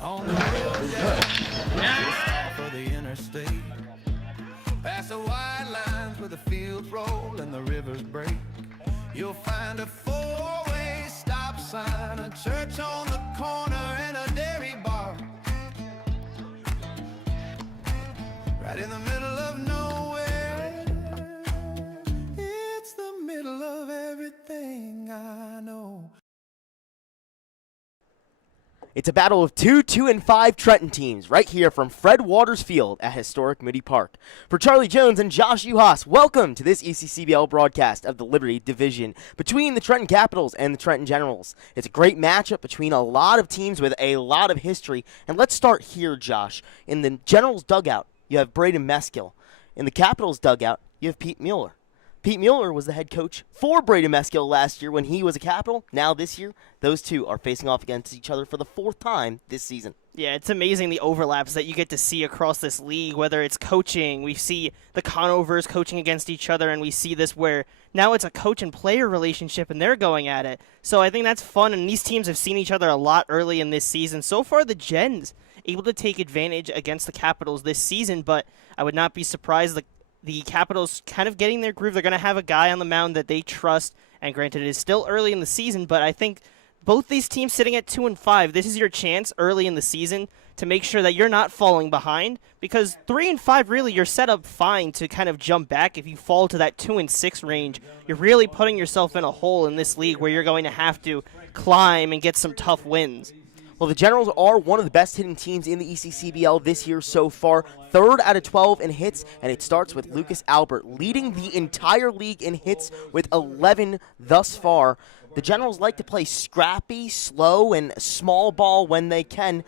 On the road, yeah. For the interstate, past the white lines where the fields roll and the rivers break, you'll find a four-way stop sign, a church on the corner, and a dairy bar. Right in the middle of nowhere, it's the middle of everything I know. It's a battle of 2, 2, and 5 Trenton teams right here from Fred Waters Field at historic Moody Park. For Charlie Jones and Josh Yuhas, welcome to this ECCBL broadcast of the Liberty Division between the Trenton Capitals and the Trenton Generals. It's a great matchup between a lot of teams with a lot of history. And let's start here, Josh. In the Generals dugout, you have Braden Meskill. In the Capitals dugout, you have Pete Mueller. Pete Mueller was the head coach for Braden Meskill last year when he was a Capital. Now this year, those two are facing off against each other for the 4th time this season. Yeah, it's amazing the overlaps that you get to see across this league, whether it's coaching. We see the Conovers coaching against each other, and we see this where now it's a coach and player relationship, and they're going at it. So I think that's fun, and these teams have seen each other a lot early in this season. So far, the Gens able to take advantage against the Capitals this season, but I would not be surprised the Capitals kind of getting their groove. They're going to have a guy on the mound that they trust, and granted it is still early in the season, but I think both these teams sitting at 2 and 5, this is your chance early in the season to make sure that you're not falling behind, because 3 and 5 really you're set up fine to kind of jump back. If you fall to that 2 and 6 range, you're really putting yourself in a hole in this league where you're going to have to climb and get some tough wins. Well, the Generals are one of the best hitting teams in the ECCBL this year so far. 3rd out of 12 in hits, and it starts with Lucas Albert leading the entire league in hits with 11 thus far. The Generals like to play scrappy, slow, and small ball when they can.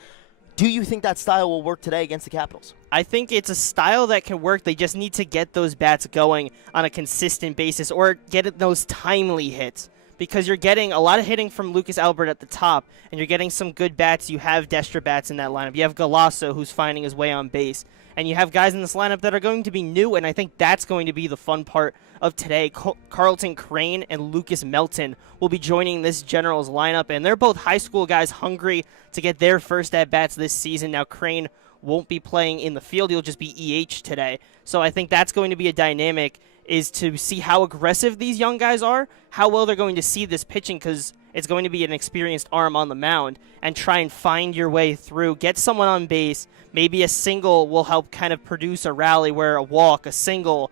Do you think that style will work today against the Capitals? I think it's a style that can work. They just need to get those bats going on a consistent basis or get those timely hits, because you're getting a lot of hitting from Lucas Albert at the top, and you're getting some good bats. You have Destra bats in that lineup. You have Galasso, who's finding his way on base. And you have guys in this lineup that are going to be new, and I think that's going to be the fun part of today. Carlton Crane and Lucas Melton will be joining this Generals lineup, and they're both high school guys hungry to get their first at-bats this season. Now, Crane won't be playing in the field. He'll just be EH today. So I think that's going to be a dynamic, is to see how aggressive these young guys are, how well they're going to see this pitching, because it's going to be an experienced arm on the mound, and try and find your way through, get someone on base. Maybe a single will help kind of produce a rally where a walk, a single,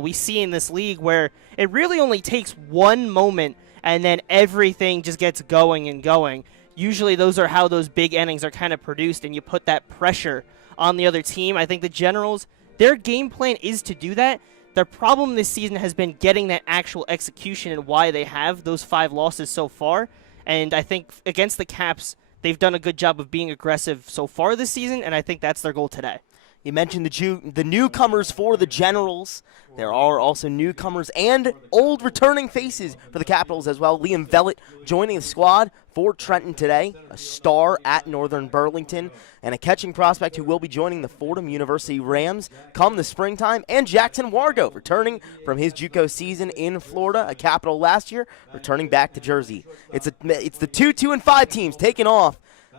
we see in this league where it really only takes one moment and then everything just gets going and going. Usually those are how those big innings are kind of produced, and you put that pressure on the other team. I think the Generals, their game plan is to do that. Their problem this season has been getting that actual execution, and why they have those 5 losses so far. And I think against the Caps, they've done a good job of being aggressive so far this season, and I think that's their goal today. You mentioned the newcomers for the Generals. There are also newcomers and old returning faces for the Capitals as well. Liam Vellet joining the squad for Trenton today, a star at Northern Burlington, and a catching prospect who will be joining the Fordham University Rams come the springtime. And Jackson Wargo returning from his JUCO season in Florida, a Capital last year, returning back to Jersey. It's the 2, 2, and 5 teams taking off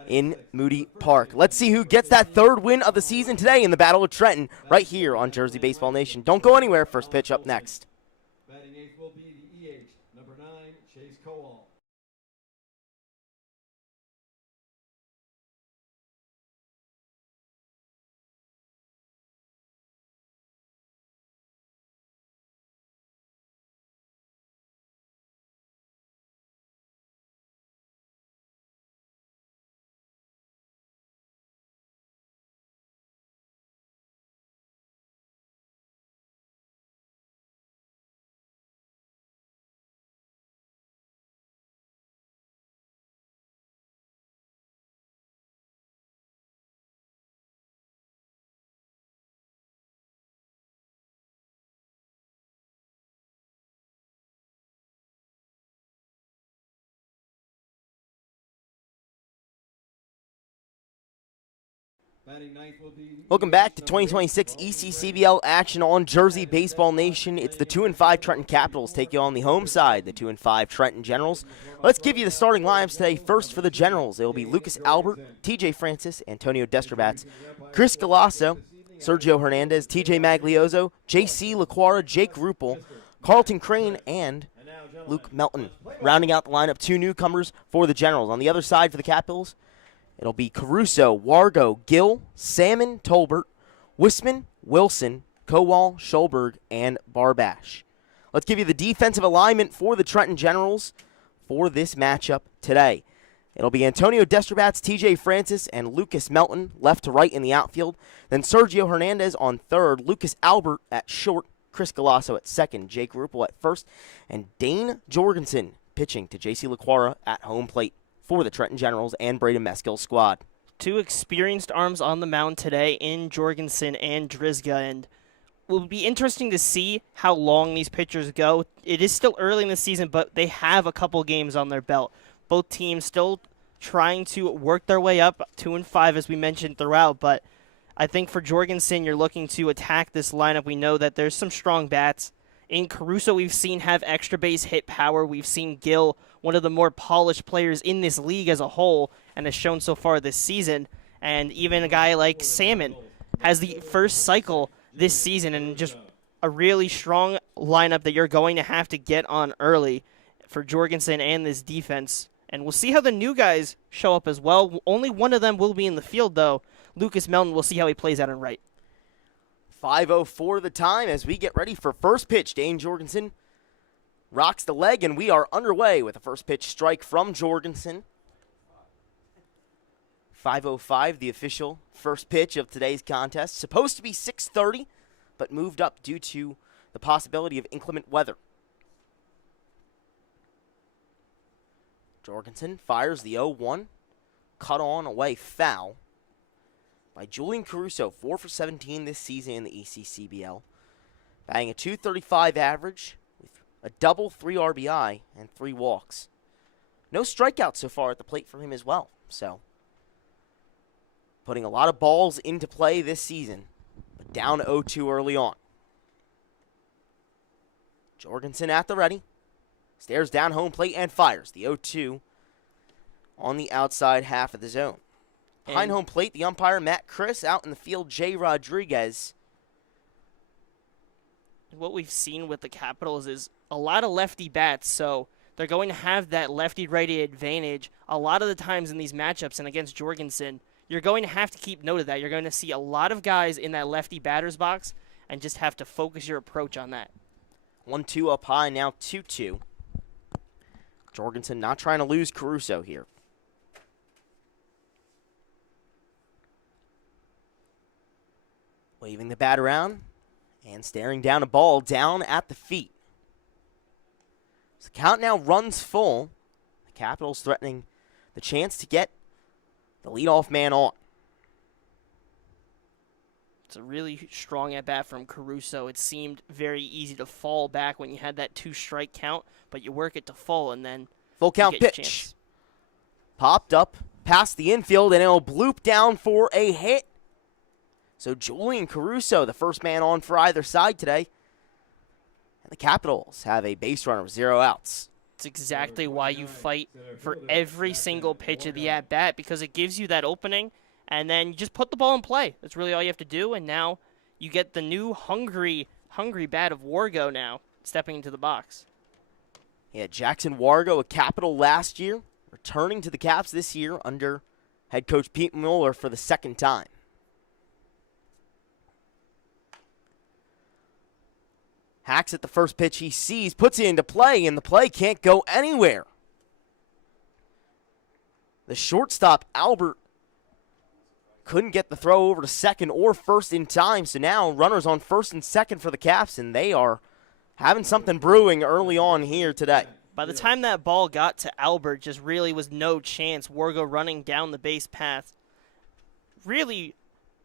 in Moody Park. Let's see who gets that 3rd win of the season today in the Battle of Trenton right here on Jersey Baseball Nation. Don't go anywhere. First pitch up next. Batting 8th will be the EH, number 9, Chase Cowell. Batting ninth will be the Welcome back to EH number 2026 8, ECCBL action on Jersey Baseball Nation. It's the 2-5 Trenton Capitals taking on the home side, the 2-5 Trenton Generals. Let's give you the starting lineups today. First for the Generals, it will be Lucas Albert, TJ Francis, Antonio Destrabats, Chris Galasso, Sergio Hernandez, TJ Maglioso, JC Laquara, Jake Ruppel, Carlton Crane, and Luke Melton. Rounding out the lineup, two newcomers for the Generals. On the other side for the Capitals, it'll be Caruso, Wargo, Gill, Salmon, Tolbert, Wisman, Wilson, Kowal, Schulberg, and Barbash. Let's give you the defensive alignment for the Trenton Generals for this matchup today. It'll be Antonio Destrabats, TJ Francis, and Lucas Melton left to right in the outfield. Then Sergio Hernandez on third, Lucas Albert at short, Chris Galasso at second, Jake Ruppel at first, and Dane Jorgensen pitching to JC Laquara at home plate for the Trenton Generals and Braden Meskill's squad. Two experienced arms on the mound today in Jorgensen and Drizga, and it will be interesting to see how long these pitchers go. It is still early in the season, but they have a couple games on their belt. Both teams still trying to work their way up, 2-5 as we mentioned throughout, but I think for Jorgensen, you're looking to attack this lineup. We know that there's some strong bats. In Caruso, we've seen have extra base hit power. We've seen Gill, one of the more polished players in this league as a whole, and has shown so far this season. And even a guy like Salmon has the first cycle this season, and just a really strong lineup that you're going to have to get on early for Jorgensen and this defense. And we'll see how the new guys show up as well. Only one of them will be in the field, though. Lucas Melton, we'll see how he plays out in right. 5:04 the time as we get ready for first pitch. Dane Jorgensen rocks the leg, and we are underway with a first pitch strike from Jorgensen. 5:05, the official first pitch of today's contest. Supposed to be 6:30, but moved up due to the possibility of inclement weather. Jorgensen fires the 0-1, cut on away foul by Julian Caruso, 4 for 17 this season in the ECCBL, batting a .235 average with a double, 3 RBI, and 3 walks. No strikeouts so far at the plate for him as well, so putting a lot of balls into play this season, but down 0-2 early on. Jorgensen at the ready, stares down home plate and fires the 0-2 on the outside half of the zone. Behind home plate, the umpire, Matt Chris. Out in the field, Jay Rodriguez. What we've seen with the Capitals is a lot of lefty bats, so they're going to have that lefty-righty advantage a lot of the times in these matchups. And against Jorgensen, you're going to have to keep note of that. You're going to see a lot of guys in that lefty batter's box and just have to focus your approach on that. 1-2 up high, now 2-2. Jorgensen not trying to lose Caruso here. Waving the bat around and staring down a ball down at the feet. So the count now runs full. The Capitals threatening the chance to get the leadoff man on. It's a really strong at-bat from Caruso. It seemed very easy to fall back when you had that 2-strike count, but you work it to full, and then full count you get your pitch. chance. Popped up past the infield, and it'll bloop down for a hit. So Julian Caruso, the first man on for either side today. And the Capitals have a base runner with 0 outs. It's exactly why you fight for every single pitch of the at-bat, because it gives you that opening, and then you just put the ball in play. That's really all you have to do, and now you get the new hungry bat of Wargo now stepping into the box. Yeah, Jackson Wargo, a Capital last year, returning to the Caps this year under head coach Pete Mueller for the second time. Hacks at the first pitch he sees, puts it into play, and the play can't go anywhere. The shortstop, Albert, couldn't get the throw over to second or first in time, so now runners on first and second for the Caps, and they are having something brewing early on here today. By the time that ball got to Albert, just really was no chance. Wargo running down the base path. Really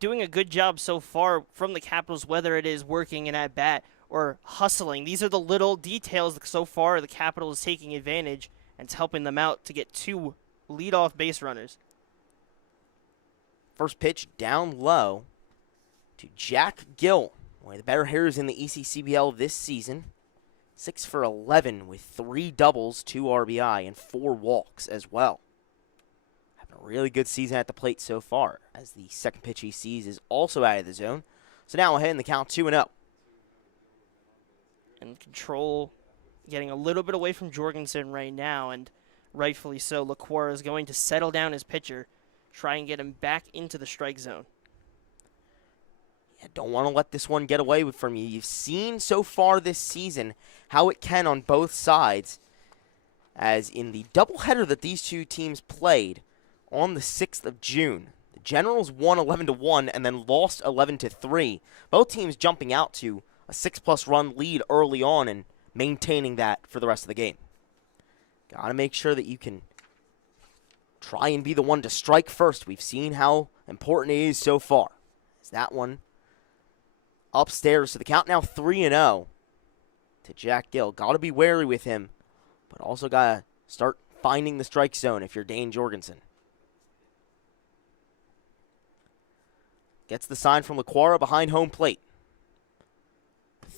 doing a good job so far from the Capitals, whether it is working an at-bat or hustling. These are the little details that so far the Capitals is taking advantage, and it's helping them out to get 2 leadoff base runners. First pitch down low to Jack Gill, one of the better hitters in the ECCBL this season. 6 for 11 with 3 doubles, 2 RBI, and 4 walks as well. Having a really good season at the plate so far, as the second pitch he sees is also out of the zone. So now ahead in the count 2-0. And control getting a little bit away from Jorgensen right now, and rightfully so. LaQuara is going to settle down his pitcher, try and get him back into the strike zone. Yeah, don't want to let this one get away from you. You've seen so far this season how it can on both sides, as in the doubleheader that these two teams played on the 6th of June. The Generals won 11-1 and then lost 11-3. Both teams jumping out to a 6+ run lead early on and maintaining that for the rest of the game. Got to make sure that you can try and be the one to strike first. We've seen how important it is so far. Is that one upstairs to the count now 3-0 to Jack Gill. Got to be wary with him, but also got to start finding the strike zone if you're Dane Jorgensen. Gets the sign from LaQuara behind home plate.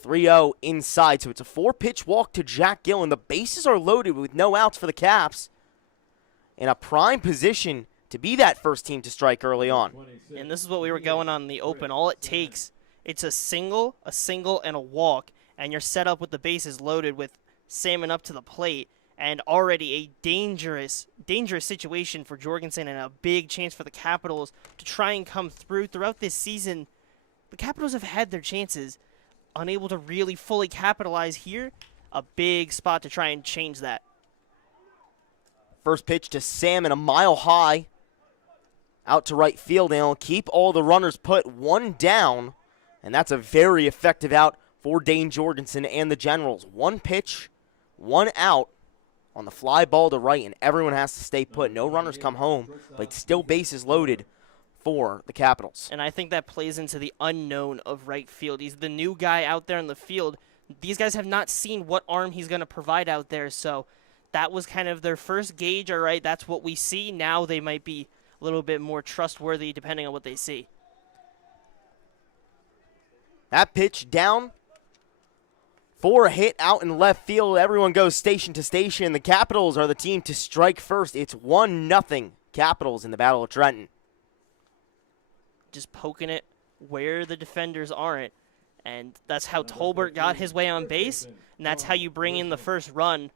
3-0 inside, so it's a 4-pitch walk to Jack Gill, and the bases are loaded with no outs for the Caps. In a prime position to be that first team to strike early on. And this is what we were going on in the open. All it takes, it's a single, and a walk, and you're set up with the bases loaded with Salmon up to the plate, and already a dangerous situation for Jorgensen and a big chance for the Capitals to try and come through. Throughout this season, the Capitals have had their chances, unable to really fully capitalize here. A big spot to try and change that. First pitch to Salmon, a mile high, out to right field, and he'll keep all the runners put, one down, and that's a very effective out for Dane Jorgensen and the Generals. 1 pitch, 1 out on the fly ball to right, and everyone has to stay put. No runners come home, but still bases loaded for the Capitals. And I think that plays into the unknown of right field. He's the new guy out there in the field. These guys have not seen what arm he's going to provide out there, so that was kind of their first gauge. All right, that's what we see. Now they might be a little bit more trustworthy depending on what they see. That pitch down for a hit out in left field. Everyone goes station to station. The Capitals are the team to strike first. It's 1-0 Capitals in the Battle of Trenton. Just poking it where the defenders aren't. And that's how Tolbert got his way on base, and that's how you bring in the first run.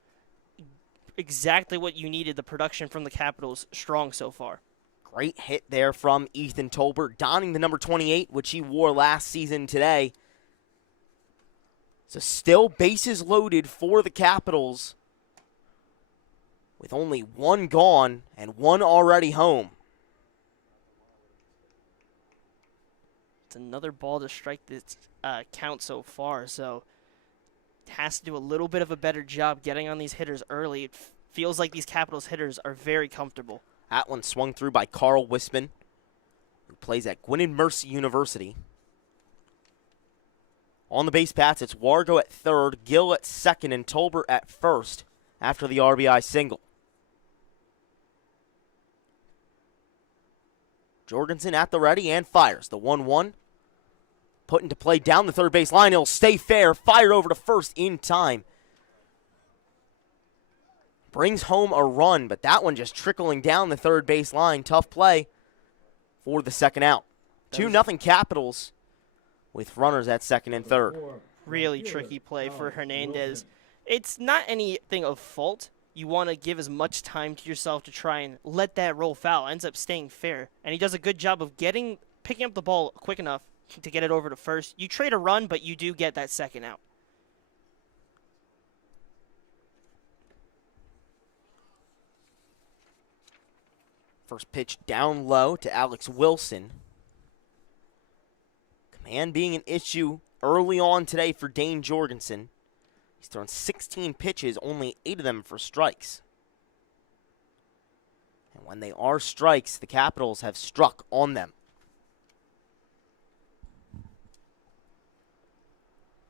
Exactly what you needed. The production from the Capitals strong so far. Great hit there from Ethan Tolbert, donning the number 28, which he wore last season today. So still bases loaded for the Capitals with only 1 gone and 1 already home. It's another ball to strike this count so far, so it has to do a little bit of a better job getting on these hitters early. It feels like these Capitals hitters are very comfortable. That one swung through by Carl Wisman, who plays at Gwynedd Mercy University. On the base paths, it's Wargo at third, Gill at second, and Tolbert at first after the RBI single. Jorgensen at the ready and fires. The 1-1 put into play down the third base line. It'll stay fair. Fired over to first in time. Brings home a run, but that one just trickling down the third base line. Tough play for the second out. 2-0 Capitals with runners at second and third. Really tricky play for Hernandez. It's not anything of fault. You want to give as much time to yourself to try and let that roll foul. Ends up staying fair. And he does a good job of picking up the ball quick enough to get it over to first. You trade a run, but you do get that second out. First pitch down low to Alex Wilson. Command being an issue early on today for Dane Jorgensen. He's thrown 16 pitches, only 8 of them for strikes. And when they are strikes, the Capitals have struck on them.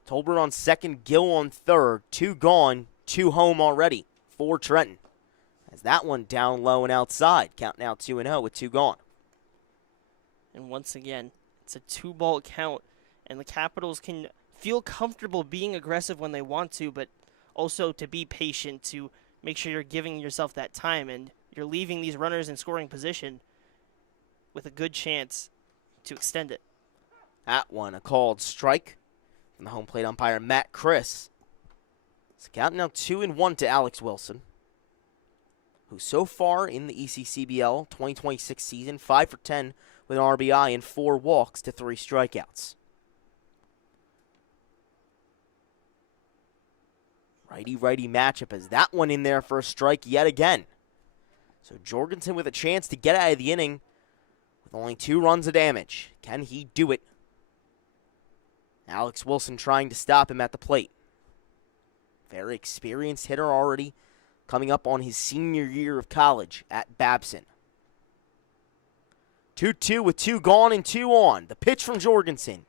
Tolbert on second, Gill on third. 2 gone, 2 home already for Trenton. As that one down low and outside. Count now 2-0 with 2 gone. And once again, it's a 2-ball count, and the Capitals can feel comfortable being aggressive when they want to, but also to be patient, to make sure you're giving yourself that time, and you're leaving these runners in scoring position with a good chance to extend it. At one, a called strike from the home plate umpire, Matt Chris. It's count now 2-1 to Alex Wilson, who so far in the ECCBL 2026 season, 5 for 10 with an RBI and 4 walks to 3 strikeouts. Righty-righty matchup as that one in there for a strike yet again. So Jorgensen with a chance to get out of the inning with only 2 runs of damage. Can he do it? Alex Wilson trying to stop him at the plate. Very experienced hitter already, coming up on his senior year of college at Babson. 2-2 with 2 gone and 2 on. The pitch from Jorgensen.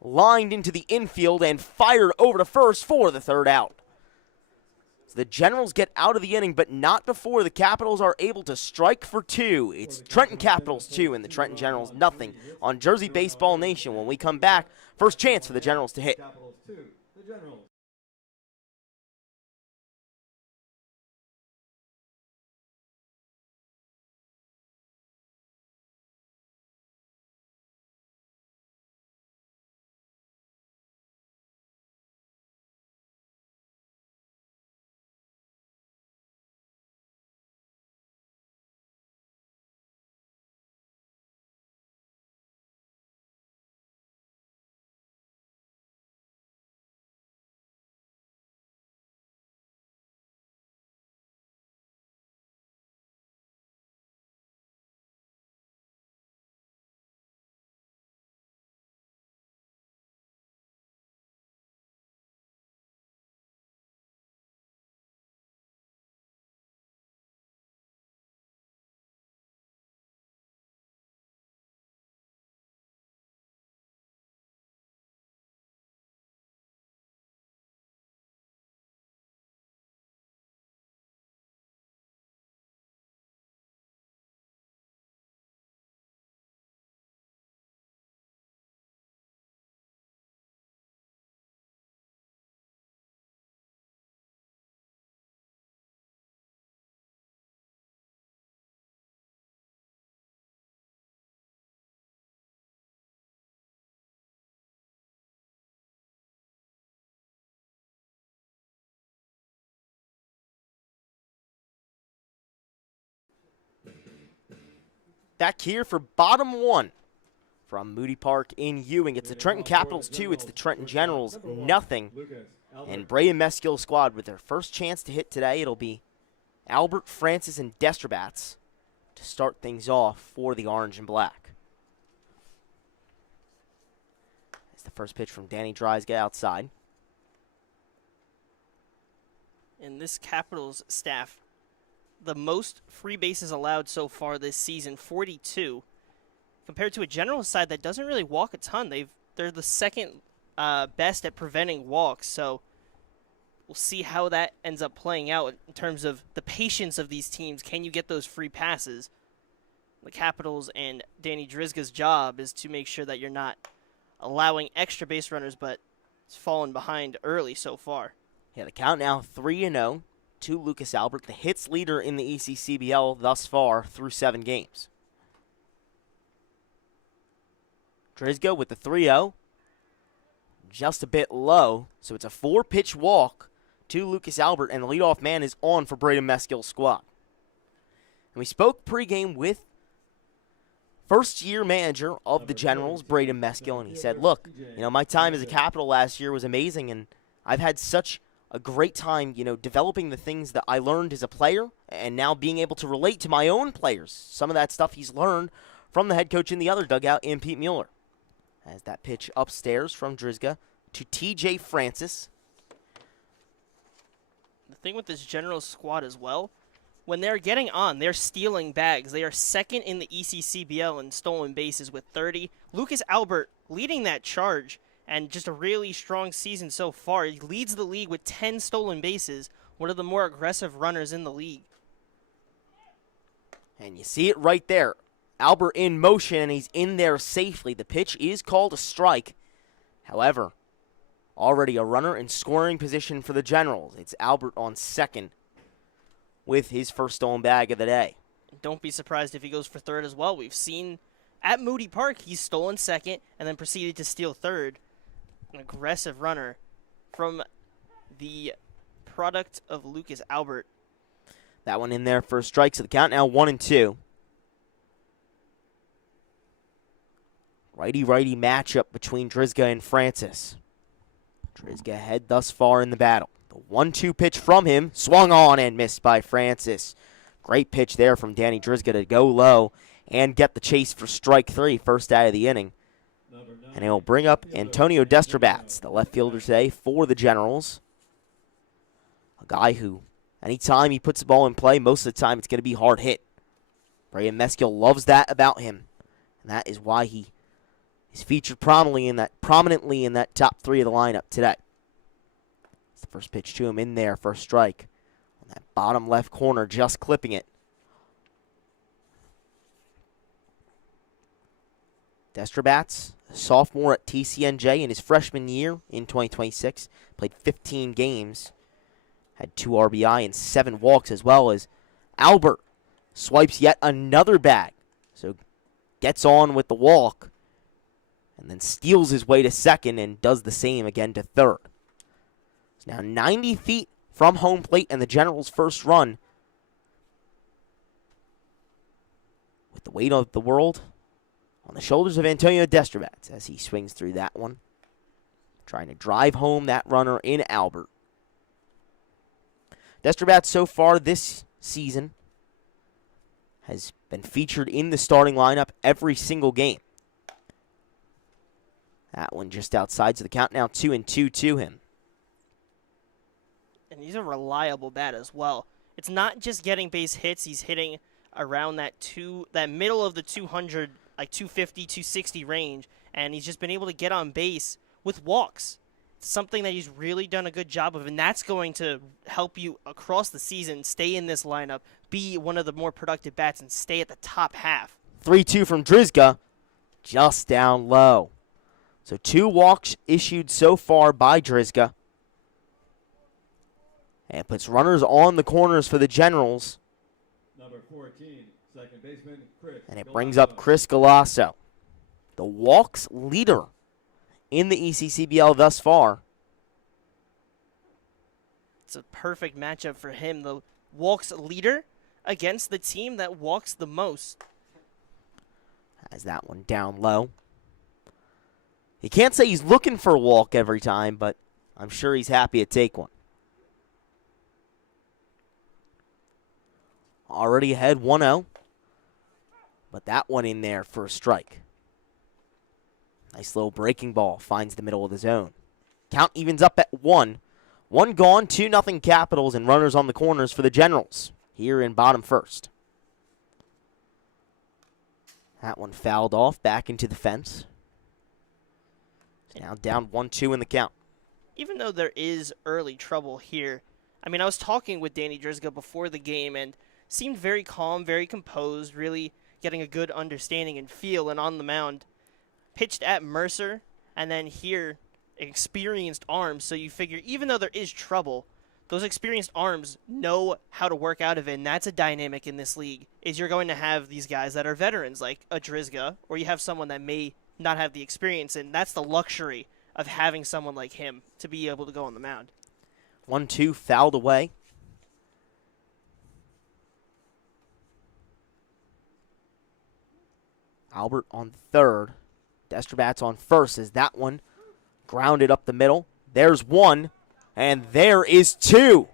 Lined into the infield and fired over to first for the 3rd out. So the Generals get out of the inning, but not before the Capitals are able to strike for 2. It's Trenton Capitals 2 and the Trenton Generals nothing on Jersey Baseball Nation. When we come back, first chance for the Generals to hit. Capitals 2, the Generals. Back here for bottom 1 from Moody Park in Ewing. It's the Trenton Capitals 2. It's the Trenton Generals nothing. And Bray and Meskill squad with their first chance to hit today. It'll be Albert, Francis, and Destrobats to start things off for the Orange and Black. It's the first pitch from Danny Drysdale outside. In this Capitals staff, the most free bases allowed so far this season, 42, compared to a Generals side that doesn't really walk a ton. They're the second best at preventing walks, so we'll see how that ends up playing out in terms of the patience of these teams. Can you get those free passes? The Capitals and Danny Drizga's job is to make sure that you're not allowing extra base runners, but it's fallen behind early so far. Yeah, the count now 3-0 to Lucas Albert, the hits leader in the ECCBL thus far through 7 games. Drizga with the 3-0. Just a bit low, so it's a 4-pitch walk to Lucas Albert, and the leadoff man is on for Braden Meskill's squad. And we spoke pregame with first-year manager of the Generals, Braden Meskill, and he said, look, my time as a Capital last year was amazing, and I've had such a great time, developing the things that I learned as a player and now being able to relate to my own players. Some of that stuff he's learned from the head coach in the other dugout, in Pete Mueller. As that pitch upstairs from Drizga to TJ Francis. The thing with this Generals squad as well, when they're getting on, they're stealing bags. They are second in the ECCBL in stolen bases with 30. Lucas Albert leading that charge, and just a really strong season so far. He leads the league with 10 stolen bases, one of the more aggressive runners in the league. And you see it right there. Albert in motion, and he's in there safely. The pitch is called a strike. However, already a runner in scoring position for the Generals. It's Albert on second with his first stolen bag of the day. Don't be surprised if he goes for third as well. We've seen at Moody Park, he's stolen second and then proceeded to steal third. An aggressive runner from the product of Lucas Albert. That one in there for a strike, so the count now 1-2. Righty-righty matchup between Drizga and Francis. Drizga ahead thus far in the battle. The 1-2 pitch from him, swung on and missed by Francis. Great pitch there from Danny Drizga to go low and get the chase for strike 3, first out of the inning. And he'll bring up Antonio Destrabats, the left fielder today for the Generals. A guy who, anytime he puts the ball in play, most of the time it's going to be hard hit. Brian Meskill loves that about him, and that is why he is featured prominently in that top 3 of the lineup today. It's the first pitch to him in there for a strike. On that bottom left corner, just clipping it. Destrabats, a sophomore at TCNJ in his freshman year in 2026, played 15 games, had 2 RBI and 7 walks, as well as Albert swipes yet another bag. So gets on with the walk and then steals his way to second and does the same again to third. It's now 90 feet from home plate and the Generals' first run. With the weight of the world on the shoulders of Antonio Destrabats as he swings through that one, trying to drive home that runner in Albert. Destrabats so far this season has been featured in the starting lineup every single game. That one just outside, so the count now 2-2 to him. And he's a reliable bat as well. It's not just getting base hits, he's hitting around that middle of the 200, like 250, 260 range, and he's just been able to get on base with walks. It's something that he's really done a good job of, and that's going to help you across the season stay in this lineup, be one of the more productive bats, and stay at the top half. 3-2 from Drizga, just down low. So 2 walks issued so far by Drizga. And puts runners on the corners for the Generals. Number 14, second baseman, Chris. And it brings up Chris Galasso, the walks leader in the ECCBL thus far. It's a perfect matchup for him. The walks leader against the team that walks the most. Has that one down low. He can't say he's looking for a walk every time, but I'm sure he's happy to take one. Already ahead 1-0. But that one in there for a strike. Nice little breaking ball. Finds the middle of the zone. Count evens up at 1. 1 gone, 2-0 Capitals, and runners on the corners for the Generals here in bottom first. That one fouled off back into the fence. It's now down 1-2 in the count. Even though there is early trouble here, I mean, I was talking with Danny Drizga before the game and seemed very calm, very composed, really getting a good understanding and feel, and on the mound, pitched at Mercer, and then here, experienced arms, so you figure even though there is trouble, those experienced arms know how to work out of it, and that's a dynamic in this league, is you're going to have these guys that are veterans, like a Drizga, or you have someone that may not have the experience, and that's the luxury of having someone like him to be able to go on the mound. 1-2 fouled away. Albert on third. Destrabats on first as that one grounded up the middle. There's 1, and there is 2.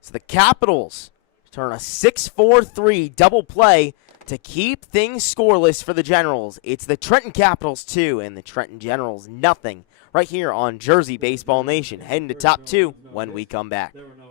So the Capitals turn a 6-4-3 double play to keep things scoreless for the Generals. It's the Trenton Capitals 2 and the Trenton Generals nothing right here on Jersey Baseball Nation. Heading to top 2 when we come back. There were no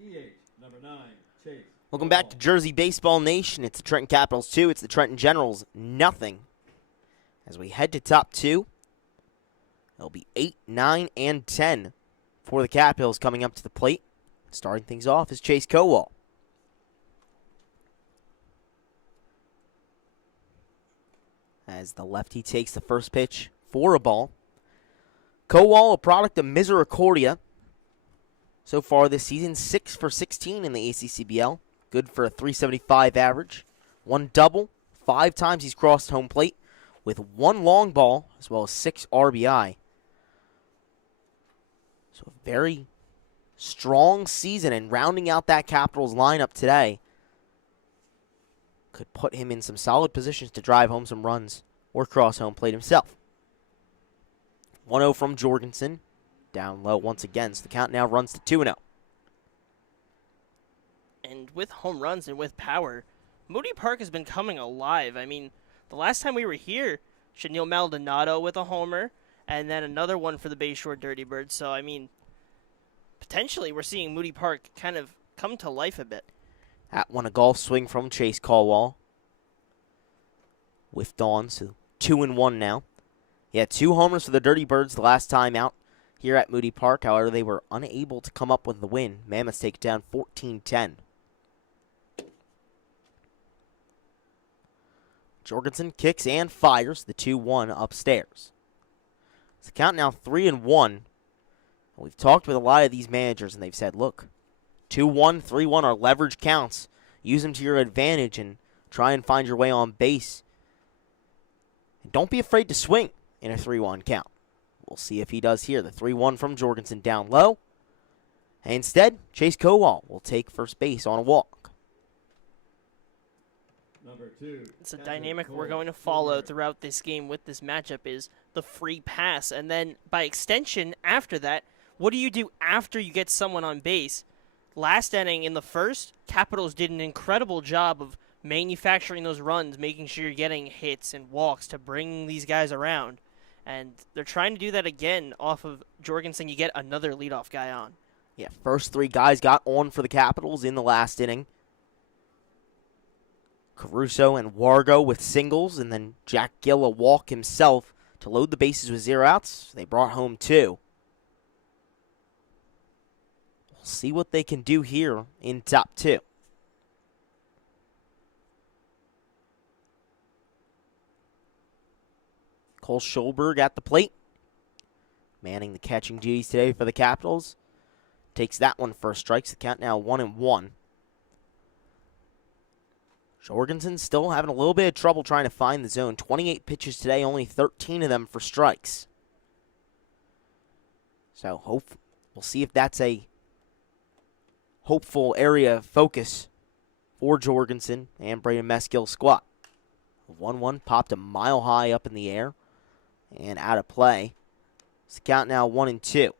EH, number 9, Chase. Welcome back to Jersey Baseball Nation. It's the Trenton Capitals 2. It's the Trenton Generals nothing. As we head to top 2, it'll be 8, 9, and 10 for the Capitals coming up to the plate. Starting things off is Chase Kowal. As the lefty takes the first pitch for a ball. Kowal, a product of Misericordia. So far this season, 6 for 16 in the ECCBL. Good for a .375 average. 1 double, 5 times he's crossed home plate with 1 long ball as well as 6 RBI. So a very strong season, and rounding out that Capitals lineup today could put him in some solid positions to drive home some runs or cross home plate himself. 1-0 from Jorgensen. Down low once again, so the count now runs to 2-0. And with home runs and with power, Moody Park has been coming alive. I mean, the last time we were here, Chanel Maldonado with a homer, and then another one for the Bayshore Dirty Birds. So, I mean, potentially we're seeing Moody Park kind of come to life a bit. That one, a golf swing from Chase Kowal. Whiffed on, so 2-1 now. He had 2 homers for the Dirty Birds the last time out here at Moody Park. However, they were unable to come up with the win. Mammoths take it down 14-10. Jorgensen kicks and fires the 2-1 upstairs. It's the count now 3-1. We've talked with a lot of these managers, and they've said, look, 2-1, 3-1 are leverage counts. Use them to your advantage and try and find your way on base. And don't be afraid to swing in a 3-1 count. We'll see if he does here. The 3-1 from Jorgensen down low. And instead, Chase Kowal will take first base on a walk. Number 2. It's a dynamic we're going to follow throughout this game with this matchup is the free pass. And then, by extension, after that, what do you do after you get someone on base? Last inning in the first, Capitals did an incredible job of manufacturing those runs, making sure you're getting hits and walks to bring these guys around. And they're trying to do that again off of Jorgensen. You get another leadoff guy on. Yeah, first 3 guys got on for the Capitals in the last inning. Caruso and Wargo with singles, and then Jack Gill a walk himself to load the bases with 0 outs. They brought home 2. We'll see what they can do here in top 2. Cole Schulberg at the plate. Manning the catching duties today for the Capitals. Takes that one for strikes. The count now 1-1. Jorgensen still having a little bit of trouble trying to find the zone. 28 pitches today, only 13 of them for strikes. So we'll see if that's a hopeful area of focus for Jorgensen and Braden Meskill's squad. 1-1 popped a mile high up in the air and out of play. It's the count now 1-2.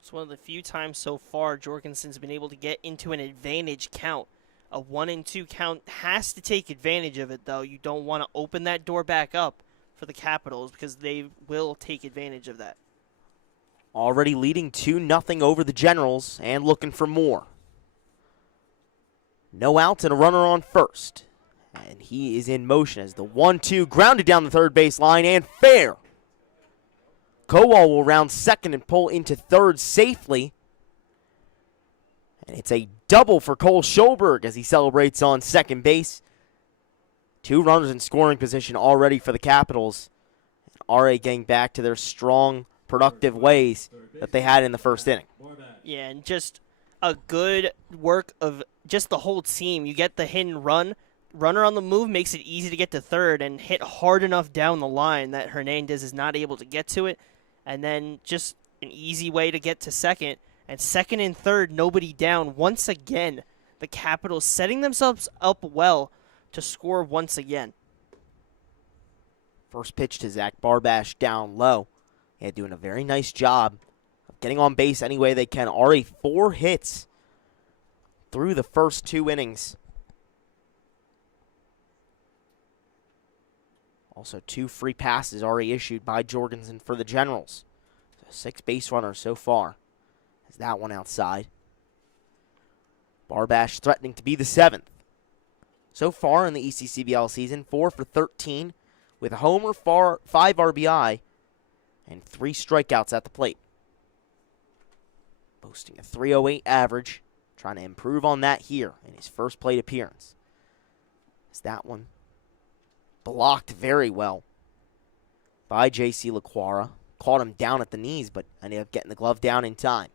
It's one of the few times so far Jorgensen's been able to get into an advantage count. A 1-2 count has to take advantage of it, though. You don't want to open that door back up for the Capitals because they will take advantage of that. Already leading 2-0 over the Generals and looking for more. No outs and a runner on first. And he is in motion as the 1-2 grounded down the third base line and fair. Kowal will round second and pull into third safely. And it's a double for Cole Schulberg as he celebrates on second base. 2 runners in scoring position already for the Capitals. RA getting back to their strong, productive ways that they had in the first inning. Yeah, and just a good work of just the whole team. You get the hit and run. Runner on the move makes it easy to get to third and hit hard enough down the line that Hernandez is not able to get to it. And then just an easy way to get to second. And second and third, nobody down. Once again, the Capitals setting themselves up well to score once again. First pitch to Zach Barbash down low. Yeah, doing a very nice job of getting on base any way they can. Already 4 hits through the first 2 innings. Also 2 free passes already issued by Jorgensen for the Generals. So 6 base runners so far Is that one outside? Barbash threatening to be the 7th. So far in the ECCBL season, 4 for 13 with a homer, 5 RBI, and 3 strikeouts at the plate. Boasting a .308 average, trying to improve on that here in his first plate appearance. Is that one blocked very well by J.C. LaQuara. Caught him down at the knees, but ended up getting the glove down in time.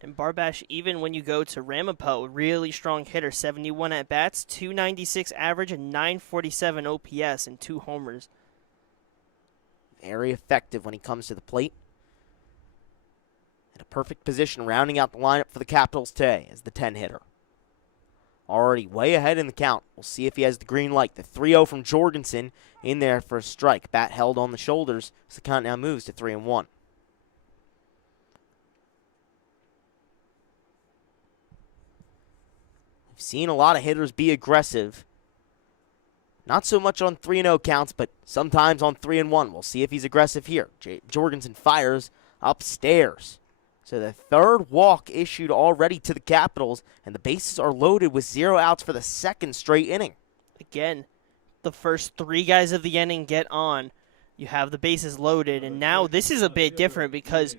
And Barbash, even when you go to Ramapo, really strong hitter, 71 at-bats, 296 average, and 947 OPS, and 2 homers. Very effective when he comes to the plate. In a perfect position, rounding out the lineup for the Capitals today as the 10-hitter. Already way ahead in the count. We'll see if he has the green light. The 3-0 from Jorgensen in there for a strike. Bat held on the shoulders as the count now moves to 3-1. We've seen a lot of hitters be aggressive. Not so much on 3-0 counts, but sometimes on 3-1. We'll see if he's aggressive here. Jorgensen fires upstairs. So the 3rd walk issued already to the Capitals, and the bases are loaded with 0 outs for the 2nd straight inning. Again, the first 3 guys of the inning get on. You have the bases loaded, and now this is a bit different because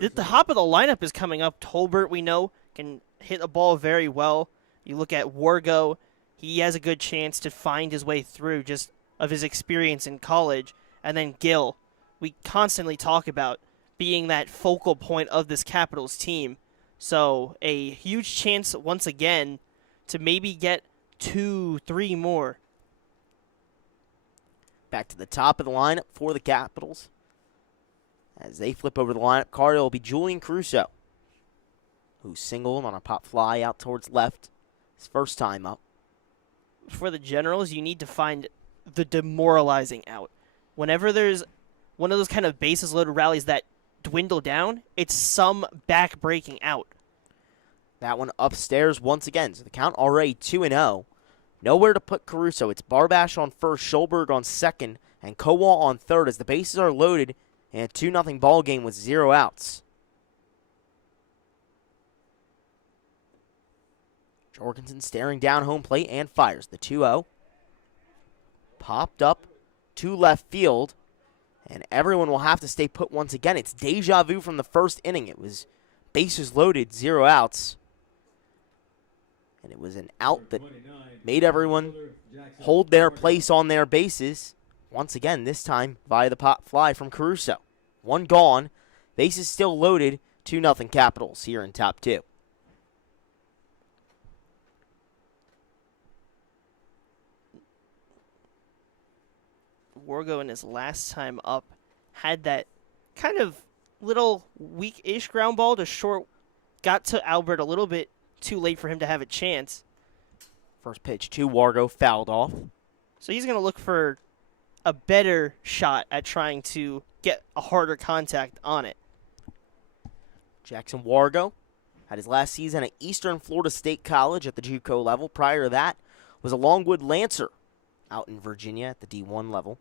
the top of the lineup is coming up. Tolbert, we know, can hit a ball very well. You look at Wargo, he has a good chance to find his way through just of his experience in college. And then Gill, we constantly talk about being that focal point of this Capitals team. So a huge chance once again to maybe get 2, 3 more. Back to the top of the lineup for the Capitals. As they flip over the lineup card, it will be Julian Caruso, who singled on a pop fly out towards left. His first time up. For the Generals, you need to find the demoralizing out. Whenever there's one of those kind of bases loaded rallies that dwindle down, it's some back-breaking out. That one upstairs once again. So the count already 2-0. Nowhere to put Caruso. It's Barbash on first, Schulberg on second, and Kowal on third as the bases are loaded in a 2-0 ball game with 0 outs. Jorgensen staring down home plate and fires. The 2-0. Popped up to left field. And everyone will have to stay put once again. It's deja vu from the first inning. It was bases loaded, 0 outs. And it was an out that made everyone hold their place on their bases. Once again, this time via the pop fly from Caruso. 1 gone. Bases still loaded. 2-0 Capitals here in top 2. Wargo in his last time up had that kind of little weak-ish ground ball to short. Got to Albert a little bit too late for him to have a chance. First pitch to Wargo, fouled off. So he's going to look for a better shot at trying to get a harder contact on it. Jackson Wargo had his last season at Eastern Florida State College at the JUCO level. Prior to that was a Longwood Lancer out in Virginia at the D1 level.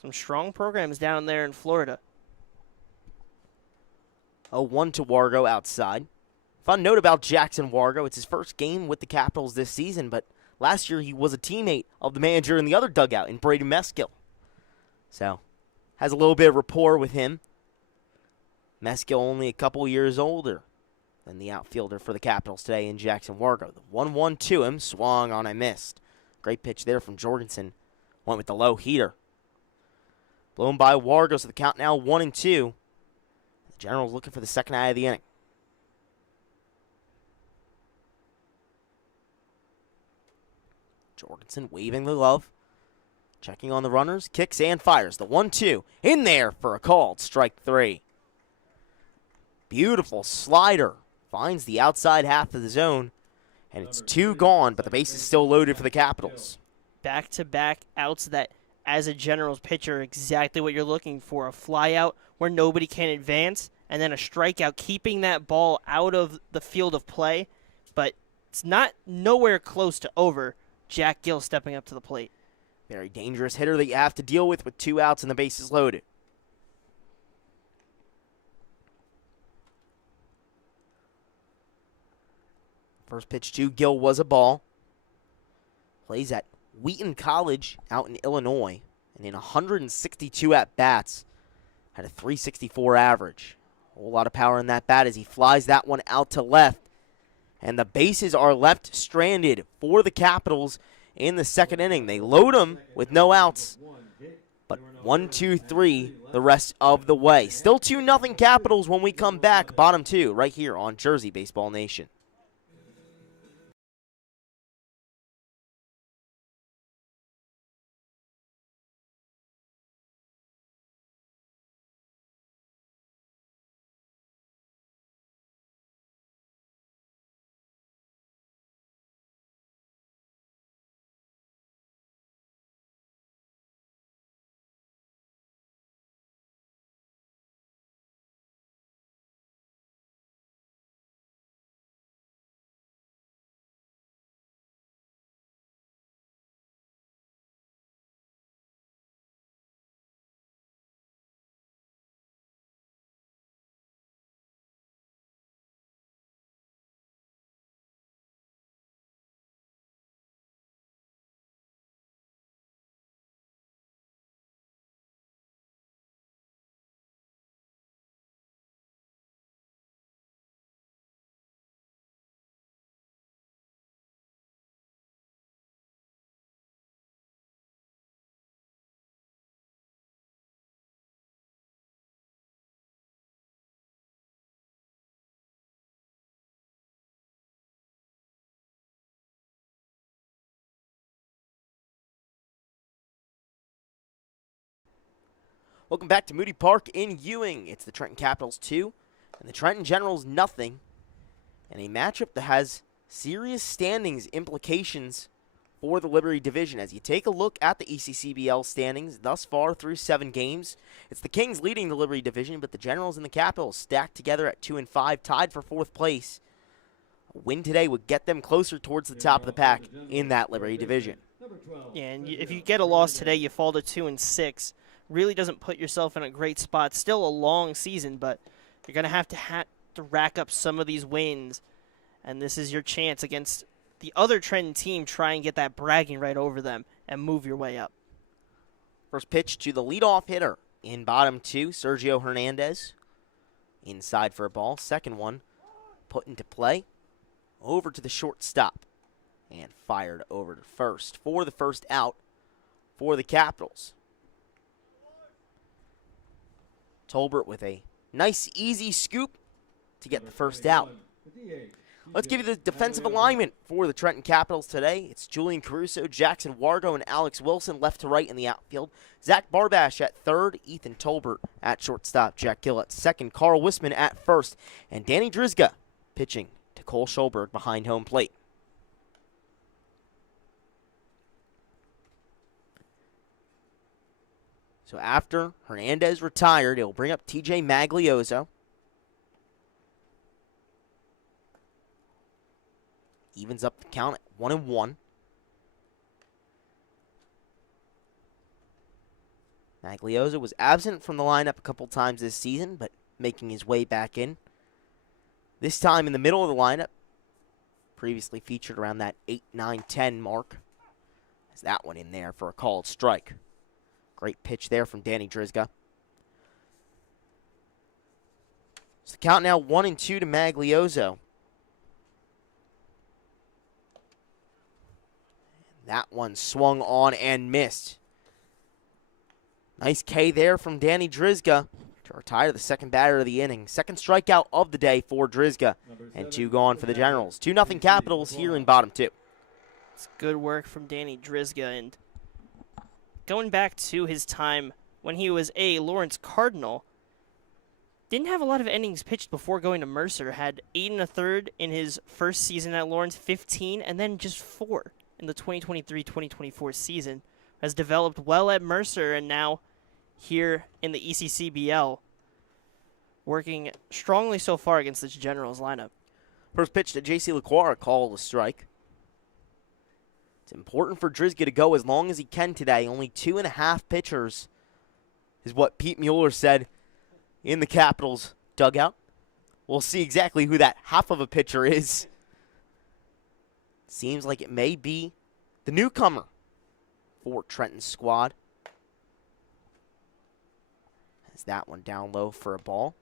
Some strong programs down there in Florida. 0-1 to Wargo outside. Fun note about Jackson Wargo, it's his first game with the Capitals this season, but last year he was a teammate of the manager in the other dugout in Brady Meskill. So, has a little bit of rapport with him. Meskill only a couple years older than the outfielder for the Capitals today in Jackson Wargo. The 1-1 to him, swung on and missed. Great pitch there from Jorgensen. Went with the low heater. Blown by Wargo, so the count now 1-2. The Generals looking for the second eye of the inning. Jorgensen waving the glove. Checking on the runners, kicks and fires. The 1-2 in there for a called strike 3. Beautiful slider. Finds the outside half of the zone. And it's 2 gone, but the base is still loaded for the Capitals. Back-to-back outs that, as a Generals pitcher, exactly what you're looking for. A fly out where nobody can advance, and then a strikeout, keeping that ball out of the field of play. But it's not nowhere close to over. Jack Gill stepping up to the plate. Very dangerous hitter that you have to deal with 2 outs and the bases loaded. First pitch to Gill was a ball. Plays at Wheaton College out in Illinois. And in 162 at-bats, had a 364 average. A whole lot of power in that bat as he flies that one out to left. And the bases are left stranded for the Capitals in the second inning. They load them with no outs. But 1, 2, 3 the rest of the way. Still 2-0 Capitals when we come back. Bottom two right here on Jersey Baseball Nation. Welcome back to Moody Park in Ewing. It's the Trenton Capitals 2 and the Trenton Generals nothing. And a matchup that has serious standings implications for the Liberty Division. As you take a look at the ECCBL standings thus far through 7 games, it's the Kings leading the Liberty Division, but the Generals and the Capitals stacked together at 2 and 5, tied for 4th place. A win today would get them closer towards the top of the pack in that Liberty Division. Yeah, and if you get a loss today, you fall to 2 and 6. Really doesn't put yourself in a great spot. Still a long season, but you're going to have to rack up some of these wins. And this is your chance against the other Trenton team. Try and get that bragging right over them and move your way up. First pitch to the leadoff hitter in bottom 2, Sergio Hernandez. Inside for a ball. Second one put into play. Over to the shortstop. And fired over to first for the first out for the Capitals. Tolbert with a nice, easy scoop to get the first out. Let's give you the defensive alignment for the Trenton Capitals today. It's Julian Caruso, Jackson Wargo, and Alex Wilson left to right in the outfield. Zach Barbash at third, Ethan Tolbert at shortstop, Jack Gill at second, Carl Wisman at first, and Danny Drizga pitching to Cole Schulberg behind home plate. So after Hernandez retired, it'll bring up TJ Maglioso. Evens up the count at 1-1. Maglioso was absent from the lineup a couple times this season, but making his way back in. This time in the middle of the lineup. Previously featured around that 8, 9, 10 mark. Has that one in there for a called strike. Great pitch there from Danny Drizga. So the count now 1-2 to Maglioso. That one swung on and missed. Nice K there from Danny Drizga to retire the second batter of the inning. Second strikeout of the day for Drizga. And 2 gone for the Generals. 2-0 Capitals here in bottom 2. It's good work from Danny Drizga. And going back to his time when he was a Lawrence Cardinal, didn't have a lot of innings pitched before going to Mercer. Had 8 1/3 in his first season at Lawrence, 15, and then just 4 in the 2023-2024 season. Has developed well at Mercer and now here in the ECCBL, working strongly so far against this Generals lineup. First pitch to J.C. LaQuara, called a strike. It's important for Drizga to go as long as he can today. Only 2.5 pitchers is what Pete Mueller said in the Capitals dugout. We'll see exactly who that half of a pitcher is Seems like it may be the newcomer for Trenton's squad. Has that one down low for a ball.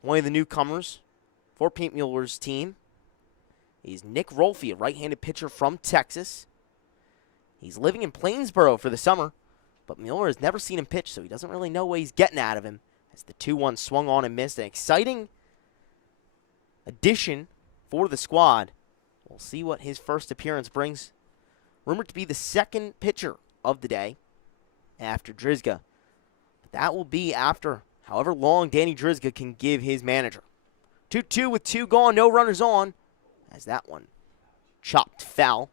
One of the newcomers for Pete Mueller's team is Nick Rolfe, a right-handed pitcher from Texas. He's living in Plainsboro for the summer, but Mueller has never seen him pitch, so he doesn't really know what he's getting out of him. As the 2-1 swung on and missed, an exciting addition for the squad. We'll see what his first appearance brings. Rumored to be the second pitcher of the day after Drizga. But that will be after however long Danny Drizga can give his manager. 2-2 with 2 gone, no runners on. As that one chopped foul,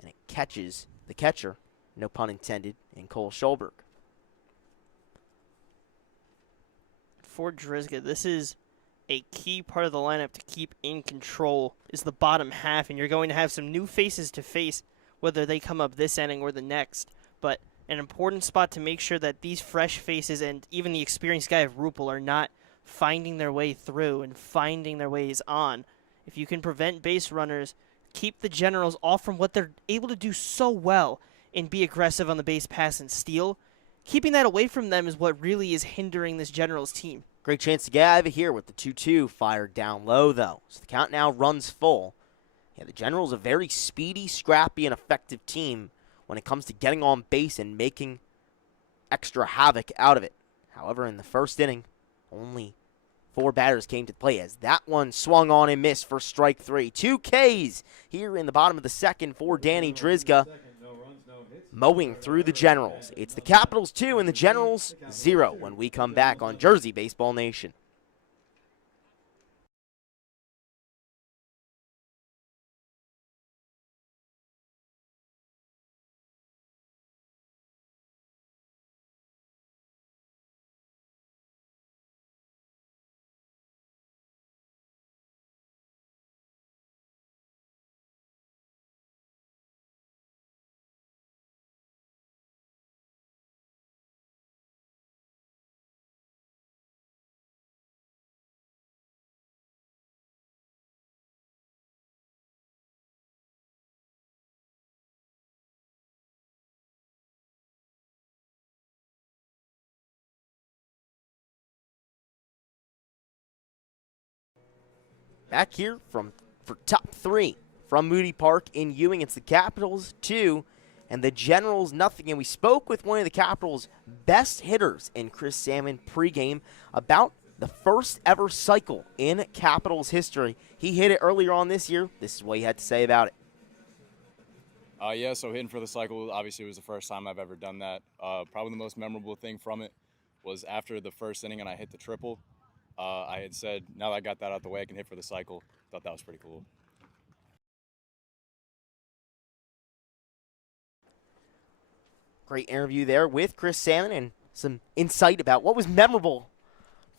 and it catches the catcher, no pun intended, in Cole Schulberg. For Drizga, this is a key part of the lineup to keep in control is the bottom half, and you're going to have some new faces to face, whether they come up this inning or the next. But an important spot to make sure that these fresh faces and even the experienced guy of Rupel are not finding their way through and finding their ways on. If you can prevent base runners, keep the Generals off from what they're able to do so well and be aggressive on the base pass and steal, keeping that away from them is what really is hindering this Generals team. Great chance to get out of it here with the 2-2 fired down low, though. So the count now runs full. Yeah, the Generals a very speedy, scrappy, and effective team when it comes to getting on base and making extra havoc out of it. However, in the first inning, only 4 batters came to play as that one swung on and missed for strike 3. 2 Ks here in the bottom of the second for Danny Drizga, mowing through the Generals. It's the Capitals 2 and the Generals 0 when we come back on Jersey Baseball Nation. Back here for top 3 from Moody Park in Ewing. It's the Capitals 2 and the Generals nothing. And we spoke with one of the Capitals' best hitters in Chris Salmon pregame about the first ever cycle in Capitals history. He hit it earlier on this year. This is what he had to say about it. Yeah, so hitting for the cycle, obviously it was the first time I've ever done that. Probably the most memorable thing from it was after the first inning and I hit the triple. I had said, now that I got that out the way, I can hit for the cycle. Thought that was pretty cool. Great interview there with Chris Salmon and some insight about what was memorable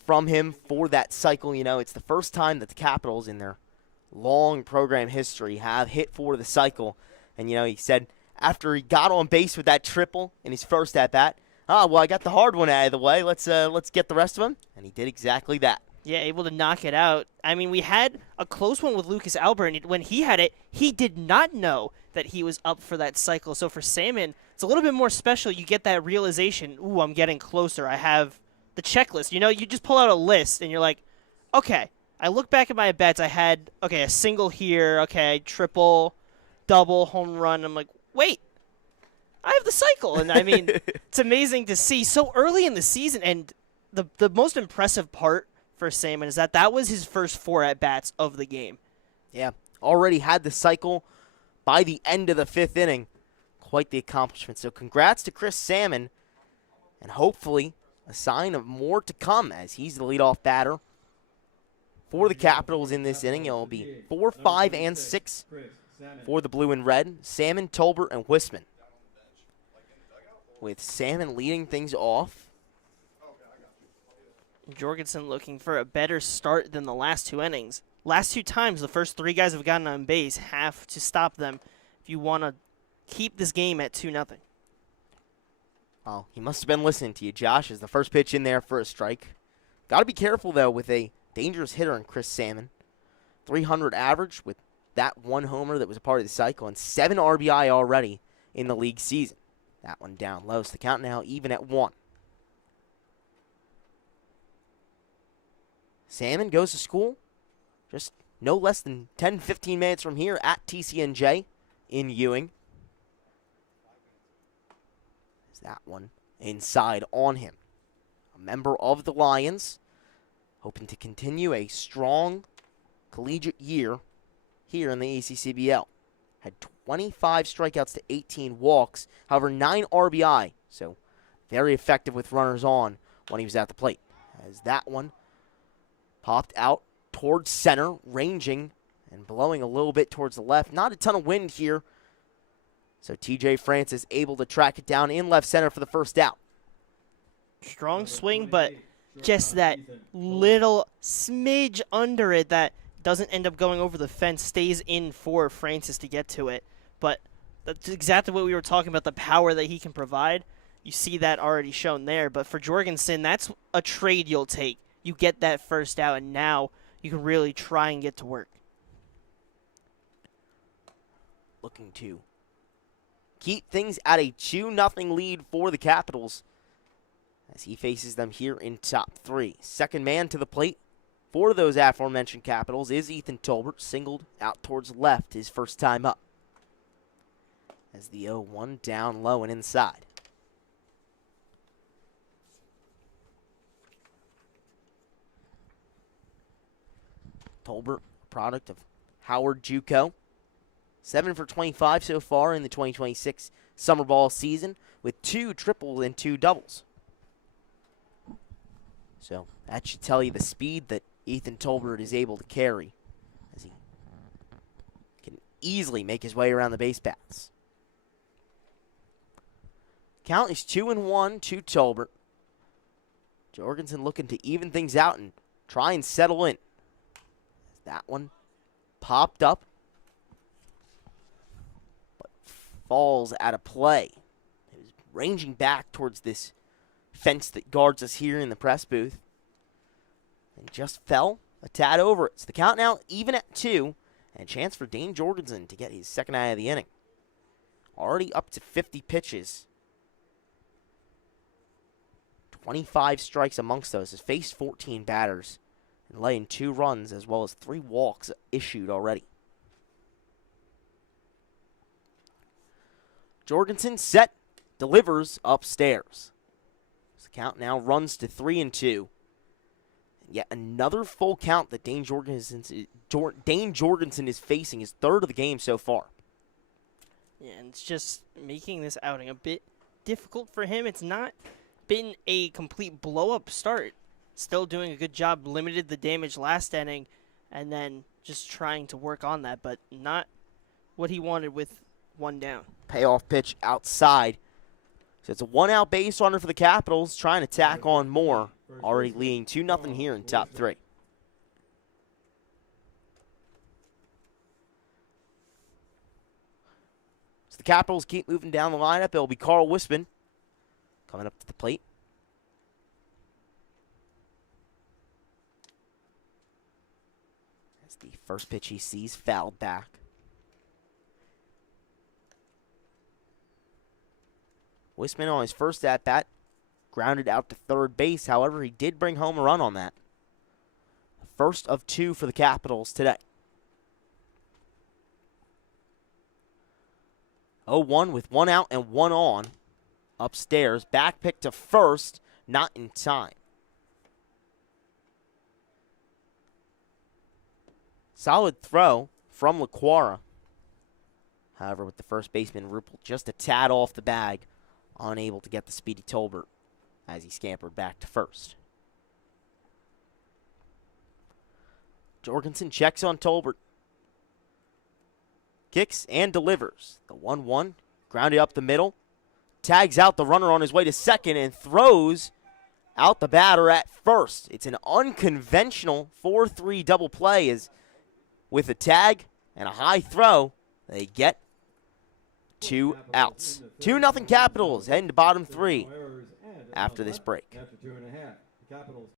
from him for that cycle. You know, it's the first time that the Capitals in their long program history have hit for the cycle. And, you know, he said after he got on base with that triple in his first at-bat, well, I got the hard one out of the way. Let's get the rest of them. And he did exactly that. Yeah, able to knock it out. I mean, we had a close one with Lucas Albert, and when he had it, he did not know that he was up for that cycle. So for Salmon, it's a little bit more special. You get that realization, ooh, I'm getting closer. I have the checklist. You know, you just pull out a list, and you're like, okay, I look back at my at-bats. I had, okay, a single here, okay, triple, double, home run. I'm like, wait. I have the cycle, and I mean, it's amazing to see so early in the season. And the most impressive part for Salmon is that was his first 4 at-bats of the game. Yeah, already had the cycle by the end of the 5th inning. Quite the accomplishment. So congrats to Chris Salmon, and hopefully a sign of more to come as he's the leadoff batter for the Capitals in this inning. It will be 4, 5, and 6 for the blue and red. Salmon, Tolbert, and Wisman, with Salmon leading things off. Jorgensen looking for a better start than the last 2 innings. Last 2 times, the first 3 guys have gotten on base have to stop them if you want to keep this game at 2-0. Oh, he must have been listening to you, Josh, as the first pitch in there for a strike. Got to be careful, though, with a dangerous hitter in Chris Salmon. 300 average with that one homer that was a part of the cycle and 7 RBI already in the league season. That one down low, so the count now even at 1. Salmon goes to school just no less than 10-15 minutes from here at TCNJ in Ewing. Is that one inside on him. A member of the Lions, hoping to continue a strong collegiate year here in the ECCBL. Had 25 strikeouts to 18 walks, however 9 RBI, so very effective with runners on when he was at the plate. As that one popped out towards center, ranging and blowing a little bit towards the left. Not a ton of wind here, so TJ Francis able to track it down in left center for the first out. Strong swing, but just that little smidge under it that doesn't end up going over the fence, stays in for Francis to get to it. But that's exactly what we were talking about, the power that he can provide. You see that already shown there. But for Jorgensen, that's a trade you'll take. You get that first out, and now you can really try and get to work. Looking to keep things at a 2-0 lead for the Capitals as he faces them here in top 3. Second man to the plate for those aforementioned Capitals is Ethan Tolbert, singled out towards left his first time up. As the 0-1 down low and inside. Tolbert, product of Howard JUCO. 7 for 25 so far in the 2026 summer ball season with 2 triples and 2 doubles. So that should tell you the speed that Ethan Tolbert is able to carry as he can easily make his way around the base paths. Count is 2-1 to Tolbert. Jorgensen looking to even things out and try and settle in. That one popped up, but falls out of play. It was ranging back towards this fence that guards us here in the press booth, and just fell a tad over it. So the count now even at 2, and a chance for Dane Jorgensen to get his second eye of the inning. Already up to 50 pitches. 25 strikes amongst those. Has faced 14 batters and laying 2 runs as well as 3 walks issued already. Jorgensen set, delivers upstairs. The count now runs to 3-2. Yet another full count that Dane Jorgensen is facing, his 3rd of the game so far. Yeah, and it's just making this outing a bit difficult for him. It's not been a complete blow-up start. Still doing a good job, limited the damage last inning, and then just trying to work on that, but not what he wanted with 1 down. Payoff pitch outside. So it's a 1-out base runner for the Capitals, trying to tack on more. Already leading 2-0 here in top 3. So the Capitals keep moving down the lineup. It'll be Carl Wispin coming up to the plate. As the first pitch he sees fouled back. Wispin on his first at-bat grounded out to third base. However, he did bring home a run on that. First of 2 for the Capitals today. 0-1 with 1 out and 1 on. Upstairs, back pick to first, not in time. Solid throw from LaQuara. However, with the first baseman Ruppel just a tad off the bag, unable to get the speedy Tolbert as he scampered back to first. Jorgensen checks on Tolbert. Kicks and delivers. The 1-1 grounded up the middle. Tags out the runner on his way to second and throws out the batter at first. It's an unconventional 4-3 double play as with a tag and a high throw, they get 2 outs. 2-0 Capitals heading to bottom 3 after this break. After 2.5, the Capitals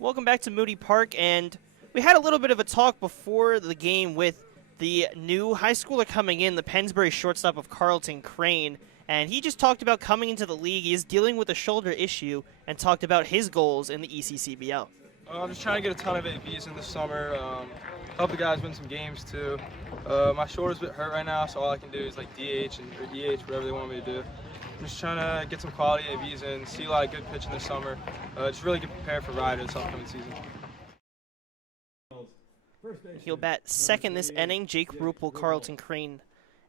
Welcome back to Moody Park, and we had a little bit of a talk before the game with the new high schooler coming in, the Pennsbury shortstop of Carlton Crane, and he just talked about coming into the league. He is dealing with a shoulder issue and talked about his goals in the ECCBL. I'm just trying to get a ton of ABs in the summer, help the guys win some games too. My shoulder's a bit hurt right now, so all I can do is like DH or EH, whatever they want me to do. I'm just trying to get some quality ABs in, see a lot of good pitching this summer, just really get prepared for Ryder this upcoming season. He'll bat second this inning, Jake Rupel, Carlton Crane,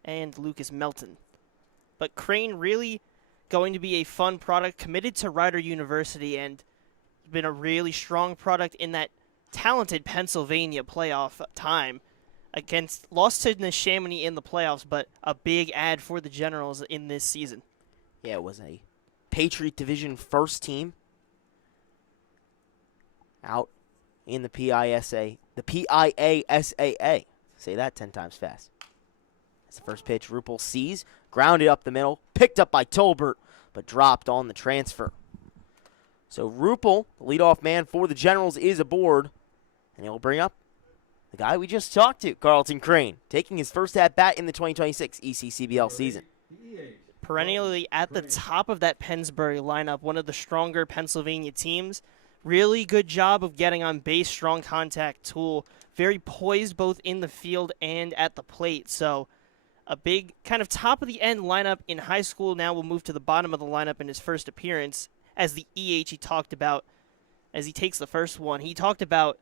and Lucas Melton. But Crane really going to be a fun product, committed to Rider University, and been a really strong product in that talented Pennsylvania playoff time. Lost to Neshaminy in the playoffs, but a big ad for the Generals in this season. Yeah, it was a Patriot Division first team out in the PIASAA. Say that 10 times fast. That's the first pitch. Rupel sees, grounded up the middle, picked up by Tolbert, but dropped on the transfer. So Rupel, the leadoff man for the Generals, is aboard, and he'll bring up the guy we just talked to, Carlton Crane, taking his first at-bat in the 2026 ECCBL season. Perennially at the top of that Pennsbury lineup, one of the stronger Pennsylvania teams. Really good job of getting on base, strong contact tool, very poised both in the field and at the plate. So a big kind of top of the end lineup in high school. Now we'll move to the bottom of the lineup in his first appearance as the EH he talked about as he takes the first one. He talked about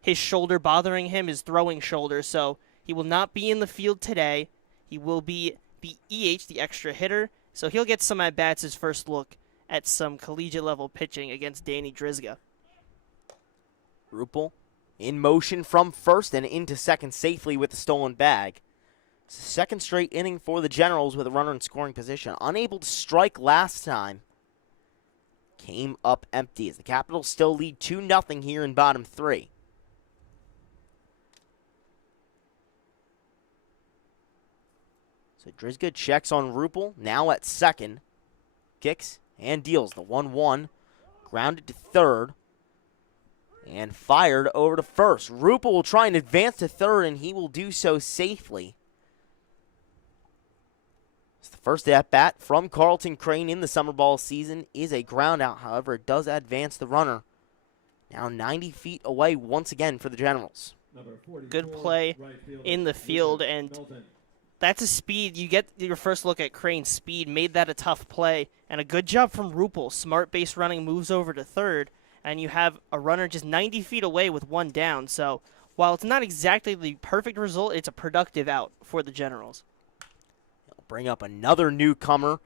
his shoulder bothering him, his throwing shoulder. So he will not be in the field today. He will be the EH, the extra hitter. So he'll get some at-bats, his first look at some collegiate-level pitching against Danny Drizga. Rupel in motion from first and into second safely with the stolen bag. It's the second straight inning for the Generals with a runner in scoring position. Unable to strike last time. Came up empty as the Capitals still lead 2-0 here in bottom three. So Drizga checks on Rupel, now at second. Kicks and deals the 1-1. Grounded to third. And fired over to first. Rupel will try and advance to third, and he will do so safely. It's the first at-bat from Carlton Crane in the summer ball season is a ground out. However, it does advance the runner. Now 90 feet away once again for the Generals. Good play in the field, and that's a speed. You get your first look at Crane's speed, made that a tough play, and a good job from Rupel. Smart base running, moves over to third, and you have a runner just 90 feet away with one down. So while it's not exactly the perfect result, it's a productive out for the Generals. He'll bring up another newcomer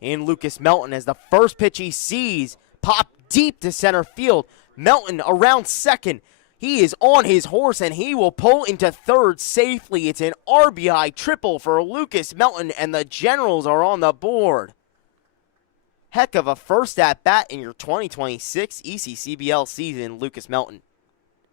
in Lucas Melton as the first pitch he sees pop deep to center field. Melton around second. He is on his horse, and he will pull into third safely. It's an RBI triple for Lucas Melton, and the Generals are on the board. Heck of a first at-bat in your 2026 ECCBL season, Lucas Melton.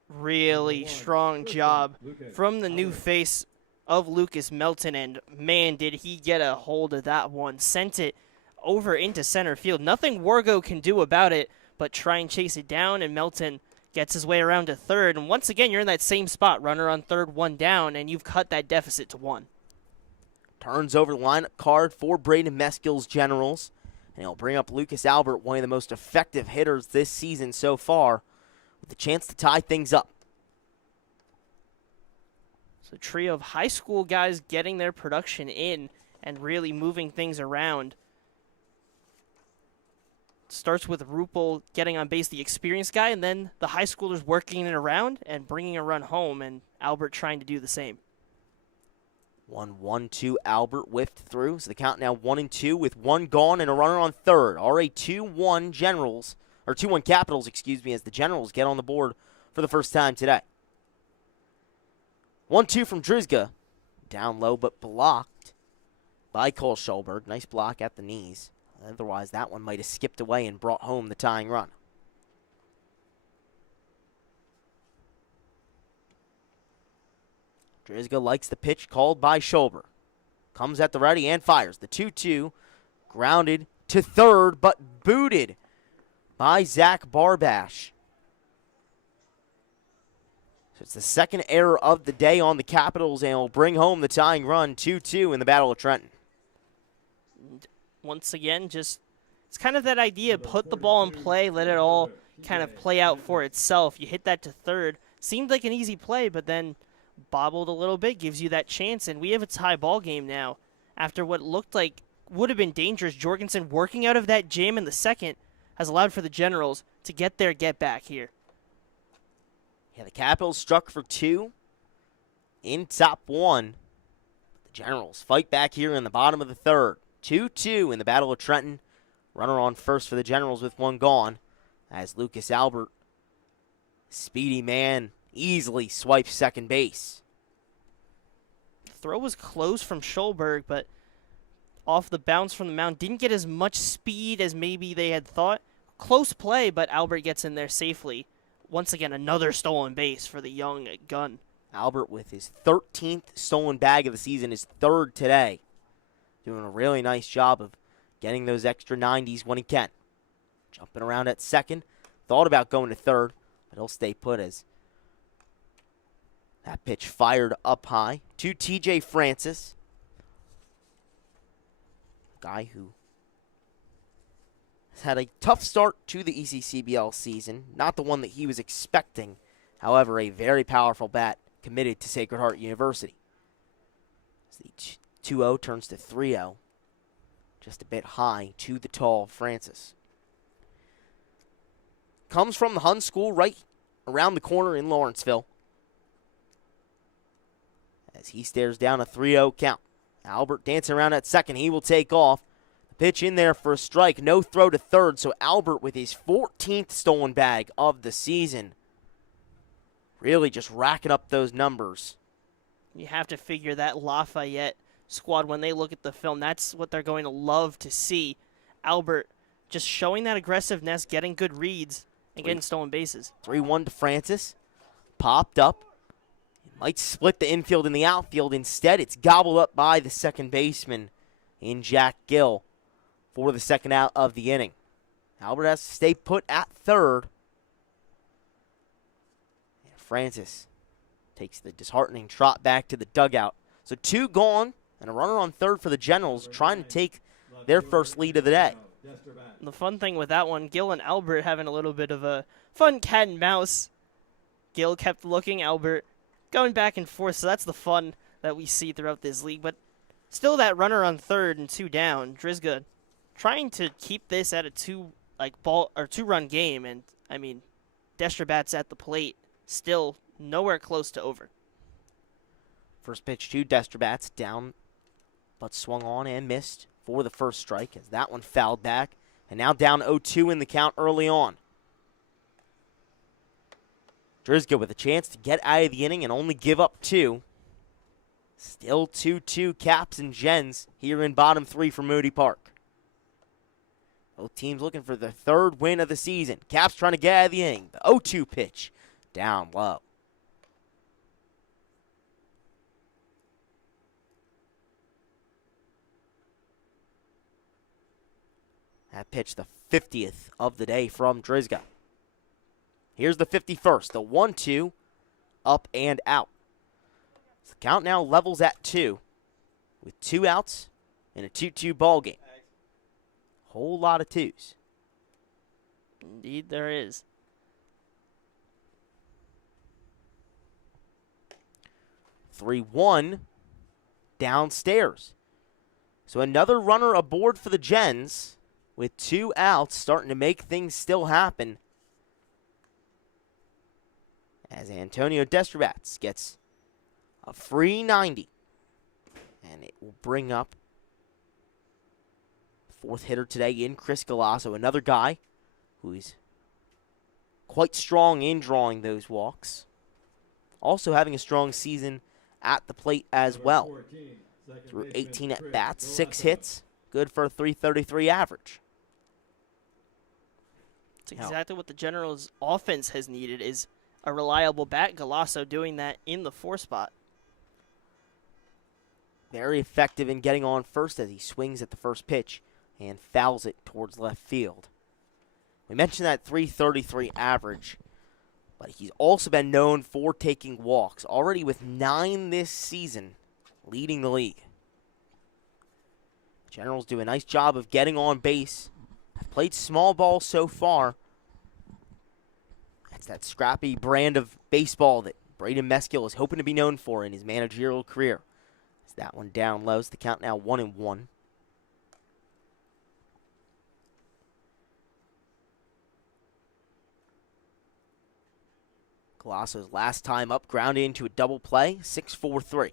Really strong job from the new face of Lucas Melton, and man, did he get a hold of that one. Sent it over into center field. Nothing Wargo can do about it but try and chase it down, and Melton gets his way around to third, and once again, you're in that same spot, runner on third, one down, and you've cut that deficit to one. Turns over the lineup card for Braden Meskill's Generals, and he'll bring up Lucas Albert, one of the most effective hitters this season so far, with a chance to tie things up. So trio of high school guys getting their production in and really moving things around. Starts with Rupel getting on base, the experienced guy, and then the high schoolers working it around and bringing a run home, and Albert trying to do the same. 1-1-2, Albert whiffed through. So the count now 1-2 with one gone and a runner on third. Already 2-1 Generals, or 2-1 Capitals, excuse me, as the Generals get on the board for the first time today. 1-2 from Drizga. Down low but blocked by Cole Schulberg. Nice block at the knees. Otherwise, that one might have skipped away and brought home the tying run. Drizga likes the pitch called by Schulberg. Comes at the ready and fires. The 2-2 grounded to third, but booted by Zach Barbash. It's the second error of the day on the Capitals, and will bring home the tying run 2-2 in the Battle of Trenton. Once again, just it's kind of that idea, put the ball in play, let it all kind of play out for itself. You hit that to third. Seemed like an easy play, but then bobbled a little bit, gives you that chance, and we have a tie ball game now. After what looked like would have been dangerous, Jorgensen working out of that jam in the second has allowed for the Generals to get their get back here. Yeah, the Capitals struck for 2 in top 1. The Generals fight back here in the bottom of the third. 2-2 in the Battle of Trenton. Runner on first for the Generals with 1 gone, as Lucas Albert, speedy man, easily swipes second base. Throw was close from Schulberg, but off the bounce from the mound, didn't get as much speed as maybe they had thought. Close play, but Albert gets in there safely. Once again, another stolen base for the young gun. Albert with his 13th stolen bag of the season, his 3rd today. Doing a really nice job of getting those extra 90s when he can. Jumping around at second. Thought about going to third, but he'll stay put as that pitch fired up high to TJ Francis. Guy who has had a tough start to the ECCBL season. Not the one that he was expecting. However, a very powerful bat committed to Sacred Heart University. As the 2-0 turns to 3-0. Just a bit high to the tall Francis. Comes from the Hun School right around the corner in Lawrenceville. As he stares down a 3-0 count. Albert dancing around at second. He will take off. The pitch in there for a strike. No throw to third. So Albert with his 14th stolen bag of the season. Really just racking up those numbers. You have to figure that Lafayette squad, when they look at the film, that's what they're going to love to see. Albert just showing that aggressiveness, getting good reads, and getting stolen bases. 3-1 to Francis. Popped up. Might split the infield and the outfield. Instead, it's gobbled up by the second baseman in Jack Gill for the second out of the inning. Albert has to stay put at third. And Francis takes the disheartening trot back to the dugout. So 2 gone and a runner on third for the Generals, trying to take their first lead of the day. The fun thing with that one, Gill and Albert having a little bit of a fun cat and mouse. Gill kept looking, Albert going back and forth, so that's the fun that we see throughout this league. But still that runner on third and 2 down. Drizga trying to keep this at a 2-run game, and I mean, Desterbat's at the plate, still nowhere close to over. First pitch to Desterbat's, down but swung on and missed for the first strike as that one fouled back. And now down 0-2 in the count early on. Drizga with a chance to get out of the inning and only give up 2. Still 2-2 Caps and Gens here in bottom 3 for Moody Park. Both teams looking for their 3rd win of the season. Caps trying to get out of the inning. The 0-2 pitch down low. That pitch, the 50th of the day from Drizga. Here's the 51st, the 1-2, up and out. So the count now levels at 2, with 2 outs in a 2-2 ball game. Whole lot of 2s. Indeed, there is. 3-1 downstairs. So another runner aboard for the Gens, with 2 outs, starting to make things still happen. As Antonio Desterbatz gets a free 90. And it will bring up 4th hitter today in Chris Galasso, another guy who's quite strong in drawing those walks. Also having a strong season at the plate as well. Through 18 at-bats, 6 hits, good for a .333 average. It's exactly what the Generals' offense has needed, is a reliable bat. Galasso doing that in the 4 spot. Very effective in getting on first as he swings at the first pitch and fouls it towards left field. We mentioned that .333 average, but he's also been known for taking walks, already with 9 this season, leading the league. Generals do a nice job of getting on base. Have played small ball so far. That's that scrappy brand of baseball that Braden Meskill is hoping to be known for in his managerial career. As that one down low, the count now 1-1. Colosso's last time up, grounded into a double play, 6-4-3.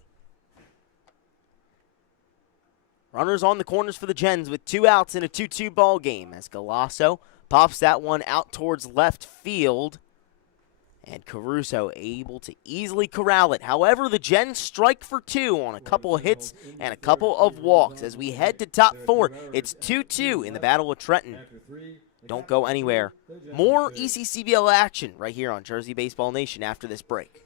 Runners on the corners for the Gens with 2 outs in a 2-2 ball game as Galasso pops that one out towards left field. And Caruso able to easily corral it. However, the Gens strike for 2 on a couple of hits and a couple of walks. As we head to top 4, it's 2-2 in the battle of Trenton. Don't go anywhere. More ECCBL action right here on Jersey Baseball Nation after this break.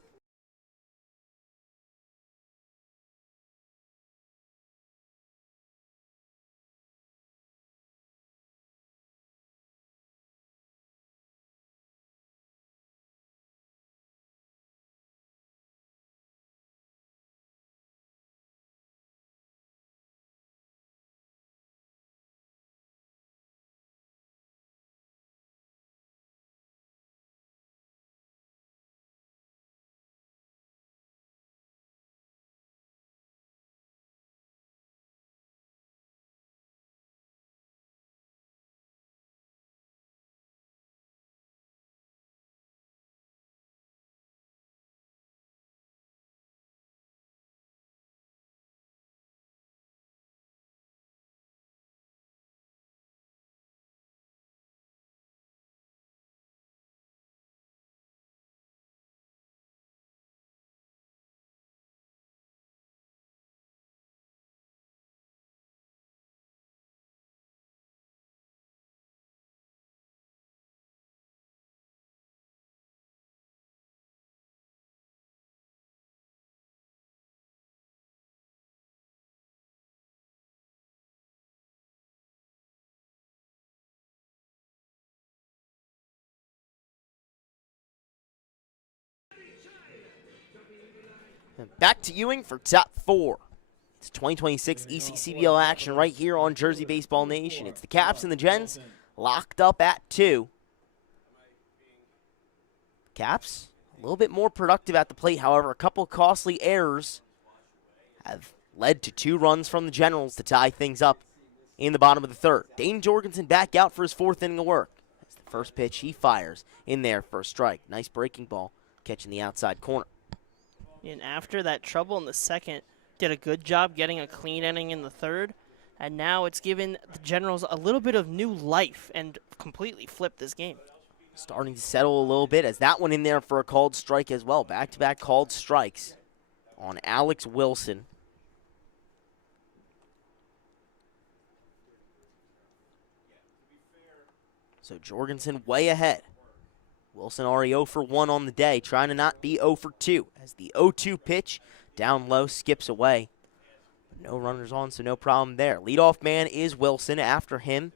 Back to Ewing for top 4. It's 2026 ECCBL action right here on Jersey Baseball Nation. It's the Caps and the Gens locked up at 2. Caps a little bit more productive at the plate. However, a couple costly errors have led to 2 runs from the Generals to tie things up in the bottom of the 3rd. Dane Jorgensen back out for his 4th inning of work. That's the first pitch he fires in there for a strike. Nice breaking ball catching the outside corner. And after that trouble in the 2nd, did a good job getting a clean inning in the 3rd. And now it's given the Generals a little bit of new life and completely flipped this game. Starting to settle a little bit as that one in there for a called strike as well. Back-to-back called strikes on Alex Wilson. So Jorgensen way ahead. Wilson already 0 for 1 on the day, trying to not be 0 for 2 as the 0-2 pitch down low skips away. No runners on, so no problem there. Leadoff man is Wilson. After him,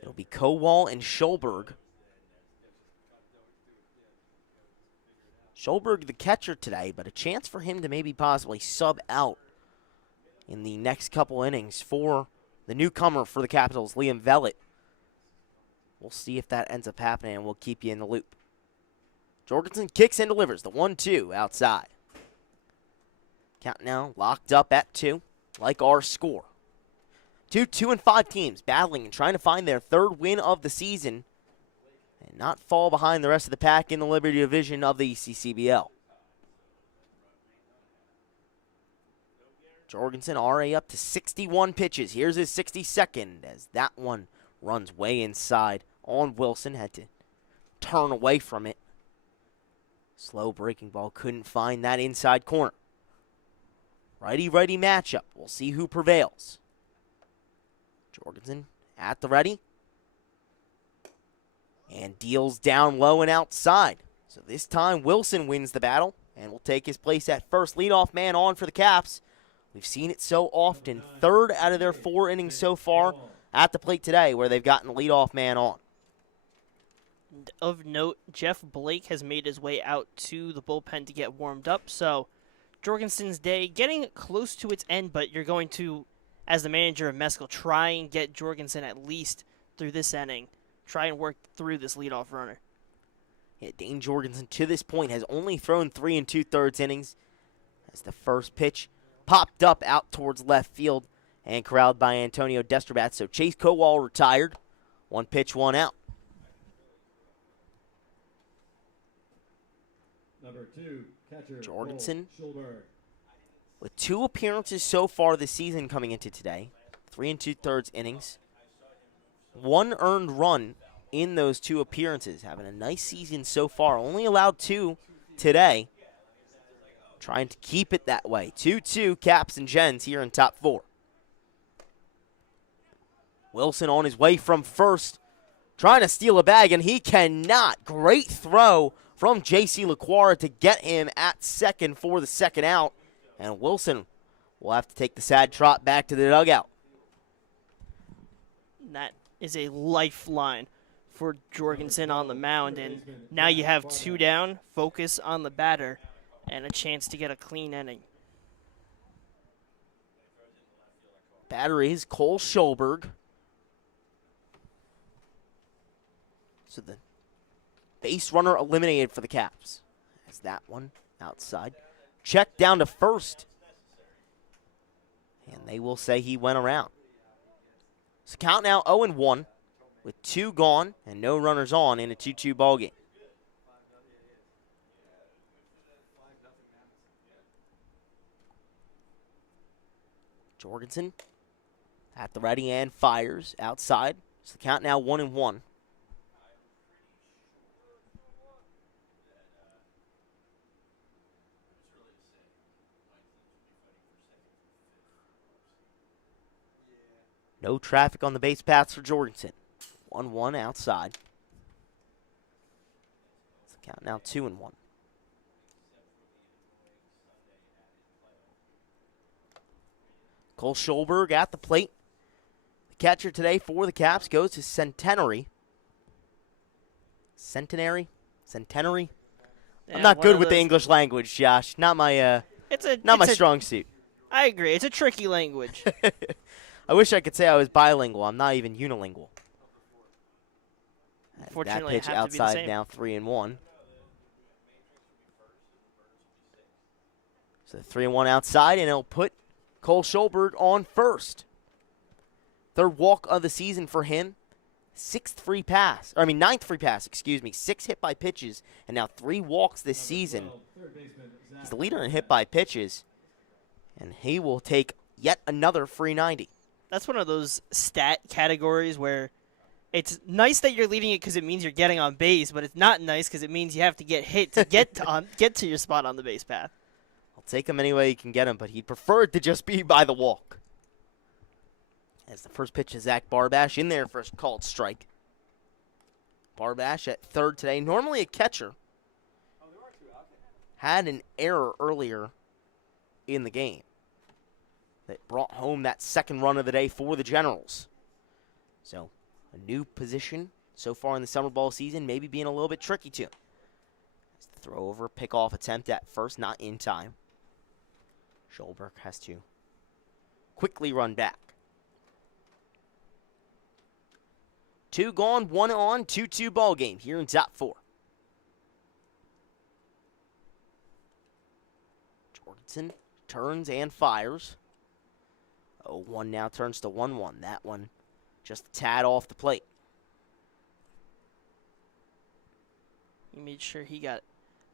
it'll be Kowal and Schulberg. Schulberg the catcher today, but a chance for him to maybe possibly sub out in the next couple innings for the newcomer for the Capitals, Liam Vellitt. We'll see if that ends up happening, and we'll keep you in the loop. Jorgensen kicks and delivers the 1-2 outside. Count now locked up at 2, like our score. 2-2-5 teams battling and trying to find their 3rd win of the season and not fall behind the rest of the pack in the Liberty Division of the ECCBL. Jorgensen already up to 61 pitches. Here's his 62nd as that one runs way inside on Wilson. Had to turn away from it. Slow breaking ball. Couldn't find that inside corner. Righty-righty matchup. We'll see who prevails. Jorgensen at the ready. And deals down low and outside. So this time Wilson wins the battle and will take his place at first. Leadoff man on for the Caps. We've seen it so often. 3rd out of their 4 innings so far at the plate today where they've gotten the leadoff man on. Of note, Jeff Blake has made his way out to the bullpen to get warmed up, so Jorgensen's day getting close to its end, but you're going to, as the manager of Mescal, try and get Jorgensen at least through this inning. Try and work through this leadoff runner. Yeah, Dane Jorgensen to this point has only thrown 3 2/3 innings as the first pitch popped up out towards left field and corralled by Antonio Destrabat. So Chase Kowal retired. 1 pitch, 1 out. Number 2, catcher Jorgensen Cole Schulberg. with 2 appearances so far this season coming into today. 3 2/3 innings. 1 earned run in those 2 appearances. Having a nice season so far. Only allowed 2 today. Trying to keep it that way. 2-2 Caps and Gens here in top 4. Wilson on his way from first. Trying to steal a bag, and he cannot. Great throw from J.C. LaQuara to get him at second for the second out. And Wilson will have to take the sad trot back to the dugout. That is a lifeline for Jorgensen on the mound, and now you have 2 down, focus on the batter, and a chance to get a clean inning. Batter is Cole Schulberg. So the base runner eliminated for the Caps. As that one outside. Check down to first. And they will say he went around. So count now 0-1 with 2 gone and no runners on in a 2-2 ball game. Jorgensen at the ready and fires outside. So the count now 1-1. No traffic on the base paths for Jorgensen. 1-1 outside. So the count now 2-1. Cole Schulberg at the plate. The catcher today for the Caps goes to Centenary. Centenary? Yeah, I'm not one good of with the those- English language, Josh. Not my strong suit. I agree. It's a tricky language. I wish I could say I was bilingual. I'm not even unilingual. Unfortunately, that pitch have to be the outside same. now 3-1. So 3-1 outside, and it'll put Cole Schulberg on first. 3rd walk of the season for him. 9th free pass, 6 hit by pitches, and now 3 walks this season. He's the leader in hit by pitches, and he will take yet another free 90. That's one of those stat categories where it's nice that you're leading it because it means you're getting on base, but it's not nice because it means you have to get hit to get to your spot on the base path. I'll take him any way you can get him, but he'd prefer it to just be by the walk. As the first pitch is Zach Barbash in there for a called strike. Barbash at third today, normally a catcher. Had an error earlier in the game that brought home that second run of the day for the Generals. So, a new position so far in the summer ball season, maybe being a little bit tricky too. As the throw over, pick-off attempt at first, not in time. Schulberg has to quickly run back. 2 gone, 1 on, 2-2 ball game here in top 4. Jorgensen turns and fires. 0-1 now turns to 1-1. That one just a tad off the plate. He made sure he got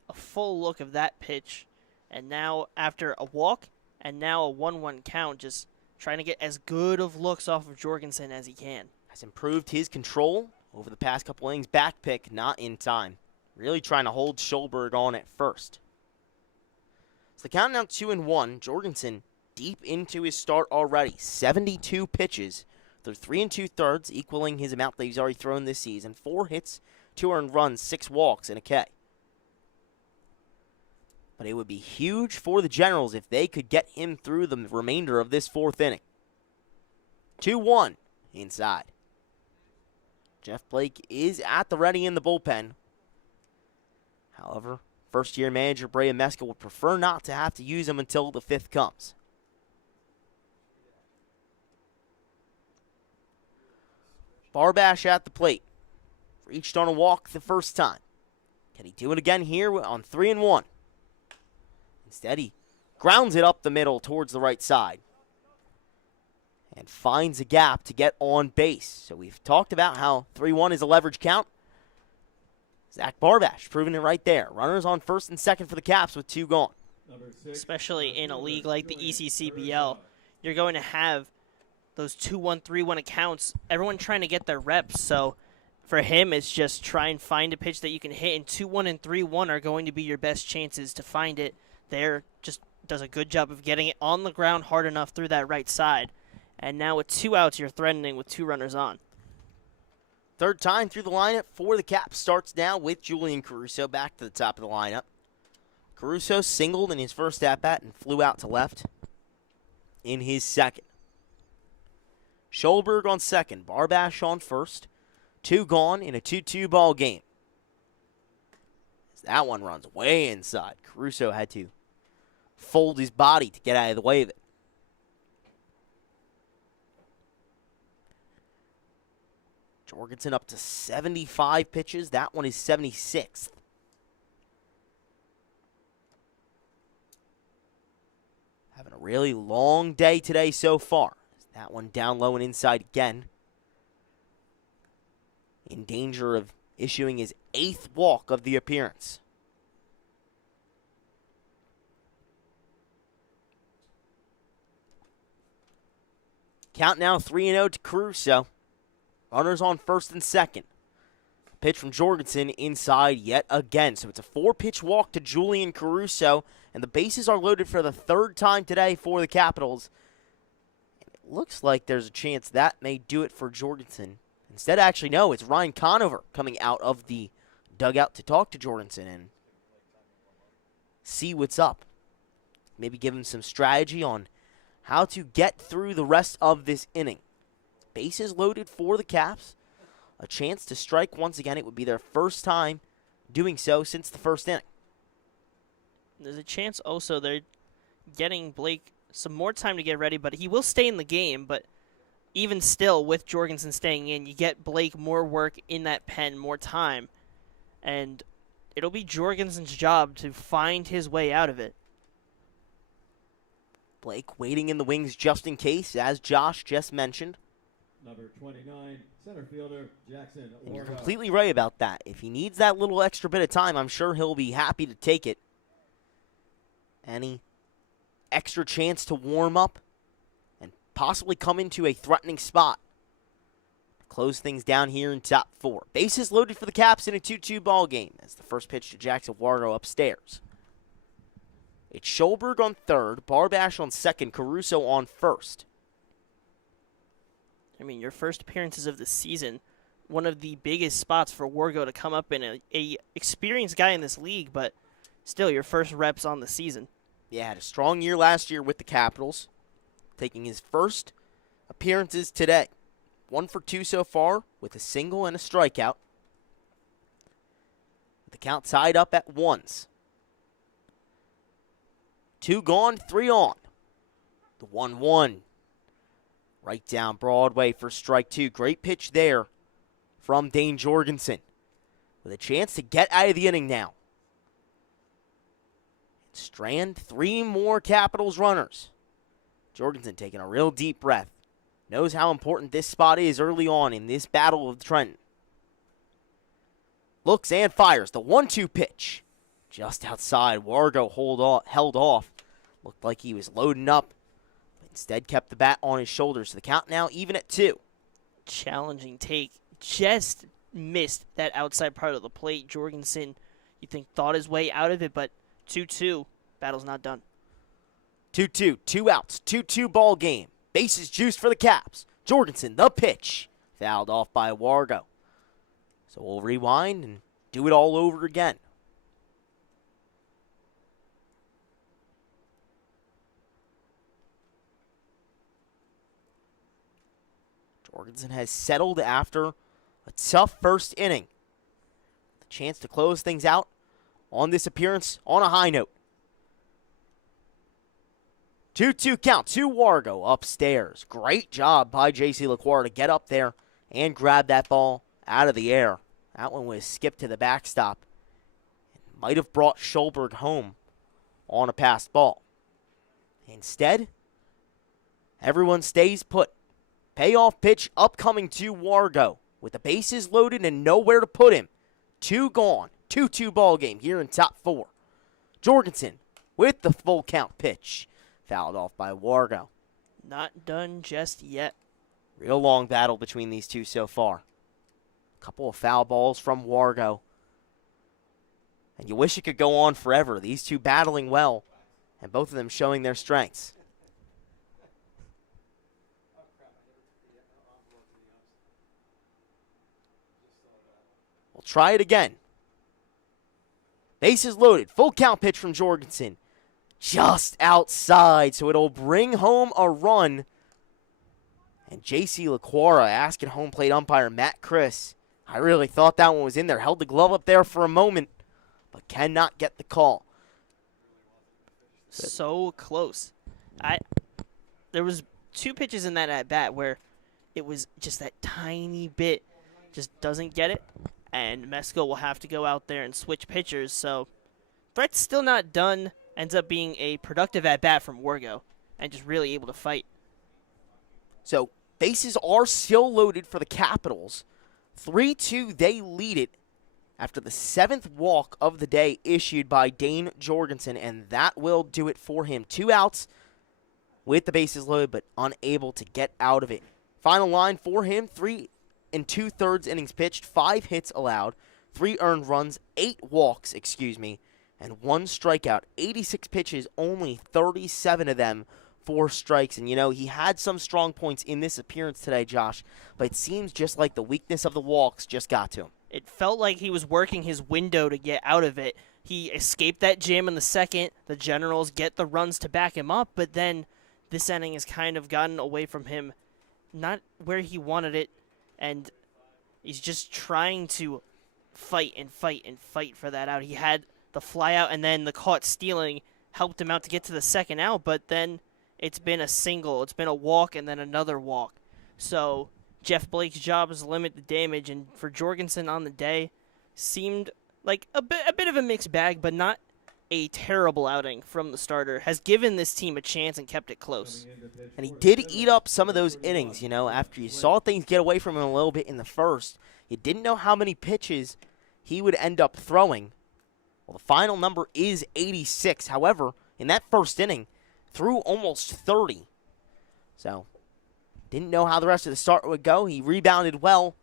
a full look of that pitch, and now after a walk and now a 1-1 count, just trying to get as good of looks off of Jorgensen as he can. Has improved his control over the past couple innings. Back pick, not in time. Really trying to hold Schulberg on at first. So the count now 2-1. Jorgensen deep into his start already. 72 pitches. They're 3 2/3, equaling his amount that he's already thrown this season. 4 hits, 2 earned runs, 6 walks, and a K. But it would be huge for the Generals if they could get him through the remainder of this 4th inning. 2-1 inside. Jeff Blake is at the ready in the bullpen. However, first-year manager Brea Meska would prefer not to have to use him until the fifth comes. Barbash at the plate. Reached on a walk the first time. Can he do it again here on 3-1? Instead, he grounds it up the middle towards the right side and finds a gap to get on base. So we've talked about how 3-1 is a leverage count. Zach Barbash proving it right there. Runners on first and second for the Caps with 2 gone. Especially in a league like the ECCBL, you're going to have those 2-1, 3-1 accounts, everyone trying to get their reps. So for him, it's just try and find a pitch that you can hit, and 2-1 and 3-1 are going to be your best chances to find it. There just does a good job of getting it on the ground hard enough through that right side. And now with 2 outs, you're threatening with 2 runners on. Third time through the lineup for the Caps starts now with Julian Caruso back to the top of the lineup. Caruso singled in his first at-bat and flew out to left in his second. Schulberg on second, Barbash on first. 2 gone in a 2-2 ball game. As that one runs way inside. Caruso had to fold his body to get out of the way of it. Jorgensen up to 75 pitches. That one is 76th. Having a really long day today so far. That one down low and inside again. In danger of issuing his 8th walk of the appearance. Count now 3-0 to Caruso. Runners on first and second. Pitch from Jorgensen inside yet again. So it's a 4-pitch walk to Julian Caruso. And the bases are loaded for the 3rd time today for the Capitals. And it looks like there's a chance that may do it for Jorgensen. Instead, actually, no, it's Ryan Conover coming out of the dugout to talk to Jorgensen and see what's up. Maybe give him some strategy on how to get through the rest of this inning. Bases loaded for the Caps. A chance to strike once again. It would be their first time doing so since the first inning. There's a chance also they're getting Blake some more time to get ready, but he will stay in the game. But even still, with Jorgensen staying in, you get Blake more work in that pen, more time. And it'll be Jorgensen's job to find his way out of it. Blake waiting in the wings just in case, as Josh just mentioned. Number 29, center fielder, Jackson. And you're completely right about that. If he needs that little extra bit of time, I'm sure he'll be happy to take it. Any extra chance to warm up and possibly come into a threatening spot. Close things down here in top 4. Bases loaded for the Caps in a 2-2 ball game as the first pitch to Jackson Wargo upstairs. It's Schulberg on third, Barbash on second, Caruso on first. I mean, your first appearances of the season, one of the biggest spots for Wargo to come up in a experienced guy in this league, but still your first reps on the season. Yeah, had a strong year last year with the Capitals, taking his first appearances today. 1 for 2 so far with a single and a strikeout. The count tied up at 1s. 2 gone, 3 on. The 1-1. Right down Broadway for strike 2. Great pitch there from Dane Jorgensen. With a chance to get out of the inning now. Strand 3 more Capitals runners. Jorgensen taking a real deep breath. Knows how important this spot is early on in this battle of Trenton. Looks and fires the 1-2 pitch. Just outside, Wargo held off. Looked like he was loading up. But instead kept the bat on his shoulders. The count now even at 2. Challenging take. Just missed that outside part of the plate. Jorgensen, you think, thought his way out of it, but 2-2. Battle's not done. 2-2. 2 outs. 2-2 ball game. Bases juiced for the Caps. Jorgensen, the pitch. Fouled off by Wargo. So we'll rewind and do it all over again. Jorgensen has settled after A tough first inning. The chance to close things out on this appearance on a high note. 2-2 count to Wargo upstairs. Great job by J.C. LaQuarta to get up there and grab that ball out of the air. That one was skipped to the backstop. Might have brought Schulberg home on a passed ball. Instead, everyone stays put. Payoff pitch upcoming to Wargo with the bases loaded and nowhere to put him. 2 gone. 2-2 ball game here in top 4. Jorgensen with the full count pitch. Fouled off by Wargo. Not done just yet. Real long battle between these two so far. Couple of foul balls from Wargo. And you wish it could go on forever. These two battling well, and both of them showing their strengths. We'll try it again. Bases loaded. Full count pitch from Jorgensen. Just outside, so it'll bring home a run. And J.C. LaQuarta asking home plate umpire Matt Chris. I really thought that one was in there. Held the glove up there for a moment, but cannot get the call. So close. There was 2 pitches in that at bat where it was just that tiny bit, just doesn't get it, and Mesco will have to go out there and switch pitchers. So threat's still not done. Ends up being a productive at bat from Wargo, and just really able to fight. So bases are still loaded for the Capitals. 3-2, they lead it after the 7th walk of the day issued by Dane Jorgensen, and that will do it for him. 2 outs with the bases loaded, but unable to get out of it. Final line for him, 3 2/3 innings pitched, 5 hits allowed, 3 earned runs, 8 walks, and 1 strikeout. 86 pitches, only 37 of them 4 strikes. And, he had some strong points in this appearance today, Josh, but it seems just like the weakness of the walks just got to him. It felt like he was working his window to get out of it. He escaped that jam in the second. The Generals get the runs to back him up, but then this inning has kind of gotten away from him, not where he wanted it, and he's just trying to fight and fight and fight for that out. He had the fly out, and then the caught stealing helped him out to get to the second out, but then it's been a single. It's been a walk and then another walk. So Jeff Blake's job is to limit the damage, and for Jorgensen on the day, seemed like a bit of a mixed bag, but not a terrible outing from the starter. Has given this team a chance and kept it close. And he did eat up some of those innings, after you saw things get away from him a little bit in the first. You didn't know how many pitches he would end up throwing. Well, the final number is 86. However, in that first inning, threw almost 30. So, didn't know how the rest of the start would go. He rebounded well,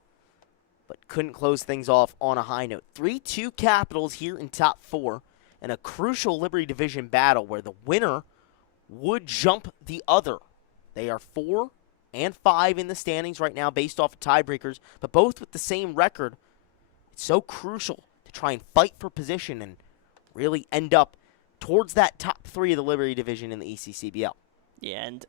but couldn't close things off on a high note. 3-2 Capitals here in top 4, and a crucial Liberty Division battle where the winner would jump the other. They are 4 and 5 in the standings right now based off of tiebreakers, but both with the same record. It's so crucial to try and fight for position and really end up towards that top 3 of the Liberty Division in the ECCBL. Yeah, and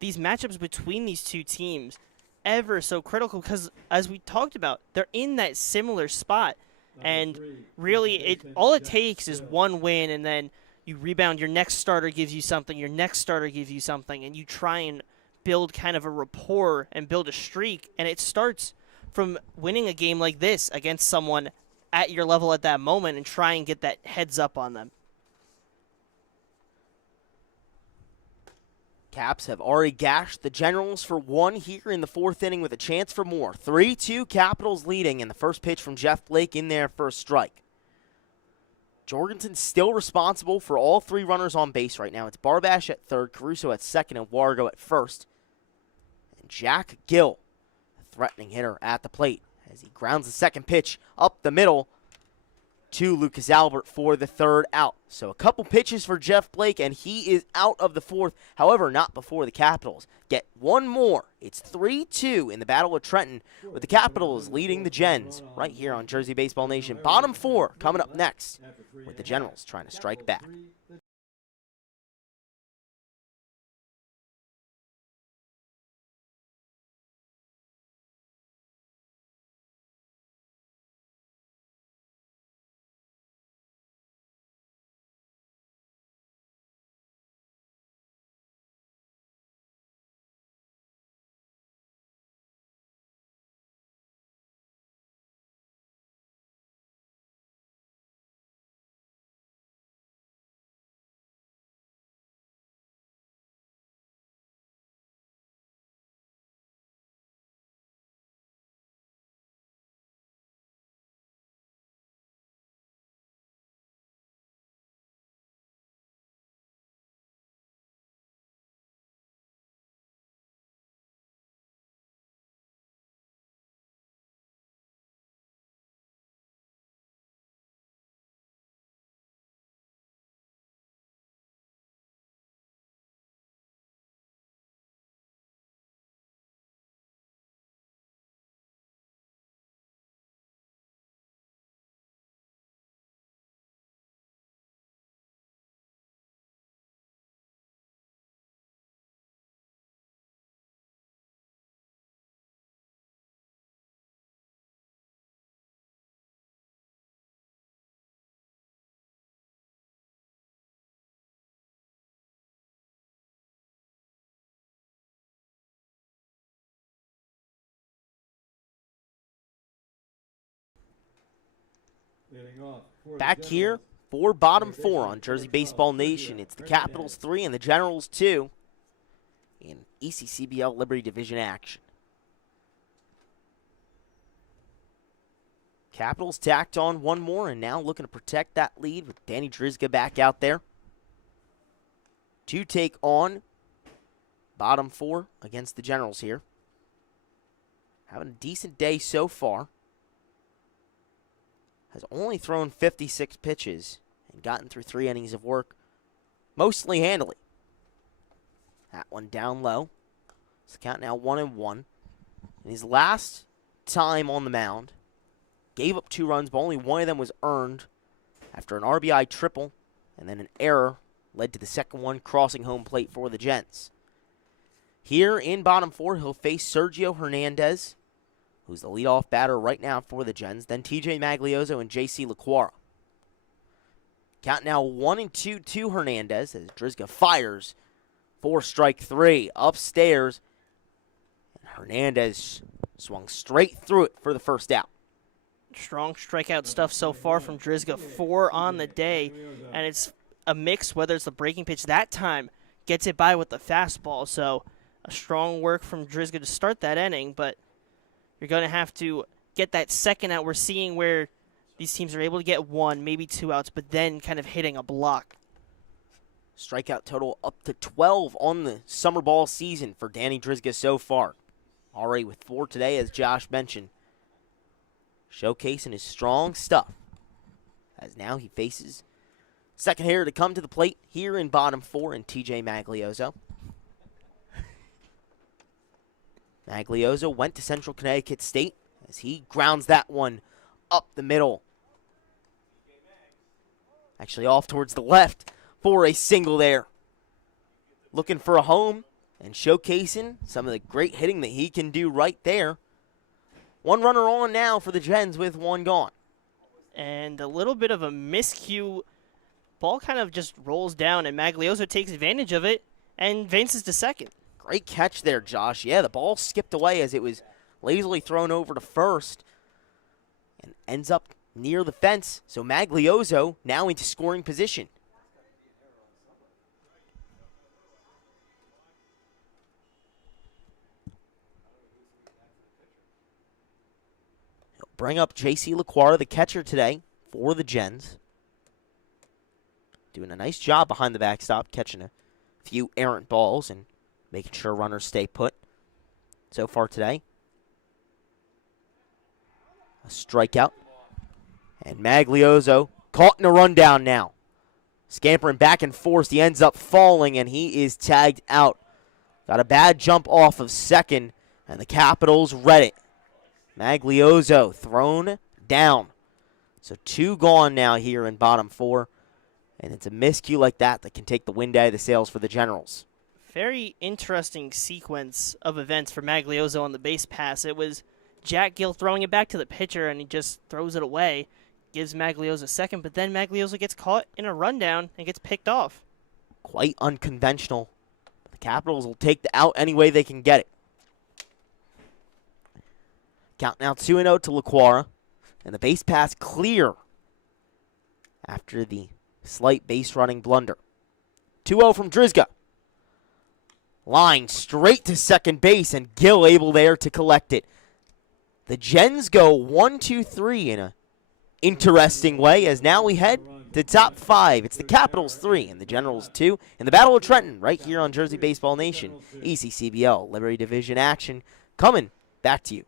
these matchups between these two teams ever so critical because, as we talked about, they're in that similar spot. And really, all it takes is one win, and then you rebound. Your next starter gives you something. Your next starter gives you something, and you try and build kind of a rapport and build a streak. And it starts from winning a game like this against someone at your level at that moment and try and get that heads up on them. Caps have already gashed the Generals for 1 here in the 4th inning with a chance for more. 3-2 Capitals leading, and the first pitch from Jeff Blake in there for a strike. Jorgensen still responsible for all 3 runners on base right now. It's Barbash at 3rd, Caruso at 2nd, and Wargo at 1st. And Jack Gill, a threatening hitter at the plate as he grounds the second pitch up the middle to Lucas Albert for the 3rd out. So a couple pitches for Jeff Blake, and he is out of the 4th. However, not before the Capitals get one more. It's 3-2 in the Battle of Trenton, with the Capitals leading the Gens right here on Jersey Baseball Nation. Bottom 4 coming up next, with the Generals trying to strike back. Leading off for the Back here Generals. for bottom four on Jersey Baseball Nation. It's the Capitals 3 and the Generals 2 in ECCBL Liberty Division action. Capitals tacked on one more and now looking to protect that lead with Danny Drizga back out there to take on bottom four against the Generals here. Having a decent day so far. Has only thrown 56 pitches and gotten through 3 innings of work, mostly handily. That one down low. It's count now 1-1. And his last time on the mound, gave up 2 runs, but only one of them was earned after an RBI triple, and then an error led to the second one crossing home plate for the Gents. Here in bottom four, he'll face Sergio Hernandez, who's the leadoff batter right now for the Gens, then TJ Maglioso and JC LaQuara. Count now 1-2 to Hernandez as Drizga fires for strike 3 upstairs. And Hernandez swung straight through it for the first out. Strong strikeout stuff so far from Drizga, 4 on the day, and it's a mix, whether it's the breaking pitch that time, gets it by with the fastball, so a strong work from Drizga to start that inning, but you're going to have to get that second out. We're seeing where these teams are able to get 1, maybe 2 outs, but then kind of hitting a block. Strikeout total up to 12 on the summer ball season for Danny Drizga so far. Already with 4 today, as Josh mentioned. Showcasing his strong stuff, as now he faces second hitter to come to the plate here in bottom four in TJ Maglioso. Maglioso went to Central Connecticut State as he grounds that one up the middle. Actually off towards the left for a single there. Looking for a home and showcasing some of the great hitting that he can do right there. 1 runner on now for the Gens with 1 gone. And a little bit of a miscue. Ball kind of just rolls down, and Maglioso takes advantage of it and advances to second. Great catch there, Josh. Yeah, the ball skipped away as it was lazily thrown over to first and ends up near the fence. So Maglioso now into scoring position. He'll bring up JC LaQuara, the catcher today for the Gens. Doing a nice job behind the backstop, catching a few errant balls and making sure runners stay put so far today. A strikeout. And Maglioso caught in a rundown now. Scampering back and forth. He ends up falling, and he is tagged out. Got a bad jump off of second, and the Capitals read it. Maglioso thrown down. So 2 gone now here in bottom four. And it's a miscue like that that can take the wind out of the sails for the Generals. Very interesting sequence of events for Maglioso on the base pass. It was Jack Gill throwing it back to the pitcher, and he just throws it away. Gives Maglioso a second, but then Maglioso gets caught in a rundown and gets picked off. Quite unconventional. The Capitals will take the out any way they can get it. Count now 2-0 to LaQuara. And the base pass clear after the slight base running blunder. 2-0 from Drizga. Line straight to second base, and Gill able there to collect it. The Gens go 1-2-3 in a interesting way, as now we head to top 5. It's the Capitals 3 and the Generals 2 in the Battle of Trenton right here on Jersey Baseball Nation. ECCBL Liberty Division action coming back to you.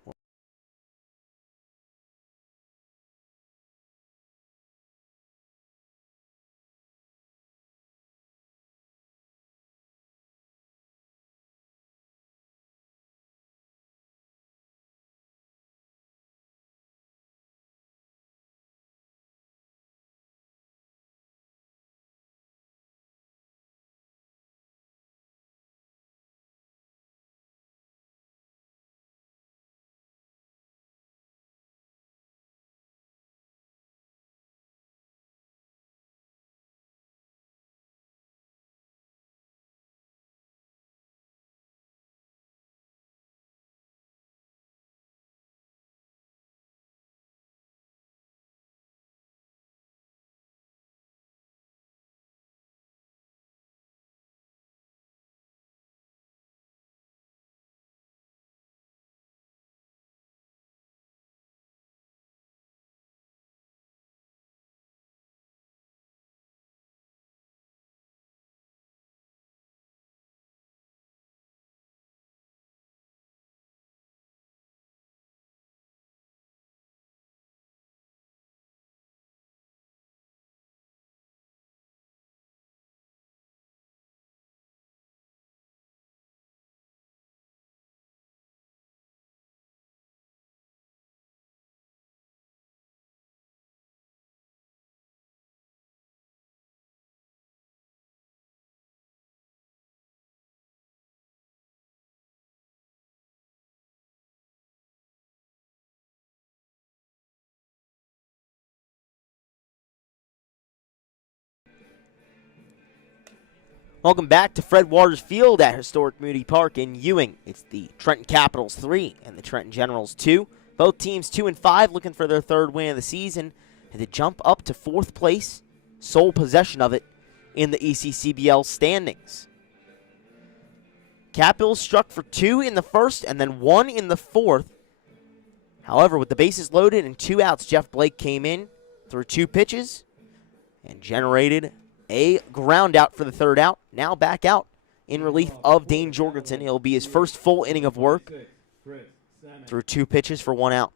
Welcome back to Fred Waters Field at historic Moody Park in Ewing. It's the Trenton Capitals 3 and the Trenton Generals 2. Both teams 2-5, looking for their third win of the season and to jump up to fourth place, sole possession of it in the ECCBL standings. Capitals struck for 2 in the first and then 1 in the fourth. However, with the bases loaded and 2 outs, Jeff Blake came in, threw 2 pitches, and generated a ground out for the third out. Now back out in relief of Dane Jorgensen. It'll be his first full inning of work. Threw 2 pitches for 1 out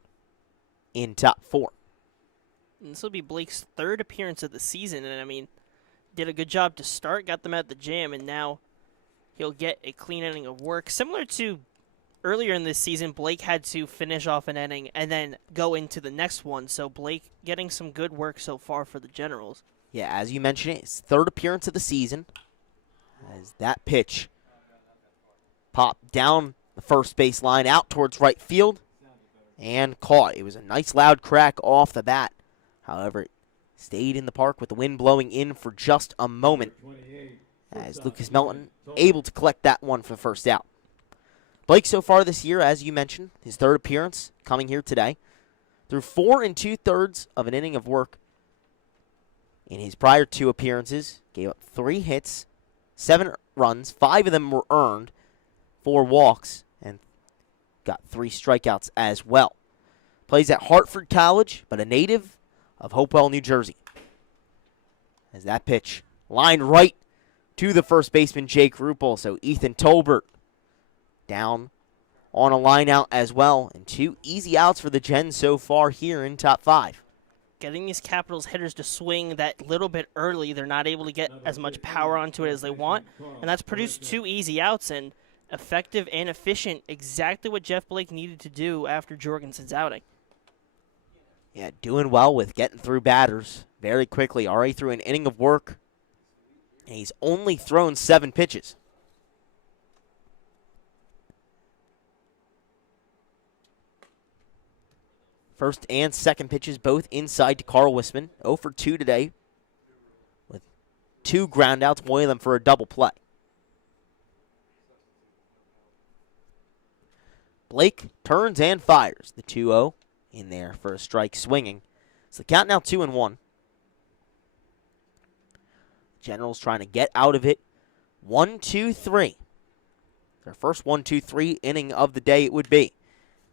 in top 4. And this will be Blake's third appearance of the season. And, I mean, did a good job to start, got them at the jam, and now he'll get a clean inning of work. Similar to earlier in this season, Blake had to finish off an inning and then go into the next one. So Blake getting some good work so far for the Generals. Yeah, as you mentioned, it's third appearance of the season. As that pitch popped down the first base line out towards right field and caught. It was a nice loud crack off the bat. However, it stayed in the park with the wind blowing in for just a moment as Lucas Melton able to collect that one for the first out. Blake so far this year, as you mentioned, his third appearance coming here today. Through 4 2/3 of an inning of work. In his prior 2 appearances, gave up 3 hits, 7 runs, 5 of them were earned, 4 walks, and got 3 strikeouts as well. Plays at Hartford College, but a native of Hopewell, New Jersey. As that pitch lined right to the first baseman, Jake Ruppel. So Ethan Tolbert down on a line out as well. And 2 easy outs for the Gens so far here in top 5. Getting these Capitals hitters to swing that little bit early, they're not able to get as much power onto it as they want. And that's produced 2 easy outs, and effective and efficient, exactly what Jeff Blake needed to do after Jorgensen's outing. Yeah, doing well with getting through batters very quickly. Already through an inning of work, and he's only thrown 7 pitches. First and second pitches both inside to Carl Wisman. 0 for 2 today with 2 groundouts, one of them for a double play. Blake turns and fires the 2-0 in there for a strike swinging. So the count now 2-1. Generals trying to get out of it. 1-2-3. Their first 1-2-3 inning of the day it would be.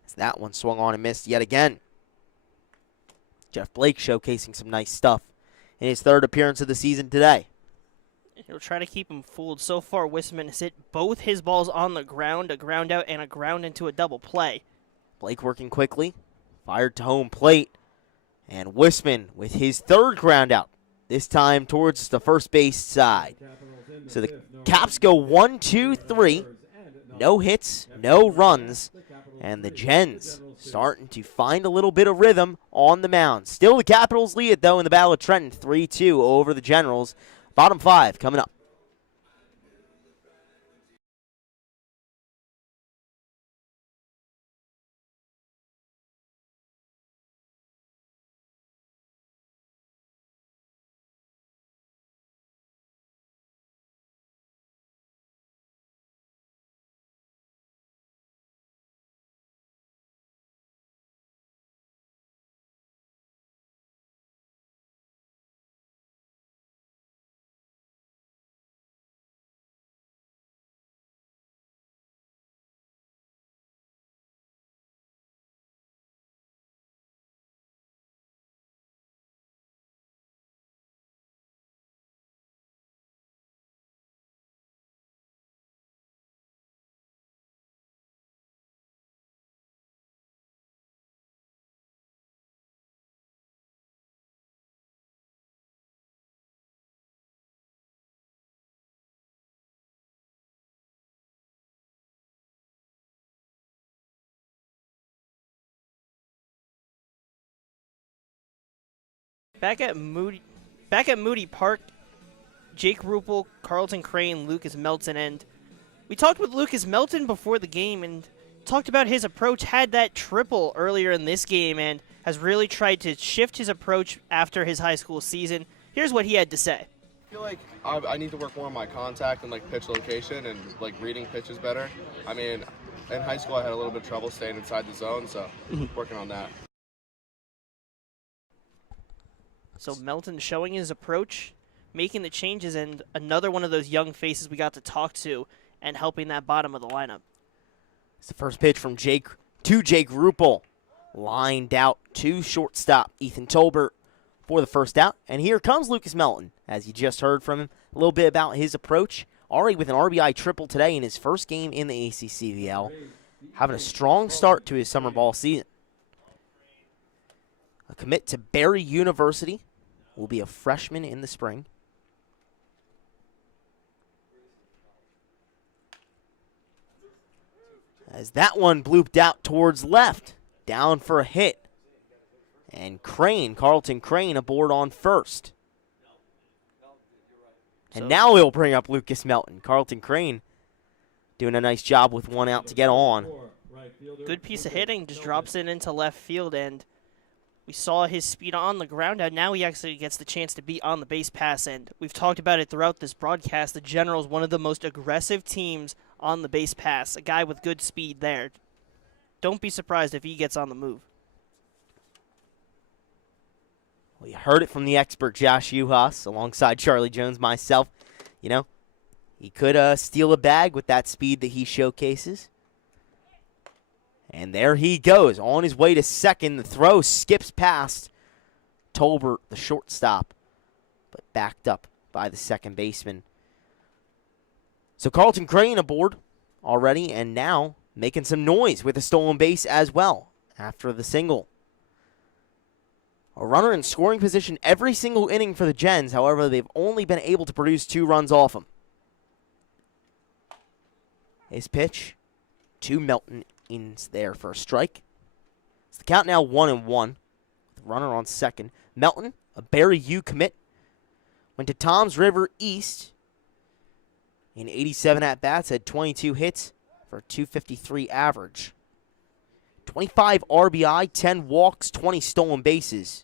As that one swung on and missed yet again. Jeff Blake showcasing some nice stuff in his third appearance of the season today. He'll try to keep him fooled. So far, Wisman has hit both his balls on the ground, a ground out and a ground into a double play. Blake working quickly, fired to home plate, and Wisman with his third ground out, this time towards the first base side. So the Caps go 1-2-3, no hits, no runs, and the Gens starting to find a little bit of rhythm on the mound. Still the Capitals lead it, though, in the Battle of Trenton, 3-2 over the Generals. Bottom 5 coming up. Back at Moody Park, Jake Ruppel, Carlton Crane, Lucas Melton, and we talked with Lucas Melton before the game and talked about his approach. Had that triple earlier in this game and has really tried to shift his approach after his high school season. Here's what he had to say. I feel like I need to work more on my contact and like pitch location and like reading pitches better. I mean, in high school I had a little bit of trouble staying inside the zone, so working on that. So Melton showing his approach, making the changes, and another one of those young faces we got to talk to and helping that bottom of the lineup. It's the first pitch from Jake Ruppel. Lined out to shortstop Ethan Tolbert for the first out. And here comes Lucas Melton, as you just heard from him. A little bit about his approach. Already with an RBI triple today in his first game in the ACCBL. Having a strong start to his summer ball season. A commit to Barry University. Will be a freshman in the spring. As that one blooped out towards left. Down for a hit. And Carlton Crane aboard on first. And now we'll bring up Lucas Melton. Carlton Crane doing a nice job with one out to get on. Good piece of hitting, just drops it into left field, and we saw his speed on the ground, and now he actually gets the chance to be on the base pass, and we've talked about it throughout this broadcast. The Generals, one of the most aggressive teams on the base pass, a guy with good speed there. Don't be surprised if he gets on the move. Well, you heard it from the expert Josh Yuhas alongside Charlie Jones, myself. You know, he could steal a bag with that speed that he showcases. And there he goes on his way to second. The throw skips past Tolbert, the shortstop, but backed up by the second baseman. So Carlton Crane aboard already, and now making some noise with a stolen base as well after the single. A runner in scoring position every single inning for the Gens. However, they've only been able to produce 2 runs off him. His pitch to Melton in there for a strike. It's the count now 1-1. The runner on second. Melton, a Barry U commit, went to Toms River East in 87 at-bats, had 22 hits for a 253 average. 25 RBI, 10 walks, 20 stolen bases,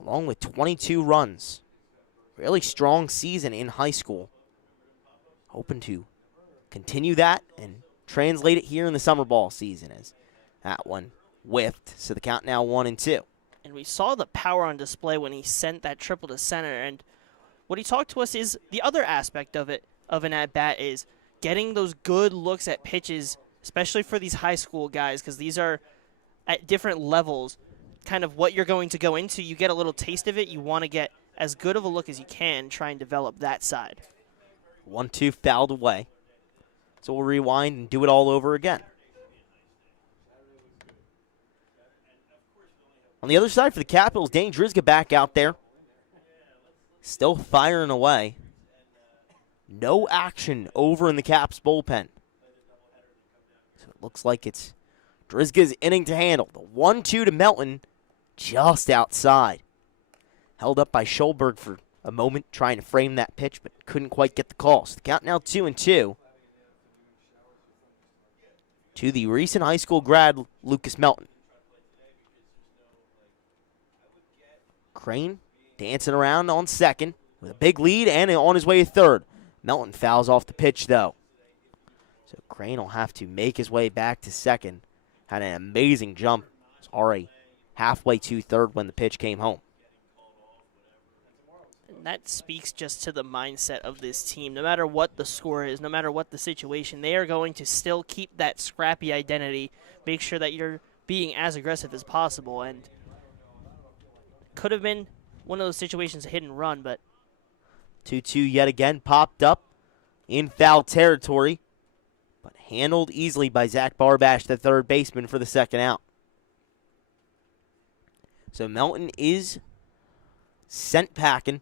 along with 22 runs. Really strong season in high school. Hoping to continue that and translate it here in the summer ball season, as that one whiffed. So the count now 1-2. And we saw the power on display when he sent that triple to center. And what he talked to us is the other aspect of it, of an at-bat, is getting those good looks at pitches, especially for these high school guys, because these are at different levels. Kind of what you're going to go into, you get a little taste of it. You want to get as good of a look as you can, try and develop that side. 1-2 fouled away. So we'll rewind and do it all over again. On the other side for the Capitals, Danny Drizga back out there. Still firing away. No action over in the Caps bullpen. So it looks like it's Drizga's inning to handle. The 1-2 to Melton, just outside. Held up by Schulberg for a moment, trying to frame that pitch, but couldn't quite get the call. So the count now 2-2. To the recent high school grad, Lucas Melton. Crane dancing around on second with a big lead and on his way to third. Melton fouls off the pitch, though. So Crane will have to make his way back to second. Had an amazing jump. Was already halfway to third when the pitch came home. And that speaks just to the mindset of this team. No matter what the score is, no matter what the situation, they are going to still keep that scrappy identity, make sure that you're being as aggressive as possible. And could have been one of those situations, a hit and run, but 2-2 yet again, popped up in foul territory, but handled easily by Zach Barbash, the third baseman, for the second out. So Melton is sent packing.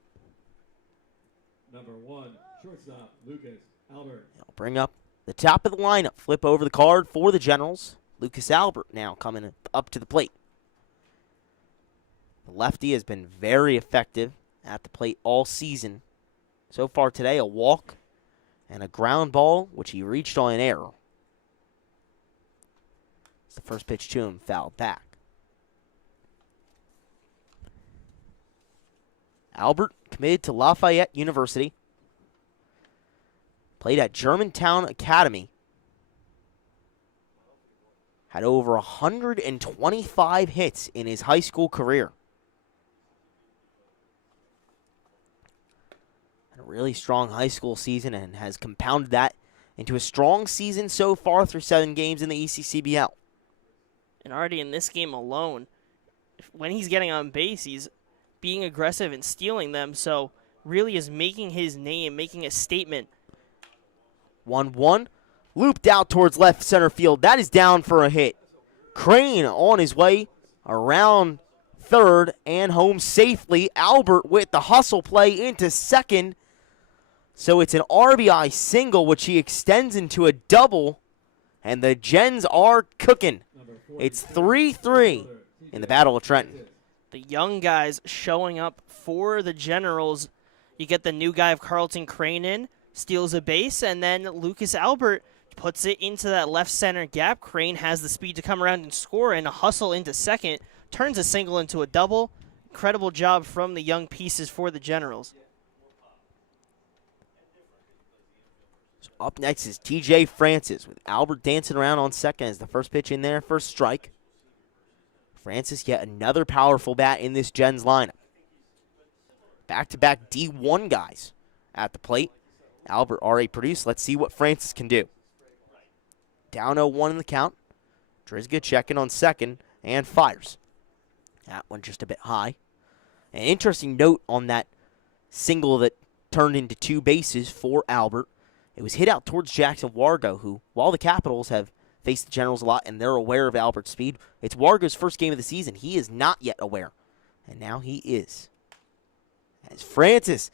Number 1, shortstop, Lucas Albert. I'll bring up the top of the lineup. Flip over the card for the Generals. Lucas Albert now coming up to the plate. The lefty has been very effective at the plate all season. So far today, a walk and a ground ball, which he reached on an error. It's the first pitch to him, fouled back. Albert committed to Lafayette University. Played at Germantown Academy. Had over 125 hits in his high school career. Had a really strong high school season and has compounded that into a strong season so far through 7 games in the ECCBL. And already in this game alone, when he's getting on base, he's being aggressive and stealing them, so really is making his name, making a statement. 1-1. Looped out towards left center field. That is down for a hit. Crane on his way around third and home safely. Albert with the hustle play into second. So it's an RBI single, which he extends into a double. And the Gens are cooking. It's 3-3 in the Battle of Trenton. The young guys showing up for the Generals. You get the new guy of Carlton Crane in, steals a base, and then Lucas Albert puts it into that left center gap. Crane has the speed to come around and score, and a hustle into second. Turns a single into a double. Incredible job from the young pieces for the Generals. So up next is TJ Francis with Albert dancing around on second as the first pitch in there, first strike. Francis yet another powerful bat in this Gens lineup. Back-to-back D1 guys at the plate. Albert already produced. Let's see what Francis can do. Down 0-1 in the count. Drizga checking on second and fires. That one just a bit high. An interesting note on that single that turned into 2 bases for Albert. It was hit out towards Jackson Wargo, who, while the Capitals have faced the Generals a lot and they're aware of Albert's speed, it's Wargo's first game of the season. He is not yet aware, and now he is. As Francis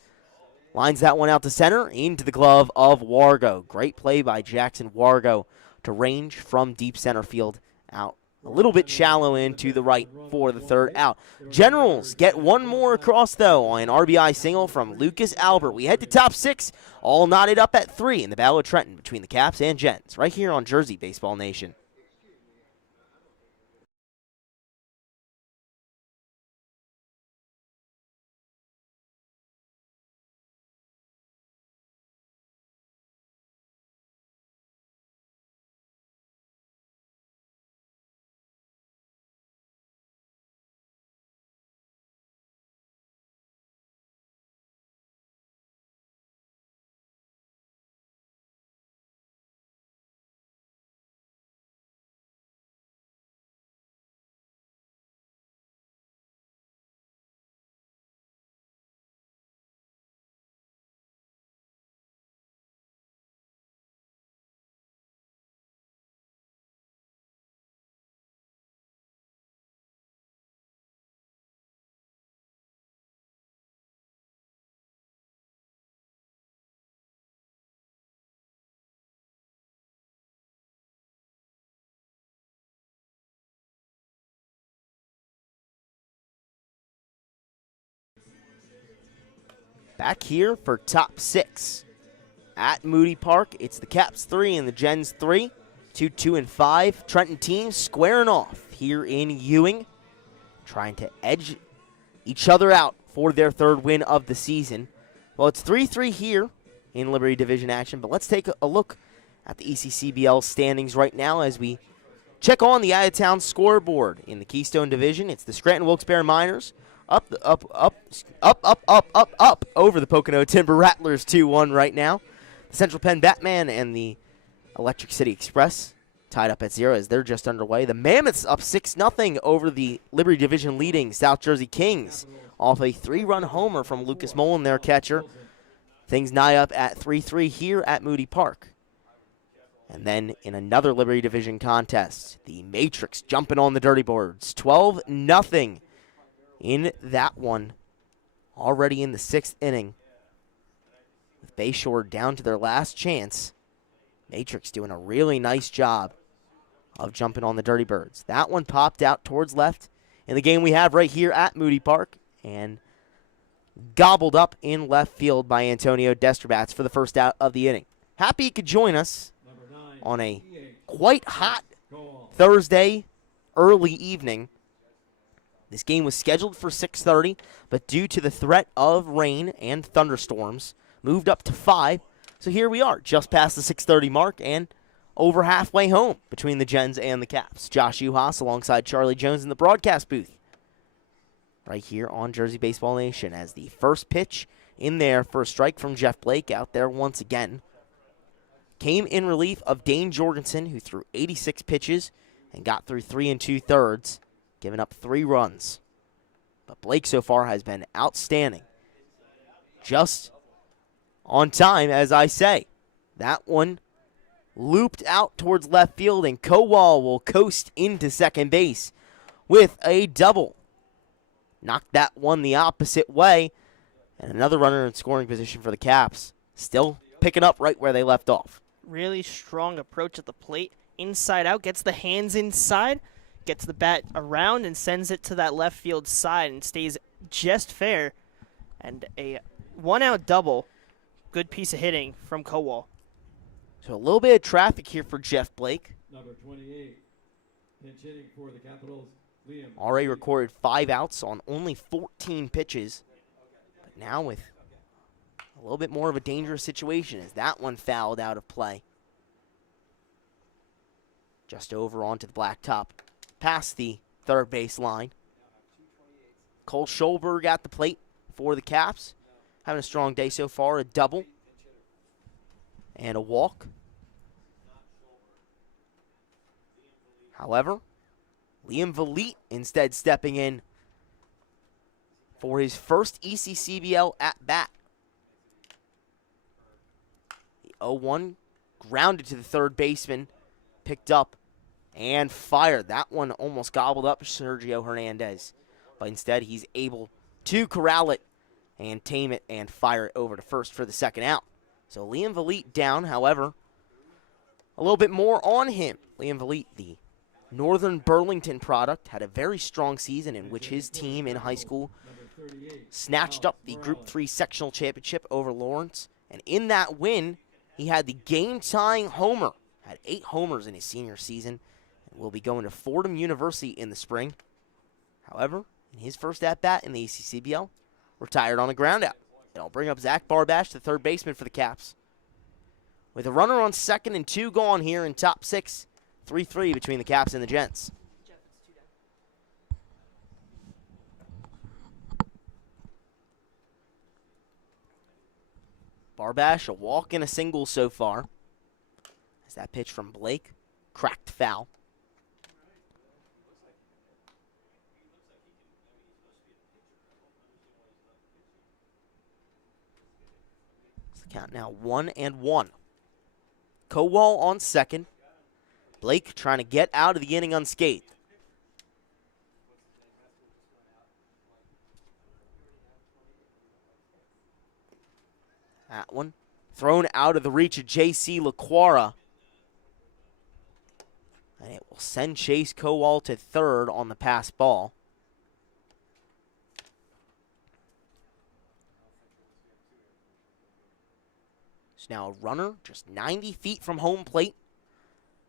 lines that one out to center into the glove of Wargo. Great play by Jackson Wargo to range from deep center field out a little bit shallow into the right for the third out. Generals get one more across, though, on an RBI single from Lucas Albert. We head to top 6, all knotted up at 3 in the Battle of Trenton between the Caps and Gens, right here on Jersey Baseball Nation. Back here for top 6 at Moody Park. It's the Caps 3 and the Gens 3. 2, and 5. Trenton teams squaring off here in Ewing, trying to edge each other out for their 3rd win of the season. Well, it's 3-3 here in Liberty Division action, but let's take a look at the ECCBL standings right now as we check on the out-of-town scoreboard in the Keystone Division. It's the Scranton Wilkes-Barre Miners up over the Pocono Timber Rattlers 2-1 right now. The Central Penn Batman and the Electric City Express tied up at 0 as they're just underway. The Mammoths up 6-0 over the Liberty Division leading South Jersey Kings off a 3-run homer from Lucas Mullen, their catcher. Things nigh up at 3-3 here at Moody Park. And then in another Liberty Division contest, the Matrix jumping on the Dirty Birds. 12-0 in that one, already in the 6th inning. With Bayshore down to their last chance, Matrix doing a really nice job of jumping on the Dirty Birds. That one popped out towards left in the game we have right here at Moody Park and gobbled up in left field by Antonio Desterbats for the first out of the inning. Happy he could join us on a quite hot Thursday early evening. This game was scheduled for 6:30, but due to the threat of rain and thunderstorms, moved up to 5. So here we are, just past the 6:30 mark and over halfway home between the Gens and the Caps. Josh Yuhas alongside Charlie Jones in the broadcast booth right here on Jersey Baseball Nation as the first pitch in there for a strike from Jeff Blake out there once again. Came in relief of Dane Jorgensen, who threw 86 pitches and got through 3 2/3, giving up 3 runs. But Blake so far has been outstanding. Just on time, as I say. That one looped out towards left field, and Kowal will coast into second base with a double. Knocked that one the opposite way, and another runner in scoring position for the Caps. Still picking up right where they left off. Really strong approach at the plate. Inside out, gets the hands inside, gets the bat around and sends it to that left field side and stays just fair. And a 1-out double. Good piece of hitting from Kowal. So a little bit of traffic here for Jeff Blake. Number 28, pinch hitting for the Capitals, Liam. Already recorded 5 outs on only 14 pitches. But now with a little bit more of a dangerous situation as that one fouled out of play. Just over onto the blacktop, past the third base line. Cole Schulberg at the plate for the Caps. Having a strong day so far, a double and a walk. However, Liam Valit instead stepping in for his first ECCBL at-bat. The 0-1 grounded to the third baseman, picked up and fired. That one almost gobbled up Sergio Hernandez, but instead he's able to corral it and tame it and fire it over to first for the second out. So Liam Valit down, however, a little bit more on him. Liam Valit, the Northern Burlington product, had a very strong season in which his team in high school snatched up the Group 3 sectional championship over Lawrence. And in that win, he had the game-tying homer. Had 8 homers in his senior season and will be going to Fordham University in the spring. However, in his first at-bat in the ECCBL, retired on a groundout. It'll bring up Zach Barbash, the third baseman for the Caps. With a runner on second and 2 gone here in top 6, 3-3 between the Caps and the Gents. Barbash, a walk and a single so far. As that pitch from Blake, cracked foul. Count now 1-1. Kowal on second. Blake trying to get out of the inning unscathed. That one thrown out of the reach of J.C. LaQuara. And it will send Chase Kowal to third on the pass ball. Now a runner just 90 feet from home plate,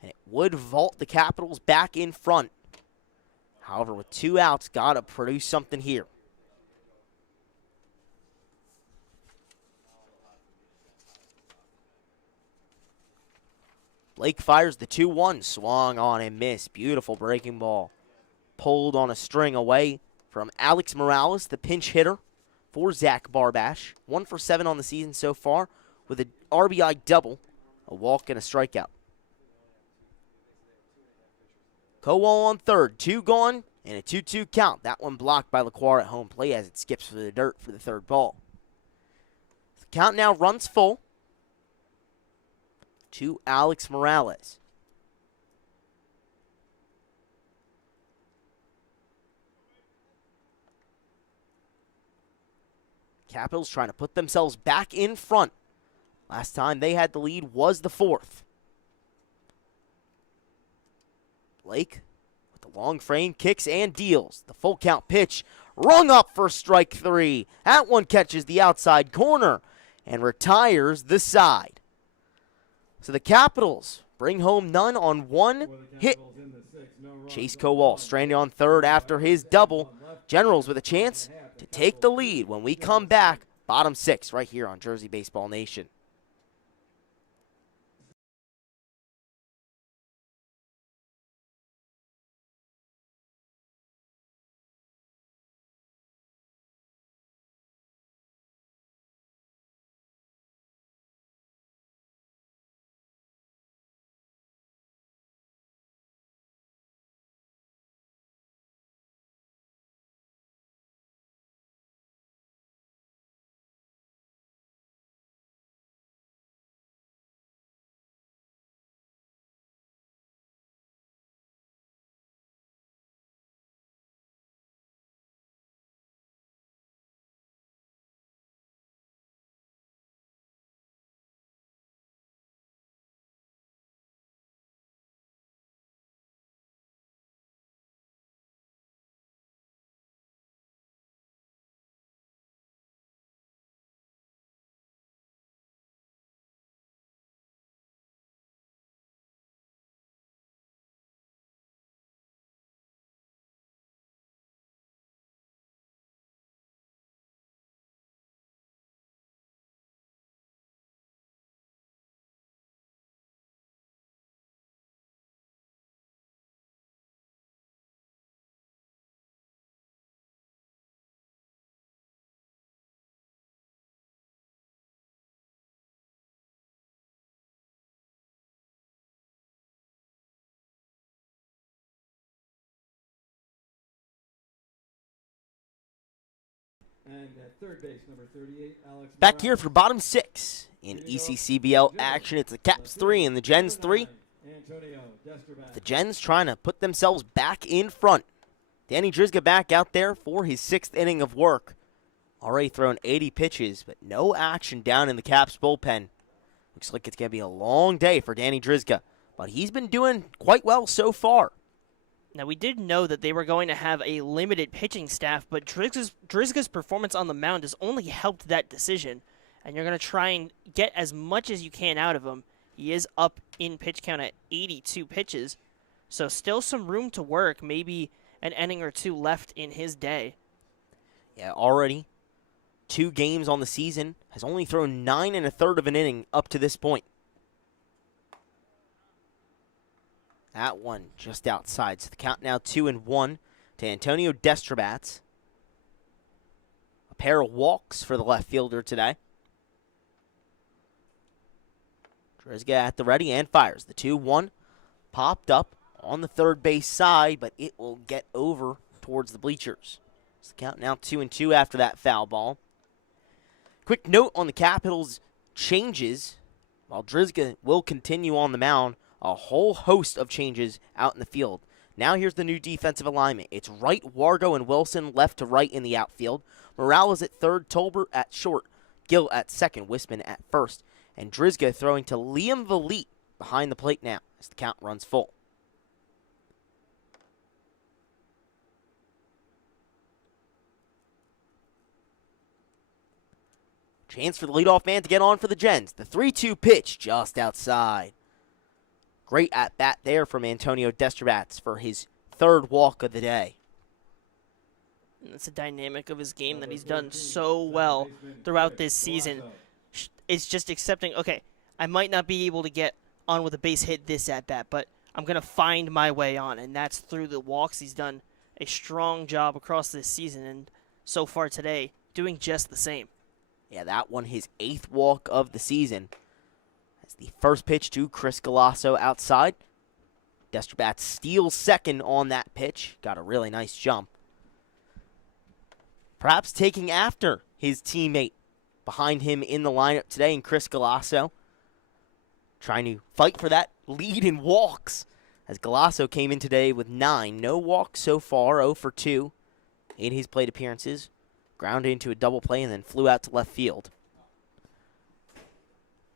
and it would vault the Capitals back in front. However, with 2 outs, got to produce something here. Blake fires the 2-1, swung on and missed. Beautiful breaking ball. Pulled on a string away from Alex Morales, the pinch hitter for Zach Barbash. 1 for 7 on the season so far, with an RBI double, a walk, and a strikeout. Kowal on third, 2 gone, and a 2-2 count. That one blocked by LaQuara at home plate as it skips for the dirt for the third ball. The count now runs full to Alex Morales. Capitals trying to put themselves back in front. Last time they had the lead was the 4th. Blake with the long frame, kicks and deals. The full count pitch rung up for strike 3. That one catches the outside corner and retires the side. So the Capitals bring home none on 1 hit. Chase Kowal stranded on third after his double. Generals with a chance to take the lead when we come back. Bottom 6 right here on Jersey Baseball Nation. And at third base, number 38, Alex Back here Morales. for bottom 6 in ECCBL action. It's the Caps 3 and the Gens 3. Antonio Desterbat. The Gens trying to put themselves back in front. Danny Drizga back out there for his 6th inning of work. Already thrown 80 pitches, but no action down in the Caps bullpen. Looks like it's going to be a long day for Danny Drizga, but he's been doing quite well so far. Now, we did know that they were going to have a limited pitching staff, but Drizga's performance on the mound has only helped that decision, and you're going to try and get as much as you can out of him. He is up in pitch count at 82 pitches, so still some room to work, maybe an inning or two left in his day. Yeah, already 2 games on the season, has only thrown 9 1/3 of an inning up to this point. That one just outside. So the count now 2-1 to Antonio Destrabats. A pair of walks for the left fielder today. Drizga at the ready and fires. The 2-1 popped up on the third base side, but it will get over towards the bleachers. So the count now 2-2 after that foul ball. Quick note on the Capitals' changes. While Drizga will continue on the mound, a whole host of changes out in the field. Now here's the new defensive alignment. It's Wright, Wargo, and Wilson left to right in the outfield. Morales at third, Tolbert at short, Gill at second, Wisman at first, and Drizga throwing to Liam Valit behind the plate now as the count runs full. Chance for the leadoff man to get on for the Gens. The 3-2 pitch just outside. Great at-bat there from Antonio Destrabats for his 3rd walk of the day. That's a dynamic of his game that he's done so well throughout this season. It's just accepting, okay, I might not be able to get on with a base hit this at-bat, but I'm going to find my way on, and that's through the walks. He's done a strong job across this season, and so far today, doing just the same. Yeah, that one his 8th walk of the season. As the first pitch to Chris Galasso outside. Destrabats steals second on that pitch. Got a really nice jump. Perhaps taking after his teammate behind him in the lineup today in Chris Galasso. Trying to fight for that lead in walks. As Galasso came in today with 9. No walks so far, 0 for 2 in his plate appearances. Grounded into a double play and then flew out to left field.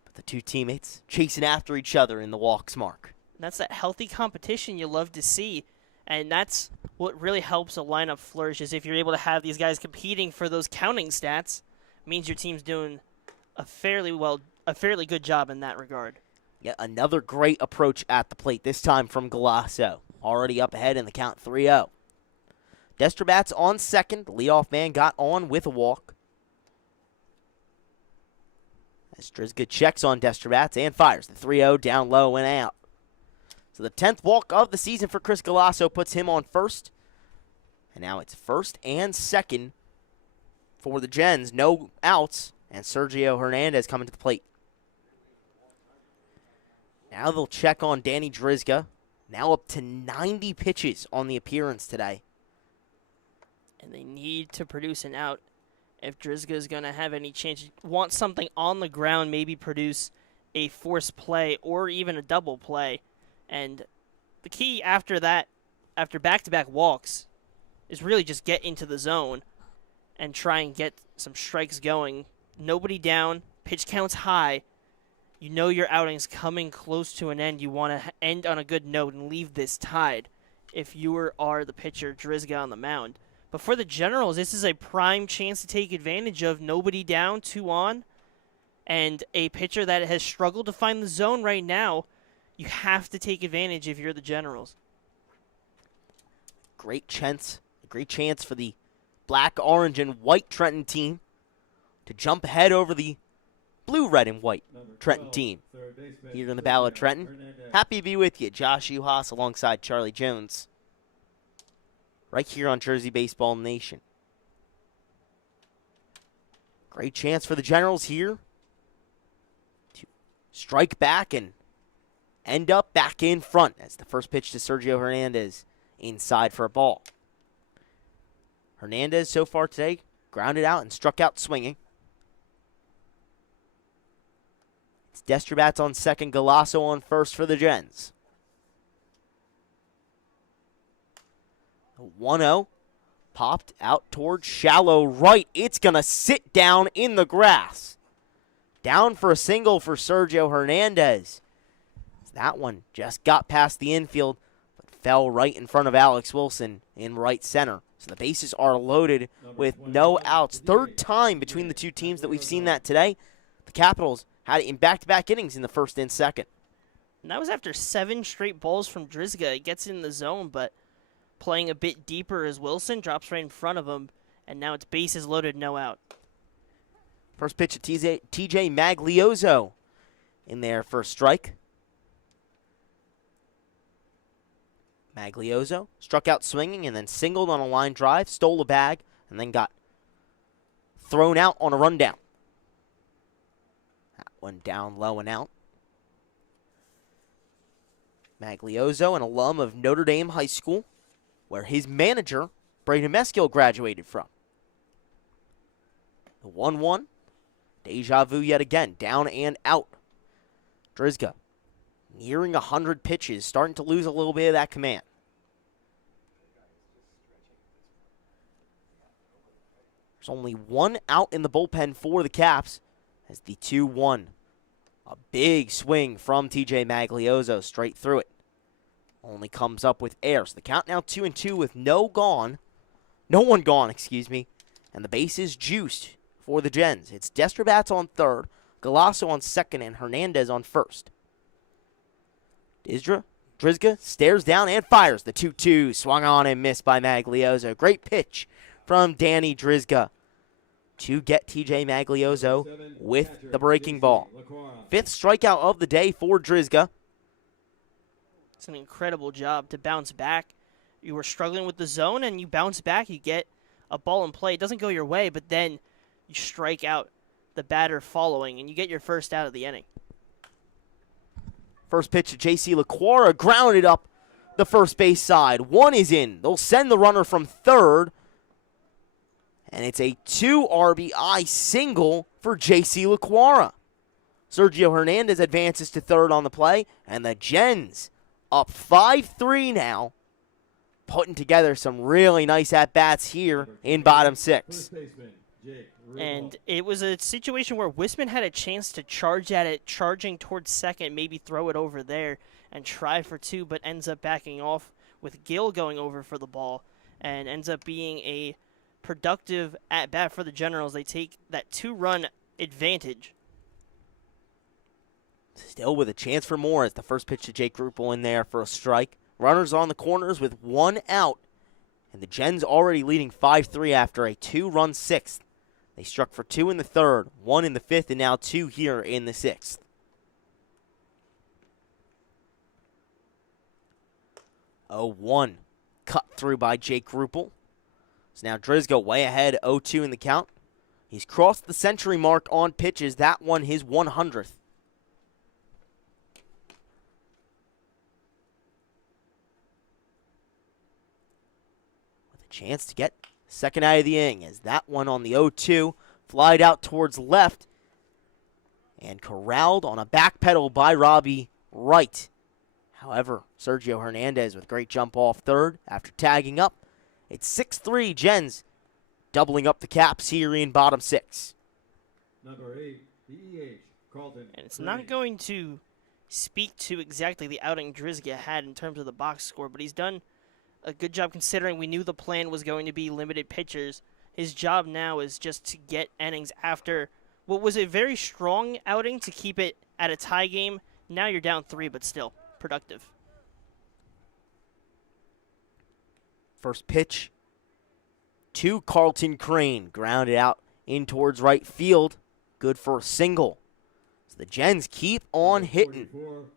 But the two teammates chasing after each other in the walks mark. That's that healthy competition you love to see. And that's what really helps a lineup flourish, is if you're able to have these guys competing for those counting stats, it means your team's doing a fairly good job in that regard. Yet another great approach at the plate, this time from Galasso. Already up ahead in the count 3-0. Destrabats on second. The leadoff man got on with a walk. As Drizga checks on Destrabats and fires. The 3-0 down low and out. So the 10th walk of the season for Chris Galasso puts him on first. And now it's first and second for the Gens. No outs. And Sergio Hernandez coming to the plate. Now they'll check on Danny Drizga. Now up to 90 pitches on the appearance today. And they need to produce an out if Drizga is going to have any chance. Want something on the ground, maybe produce a forced play or even a double play. And the key after that, after back-to-back walks, is really just get into the zone and try and get some strikes going. Nobody down, pitch counts high. You know your outing's coming close to an end. You want to end on a good note and leave this tied if you are the pitcher, Drizga, on the mound. But for the Generals, this is a prime chance to take advantage of nobody down, 2 on, and a pitcher that has struggled to find the zone right now. You have to take advantage if you're the Generals. Great chance for the black, orange, and white Trenton team to jump ahead over the blue, red, and white Trenton team here in the Battle of Trenton. Happy to be with you, Josh Yuhas alongside Charlie Jones, right here on Jersey Baseball Nation. Great chance for the Generals here to strike back and end up back in front as the first pitch to Sergio Hernandez inside for a ball. Hernandez so far today grounded out and struck out swinging. It's Destrabats on second, Galasso on first for the Gens. 1-0 popped out towards shallow right. It's going to sit down in the grass. Down for a single for Sergio Hernandez. That one just got past the infield, but fell right in front of Alex Wilson in right center. So the bases are loaded with no outs. Third time between the two teams that we've seen that today. The Capitals had it in back-to-back innings in the first and second. And that was after 7 straight balls from Drizga. He gets in the zone, but playing a bit deeper as Wilson drops right in front of him, and now it's bases loaded, no out. First pitch at TJ Maglioso in there for a strike. Maglioso struck out swinging and then singled on a line drive, stole a bag, and then got thrown out on a rundown. That one down low and out. Maglioso, an alum of Notre Dame High School, where his manager, Braden Meskill, graduated from. The 1-1. Deja vu yet again, down and out. Drizga nearing 100 pitches, starting to lose a little bit of that command. There's only 1 out in the bullpen for the Caps as the 2-1. A big swing from TJ Maglioso straight through it. Only comes up with air. So the count now 2-2 with no one gone, and the base is juiced for the Gens. It's Destrabats on third, Galasso on second, and Hernandez on first. Drizga stares down and fires. The 2-2 swung on and missed by Maglioso. Great pitch from Danny Drizga to get TJ Maglioso with the breaking ball. 5th strikeout of the day for Drizga. It's an incredible job to bounce back. You were struggling with the zone, and you bounce back. You get a ball in play. It doesn't go your way, but then you strike out the batter following, and you get your first out of the inning. First pitch to J.C. LaQuara, grounded up the first base side. 1 is in. They'll send the runner from third, and it's a 2 RBI single for J.C. LaQuara. Sergio Hernandez advances to third on the play, and the Gens up 5-3 now, putting together some really nice at-bats here in bottom 6. And it was a situation where Wisman had a chance to charge at it, charging towards second, maybe throw it over there and try for 2, but ends up backing off with Gill going over for the ball, and ends up being a productive at-bat for the Generals. They take that 2-run advantage. Still with a chance for more as the first pitch to Jake Rupel in there for a strike. Runners on the corners with 1 out And the Gens already leading 5-3 after a 2-run sixth. They struck for 2 in the third, 1 in the fifth, and now 2 here in the sixth. 0-1 cut through by Jake Ruppel. So now Drizga way ahead, 0-2 in the count. He's crossed the century mark on pitches. That one his 100th. With a chance to get second out of the inning as that one on the 0-2 flied out towards left and corralled on a back pedal by Robbie Wright. However, Sergio Hernandez with great jump off third after tagging up. It's 6-3 Gens doubling up the Caps here in bottom 6. Number 8, the EH, Carlton. And it's not going to speak to exactly the outing Drizga had in terms of the box score, but he's done a good job considering we knew the plan was going to be limited pitchers. His job now is just to get innings after what was a very strong outing to keep it at a tie game. Now you're down 3, but still productive. First pitch to Carlton Crane. Grounded out in towards right field. Good for a single. So the Gens keep on hitting.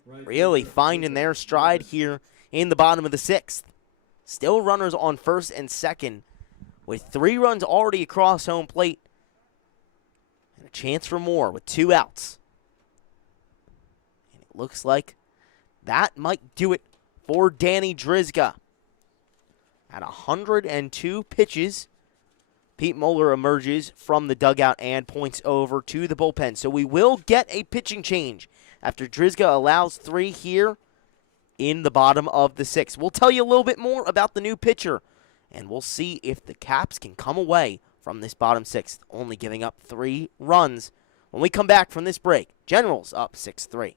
Really finding their stride here in the bottom of the 6th. Still runners on first and second with 3 runs already across home plate. And a chance for more with 2 outs. And it looks like that might do it for Danny Drizga. At 102 pitches, Pete Moeller emerges from the dugout and points over to the bullpen. So we will get a pitching change after Drizga allows 3 here in the bottom of the 6th. We'll tell you a little bit more about the new pitcher, and we'll see if the Caps can come away from this bottom 6th, only giving up 3 runs. When we come back from this break, Generals up 6-3.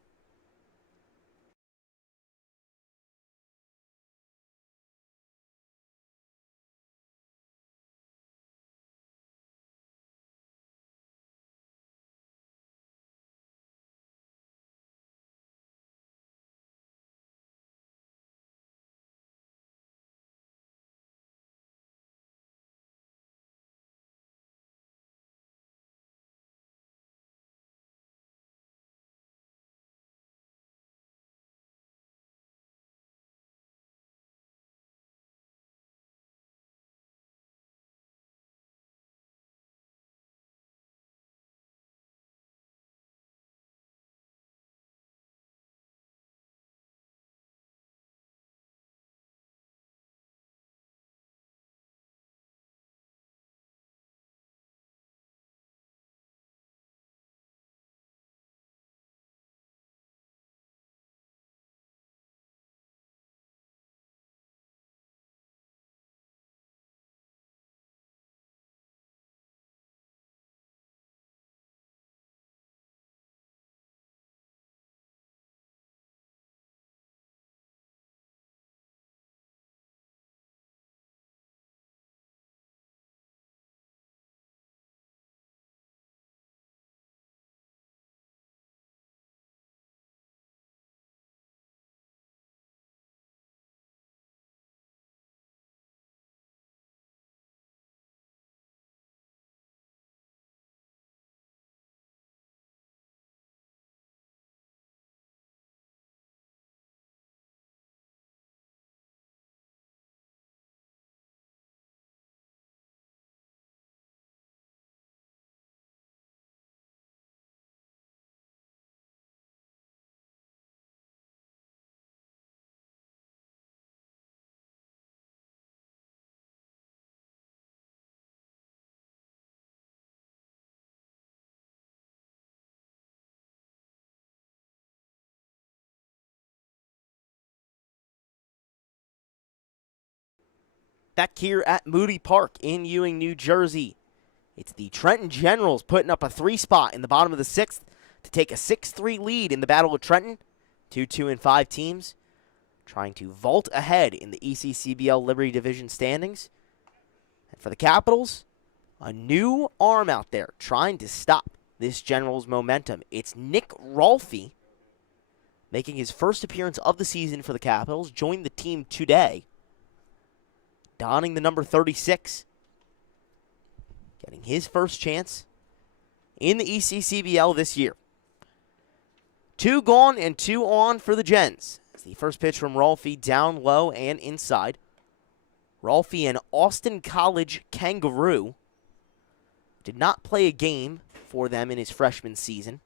Back here at Moody Park in Ewing, New Jersey. It's the Trenton Generals putting up a 3 spot in the bottom of the 6th to take a 6-3 lead in the Battle of Trenton. 2-2-5 teams trying to vault ahead in the ECCBL Liberty Division standings. And for the Capitals, a new arm out there trying to stop this Generals momentum. It's Nick Rolfe, making his first appearance of the season for the Capitals, joined the team today. donning the number 36, getting his first chance in the ECCBL this year. 2 gone and 2 on for the Gens. As the first pitch from Rolfie down low and inside. Rolfie, an Austin College Kangaroo, did not play a game for them in his freshman season.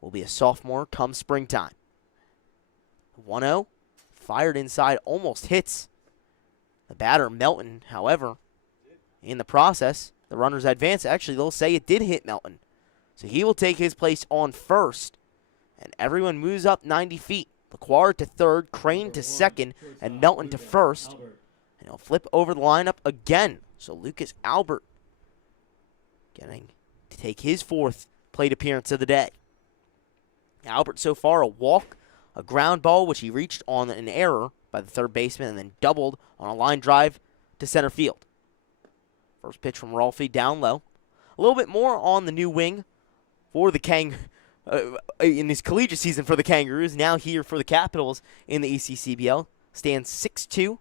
Will be a sophomore come springtime. 1-0, fired inside, almost hits the batter, Melton. However, in the process, the runners advance. Actually, they'll say it did hit Melton. So he will take his place on first, and everyone moves up 90 feet. LaQuarrie to third, Crane to second, and Melton to first. And he'll flip over the lineup again. So Lucas Albert getting to take his 4th plate appearance of the day. Albert so far a walk, a ground ball, which he reached on an error by the third baseman, and then doubled on a line drive to center field. First pitch from Rolfie down low. A little bit more on the new wing for the in this collegiate season for the Kangaroos. Now here for the Capitals in the ECCBL. Stands 6'2".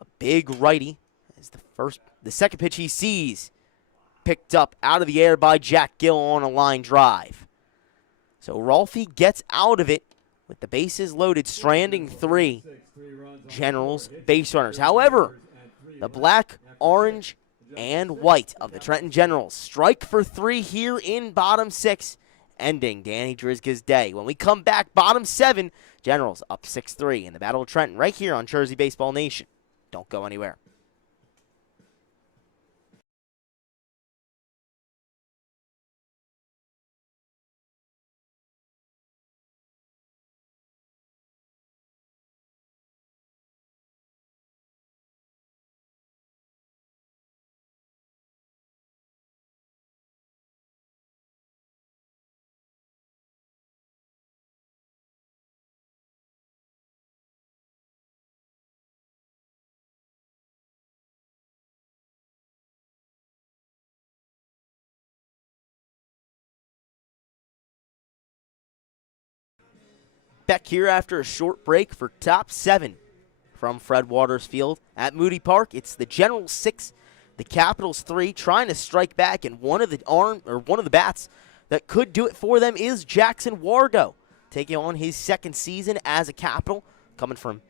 A big righty. As the second pitch he sees picked up out of the air by Jack Gill on a line drive. So Rolfie gets out of it with the bases loaded, stranding 3 Generals base runners. However, the black, orange, and white of the Trenton Generals strike for 3 here in bottom 6, ending Danny Drizga's day. When we come back, bottom 7, Generals up 6-3 in the Battle of Trenton right here on Jersey Baseball Nation. Don't go anywhere. Back here after a short break for top 7 from Fred Waters Field at Moody Park. It's the Generals 6, the Capitals 3, trying to strike back, and one of the bats that could do it for them is Jackson Wargo, taking on his 2nd season as a Capital, coming from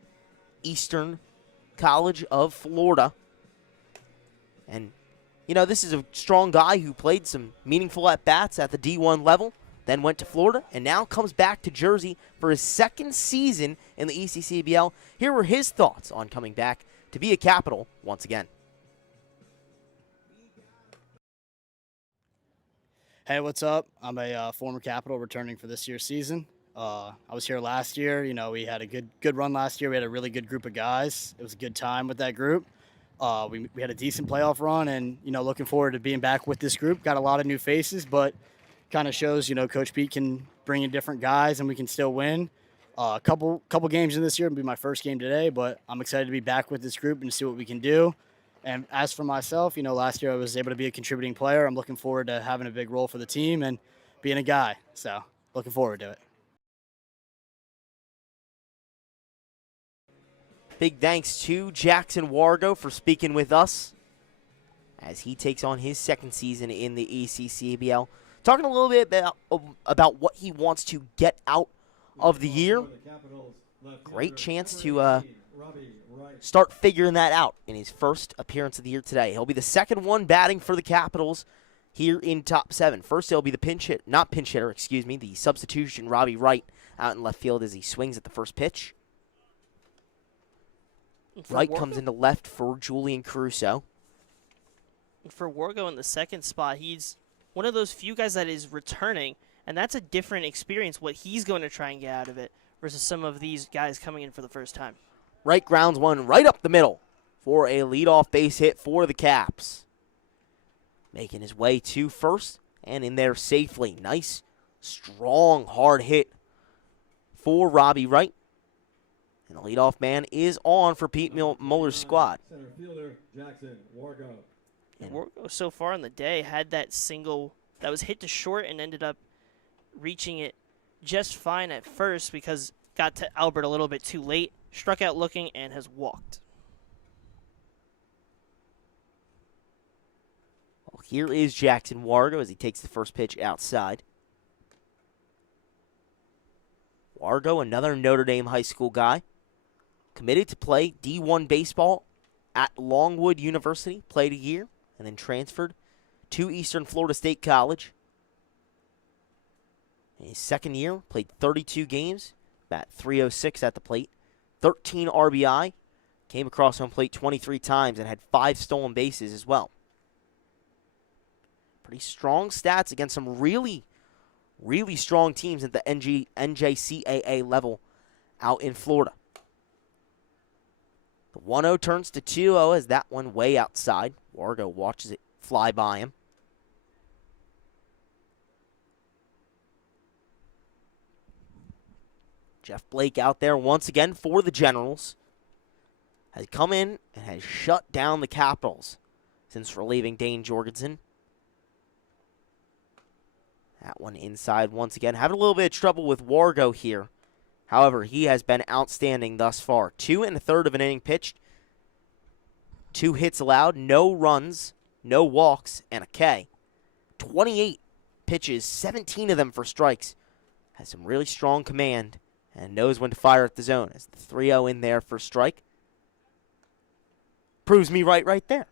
Eastern College of Florida. And, you know, this is a strong guy who played some meaningful at-bats at the D1 level, then went to Florida, and now comes back to Jersey for his 2nd season in the ECCBL. Here were his thoughts on coming back to be a Capital once again. Hey, what's up? I'm a former Capital returning for this year's season. I was here last year. You know, we had a good run last year. We had a really good group of guys. It was a good time with that group. We had a decent playoff run, and, you know, looking forward to being back with this group. Got a lot of new faces, but kind of shows, you know, Coach Pete can bring in different guys and we can still win. A couple games in this year. It'll be my first game today, but I'm excited to be back with this group and see what we can do. And as for myself, you know, last year I was able to be a contributing player. I'm looking forward to having a big role for the team and being a guy. So looking forward to it. Big thanks to Jackson Wargo for speaking with us as he takes on his 2nd season in the ECCBL. Talking a little bit about what he wants to get out of the year. Great chance to start figuring that out in his first appearance of the year today. He'll be the 2nd one batting for the Capitals here in top 7. First, he'll be the the substitution, Robbie Wright, out in left field as he swings at the first pitch. Wright comes into left for Julian Caruso. For Wargo in the 2nd spot, he's one of those few guys that is returning, and that's a different experience, what he's going to try and get out of it, versus some of these guys coming in for the first time. Wright grounds one right up the middle for a leadoff base hit for the Caps. Making his way to first and in there safely. Nice, strong, hard hit for Robbie Wright. And the leadoff man is on for Pete Muller's squad. Center fielder Jackson Wargo. And Wargo so far in the day had that single that was hit to short and ended up reaching it just fine at first because got to Albert a little bit too late, struck out looking, and has walked. Here is Jackson Wargo as he takes the first pitch outside. Wargo, another Notre Dame high school guy, committed to play D1 baseball at Longwood University, played a year, and then transferred to Eastern Florida State College. In his second year, played 32 games, bat .306 at the plate, 13 RBI, came across home plate 23 times, and had 5 stolen bases as well. Pretty strong stats against some really strong teams at the NJCAA level out in Florida. The 1-0 turns to 2-0 as that one way outside. Wargo watches it fly by him. Jeff Blake out there once again for the Generals. Has come in and has shut down the Capitals since relieving Dane Jorgensen. That one inside once again. Having a little bit of trouble with Wargo here. However, he has been outstanding thus far. 2 1/3 of an inning pitched. 2 hits allowed, no runs, no walks, and a K. 28 pitches, 17 of them for strikes. Has some really strong command and knows when to fire at the zone. As the 3-0 in there for strike. Proves me right there.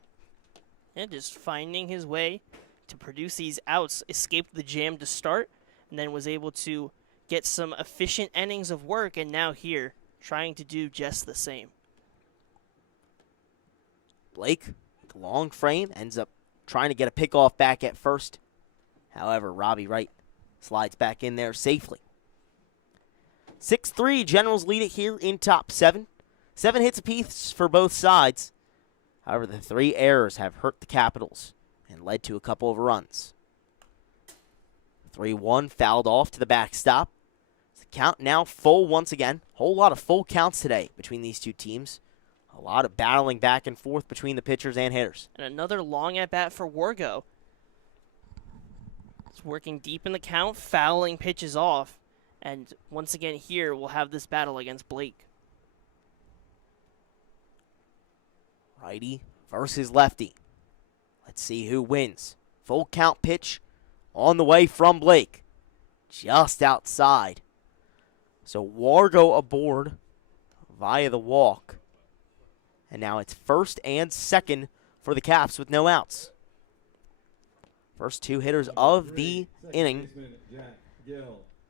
And just finding his way to produce these outs, escaped the jam to start, and then was able to get some efficient innings of work, and now here, trying to do just the same. Blake, the long frame, ends up trying to get a pickoff back at first. However, Robbie Wright slides back in there safely. 6-3, Generals lead it here in top 7. 7 hits apiece for both sides. However, the 3 errors have hurt the Capitals and led to a couple of runs. 3-1 fouled off to the backstop. The count now full once again. Whole lot of full counts today between these two teams. A lot of battling back and forth between the pitchers and hitters. And another long at-bat for Wargo. He's working deep in the count, fouling pitches off. And once again here, we'll have this battle against Blake. Righty versus lefty. Let's see who wins. Full count pitch on the way from Blake. Just outside. So Wargo aboard via the walk. And now it's first and second for the Caps with no outs. First 2 hitters of the inning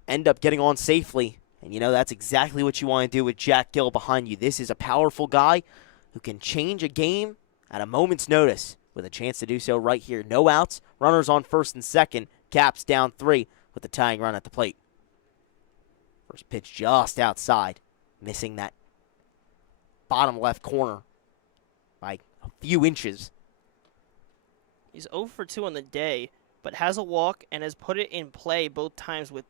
end up getting on safely. And you know, that's exactly what you want to do with Jack Gill behind you. This is a powerful guy who can change a game at a moment's notice with a chance to do so right here. No outs, runners on first and second, Caps down 3 with the tying run at the plate. First pitch just outside, missing that bottom left corner by a few inches. He's 0 for 2 on the day, but has a walk and has put it in play both times with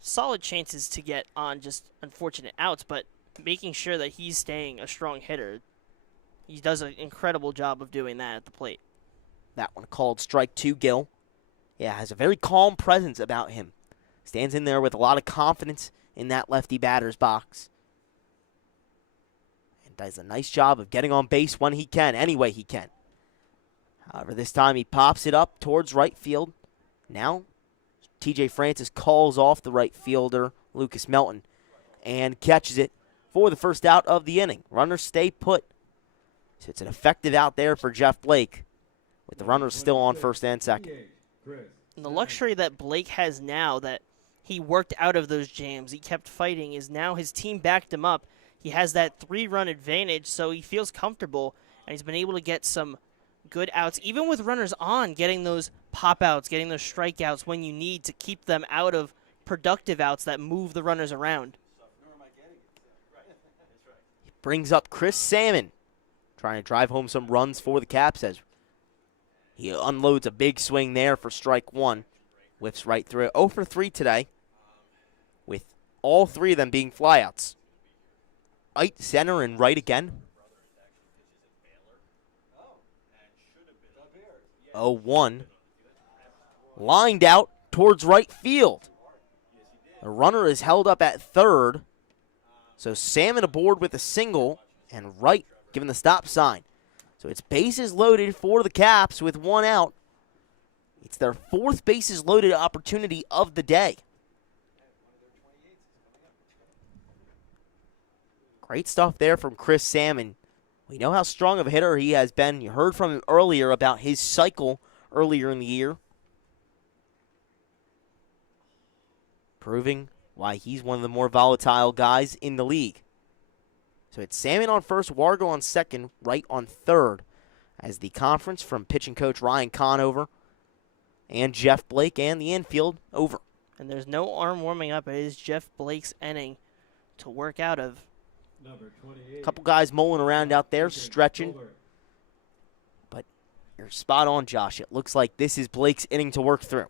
solid chances to get on just unfortunate outs, but making sure that he's staying a strong hitter. He does an incredible job of doing that at the plate. That one called strike 2, Gill. Yeah, has a very calm presence about him. Stands in there with a lot of confidence in that lefty batter's box. And does a nice job of getting on base when he can, any way he can. However, this time he pops it up towards right field. Now, TJ Francis calls off the right fielder, Lucas Melton, and catches it for the first out of the inning. Runners stay put. So it's an effective out there for Jeff Blake, with the runners still on first and second. And the luxury that Blake has now, that he worked out of those jams, he kept fighting, is now his team backed him up. He has that 3-run advantage, so he feels comfortable, and he's been able to get some good outs, even with runners on, getting those pop-outs, getting those strikeouts when you need to keep them out of productive outs that move the runners around. He brings up Chris Salmon, trying to drive home some runs for the Caps as he unloads a big swing there for strike 1. Whips right through it. 0 for 3 today, with all 3 of them being flyouts. Right center and right again. 0-1. Lined out towards right field. The runner is held up at third. So Salmon aboard with a single, and Wright giving the stop sign. So it's bases loaded for the Caps with 1 out It's their 4th bases loaded opportunity of the day. Great stuff there from Chris Salmon. We know how strong of a hitter he has been. You heard from him earlier about his cycle earlier in the year, proving why he's one of the more volatile guys in the league. So it's Salmon on first, Wargo on second, Wright on third, as the conference from pitching coach Ryan Conover and Jeff Blake and the infield over. And there's no arm warming up. It is Jeff Blake's inning to work out of. Number 28. A couple guys mulling around out there, stretching. But you're spot on, Josh. It looks like this is Blake's inning to work through.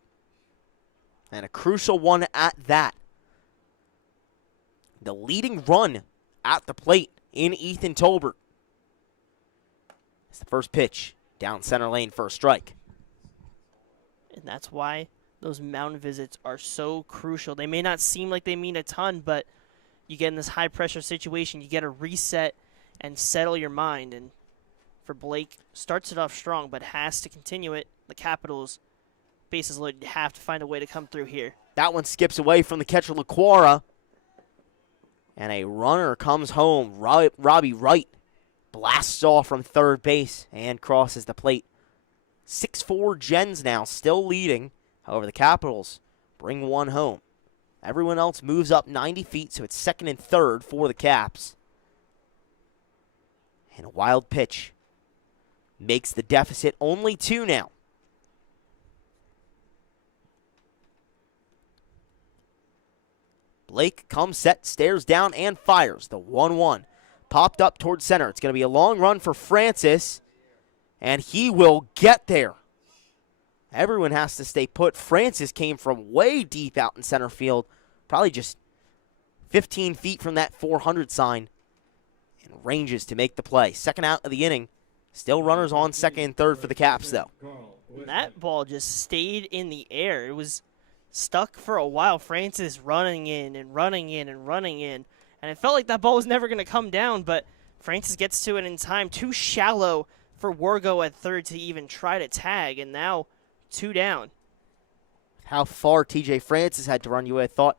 And a crucial one at that. The leading run at the plate in Ethan Tolbert. It's the first pitch down center lane for a strike. And that's why those mound visits are so crucial. They may not seem like they mean a ton, but you get in this high-pressure situation, you get to reset and settle your mind. And for Blake, starts it off strong, but has to continue it. The Capitals, bases loaded, have to find a way to come through here. That one skips away from the catcher, LaQuara. And a runner comes home. Robbie Wright blasts off from third base and crosses the plate. 6-4 Gens now, still leading. However, the Capitals bring one home. Everyone else moves up 90 feet, so it's second and third for the Caps. And a wild pitch makes the deficit only 2 now. Blake comes set, stares down, and fires. The 1-1 popped up towards center. It's going to be a long run for Francis, and he will get there. Everyone has to stay put. Francis came from way deep out in center field, probably just 15 feet from that 400 sign, and ranges to make the play. Second out of the inning. Still runners on second and third for the Caps, though. And that ball just stayed in the air. It was stuck for a while. Francis running in and running in and running in. And it felt like that ball was never going to come down, but Francis gets to it in time. Too shallow for Wargo at third to even try to tag, and now 2 down. How far TJ Francis had to run, you would have thought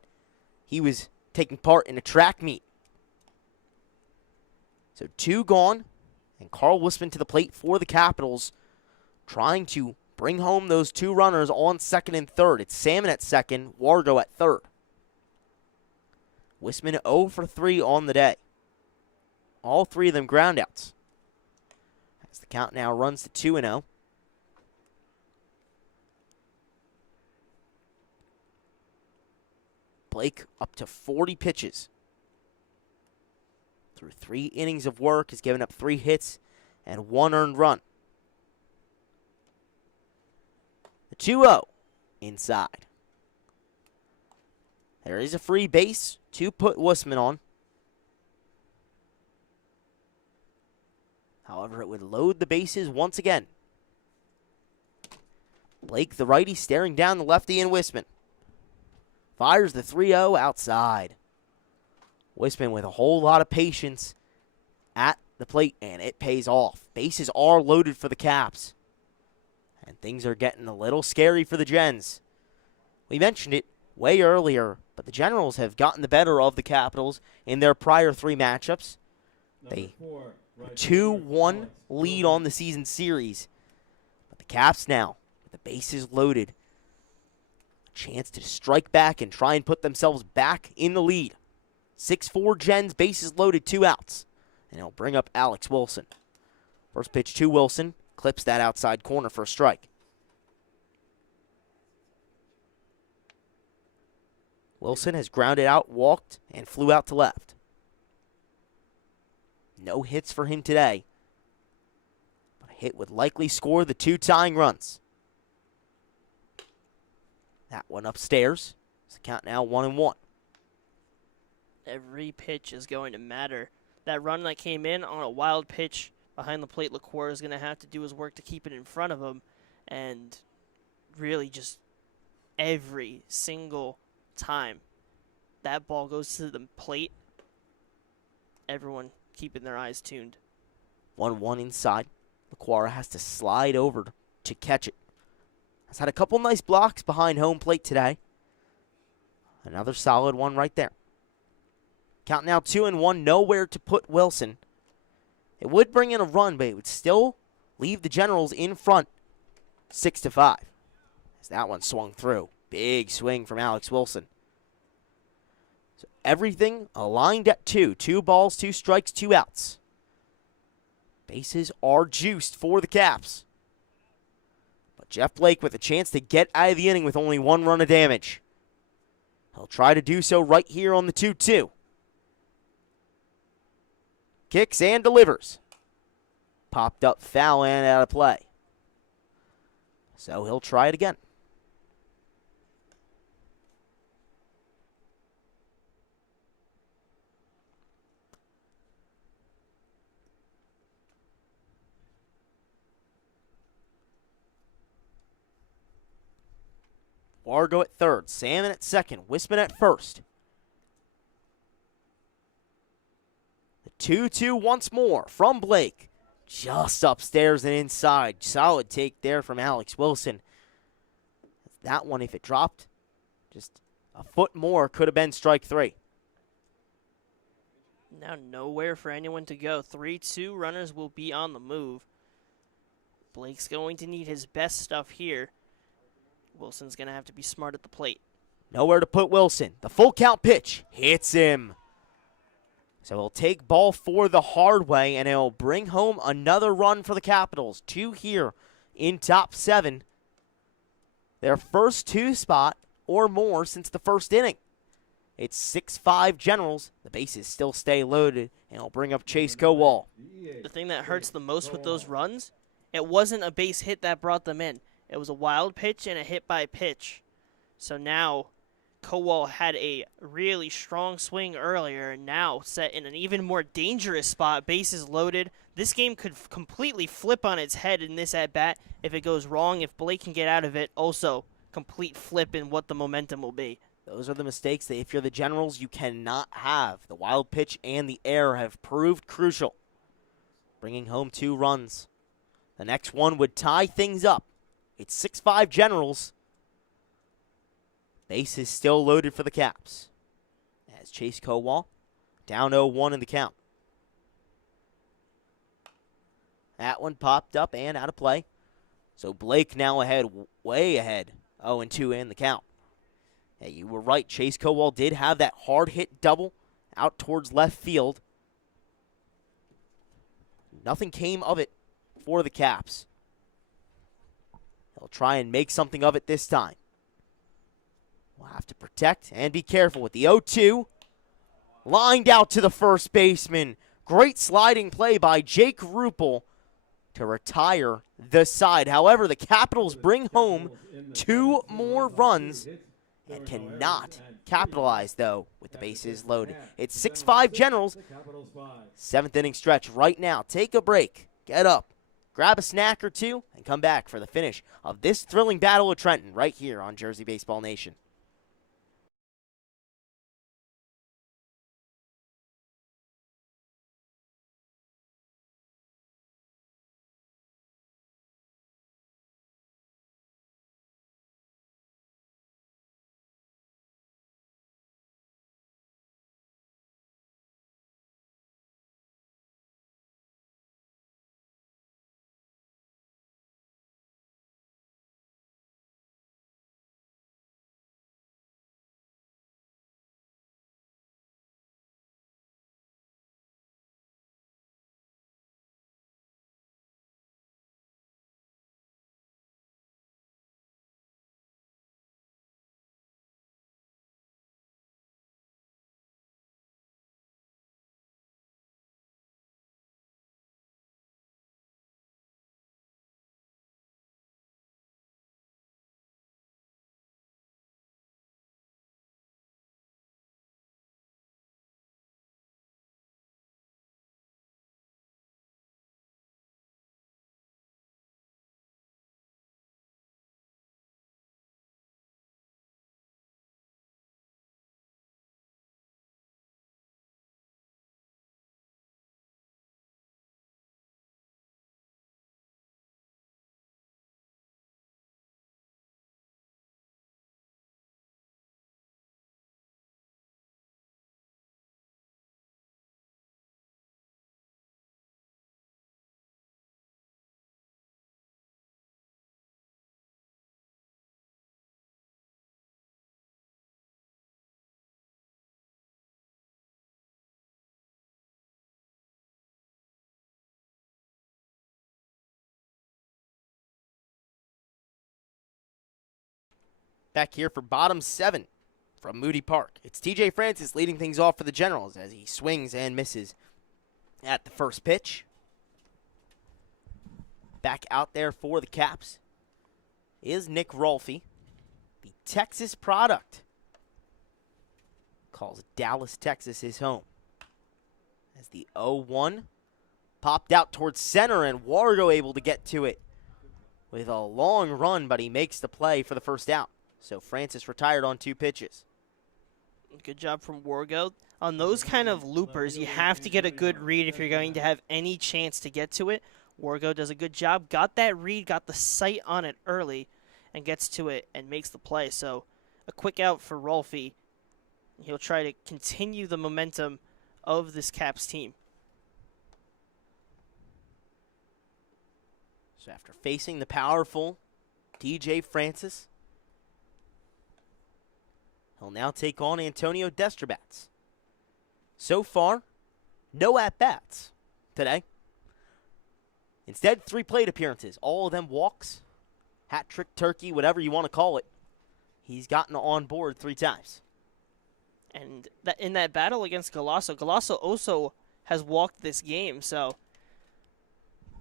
he was taking part in a track meet. So 2 gone, and Carl Wisman to the plate for the Capitals, trying to bring home those 2 runners on second and third. It's Salmon at second, Wargo at third. Wisman 0 for 3 on the day. All 3 of them groundouts. As the count now runs to 2-0. Blake up to 40 pitches. Through 3 innings of work, has given up 3 hits and 1 earned run. The 2-0 inside. There is a free base to put Wisman on. However, it would load the bases once again. Blake, the righty, staring down the lefty in Wisman. Fires the 3-0 outside. Wisman with a whole lot of patience at the plate, and it pays off. Bases are loaded for the Caps. And things are getting a little scary for the Gens. We mentioned it way earlier, but the Generals have gotten the better of the Capitals in their prior 3 matchups. They 2-1 lead on the season series. But the Caps now, with the bases loaded, a chance to strike back and try and put themselves back in the lead. 6-4 Gens, bases loaded, 2 outs. And it'll bring up Alex Wilson. First pitch to Wilson, clips that outside corner for a strike. Wilson has grounded out, walked, and flew out to left. No hits for him today. But a hit would likely score the 2 tying runs. That one upstairs. It's the count now 1-1. Every pitch is going to matter. That run that came in on a wild pitch behind the plate, LaCour is going to have to do his work to keep it in front of him. And really just every single time that ball goes to the plate, everyone keeping their eyes tuned. 1-1 inside. LaQuara has to slide over to catch it. Has had a couple nice blocks behind home plate today. Another solid one right there. Count now 2-1, nowhere to put Wilson. It would bring in a run, but it would still leave the Generals in front 6-5. As that one swung through. Big swing from Alex Wilson. So everything aligned at 2. 2 balls, 2 strikes, 2 outs. Bases are juiced for the Caps. But Jeff Blake with a chance to get out of the inning with only 1 run of damage. He'll try to do so right here on the 2-2. Kicks and delivers. Popped up foul and out of play. So he'll try it again. Wargo at third, Salmon at second, Wisman at first. The 2-2 once more from Blake. Just upstairs and inside. Solid take there from Alex Wilson. That one, if it dropped just a foot more, could have been strike 3. Now nowhere for anyone to go. 3-2 runners will be on the move. Blake's going to need his best stuff here. Wilson's going to have to be smart at the plate. Nowhere to put Wilson. The full count pitch hits him. So he'll take ball 4 the hard way, and he'll bring home another run for the Capitals. 2 here in top 7. Their first 2 spot or more since the first inning. It's 6-5 Generals. The bases still stay loaded, and he'll bring up Chase Kowal. The thing that hurts the most with those runs, it wasn't a base hit that brought them in. It was a wild pitch and a hit by pitch. So now Kowal had a really strong swing earlier, and now set in an even more dangerous spot. Bases loaded. This game could completely flip on its head in this at-bat if it goes wrong. If Blake can get out of it, also complete flip in what the momentum will be. Those are the mistakes that if you're the Generals, you cannot have. The wild pitch and the air have proved crucial. Bringing home 2 runs. The next one would tie things up. It's 6-5 Generals. Base is still loaded for the Caps. As Chase Kowal down 0-1 in the count. That one popped up and out of play. So Blake now ahead, way ahead. 0-2 in the count. Yeah, you were right. Chase Kowal did have that hard hit double out towards left field. Nothing came of it for the Caps. They'll try and make something of it this time. We'll have to protect and be careful with the 0-2. Lined out to the first baseman. Great sliding play by Jake Ruppel to retire the side. However, the Capitals bring home 2 more runs and cannot capitalize, though, with the bases loaded. It's 6-5 Generals. 7th inning stretch right now. Take a break. Get up. Grab a snack or 2 and come back for the finish of this thrilling battle of Trenton right here on Jersey Baseball Nation. Back here for bottom 7 from Moody Park. It's TJ Francis leading things off for the Generals as he swings and misses at the first pitch. Back out there for the Caps is Nick Rolfe, the Texas product. Calls Dallas, Texas his home. As the 0-1 popped out towards center, and Wargo able to get to it with a long run, but he makes the play for the first out. So Francis retired on 2 pitches. Good job from Wargo. On those kind of loopers, you have to get a good read if you're going to have any chance to get to it. Wargo does a good job, got that read, got the sight on it early, and gets to it and makes the play. So a quick out for Rolfe. He'll try to continue the momentum of this Caps team. So after facing the powerful TJ Francis, he'll now take on Antonio Destrobats. So far, no at-bats today. Instead, 3 plate appearances, all of them walks, hat trick, turkey, whatever you want to call it. He's gotten on board 3 times. And in that battle against Galasso, Galasso also has walked this game. So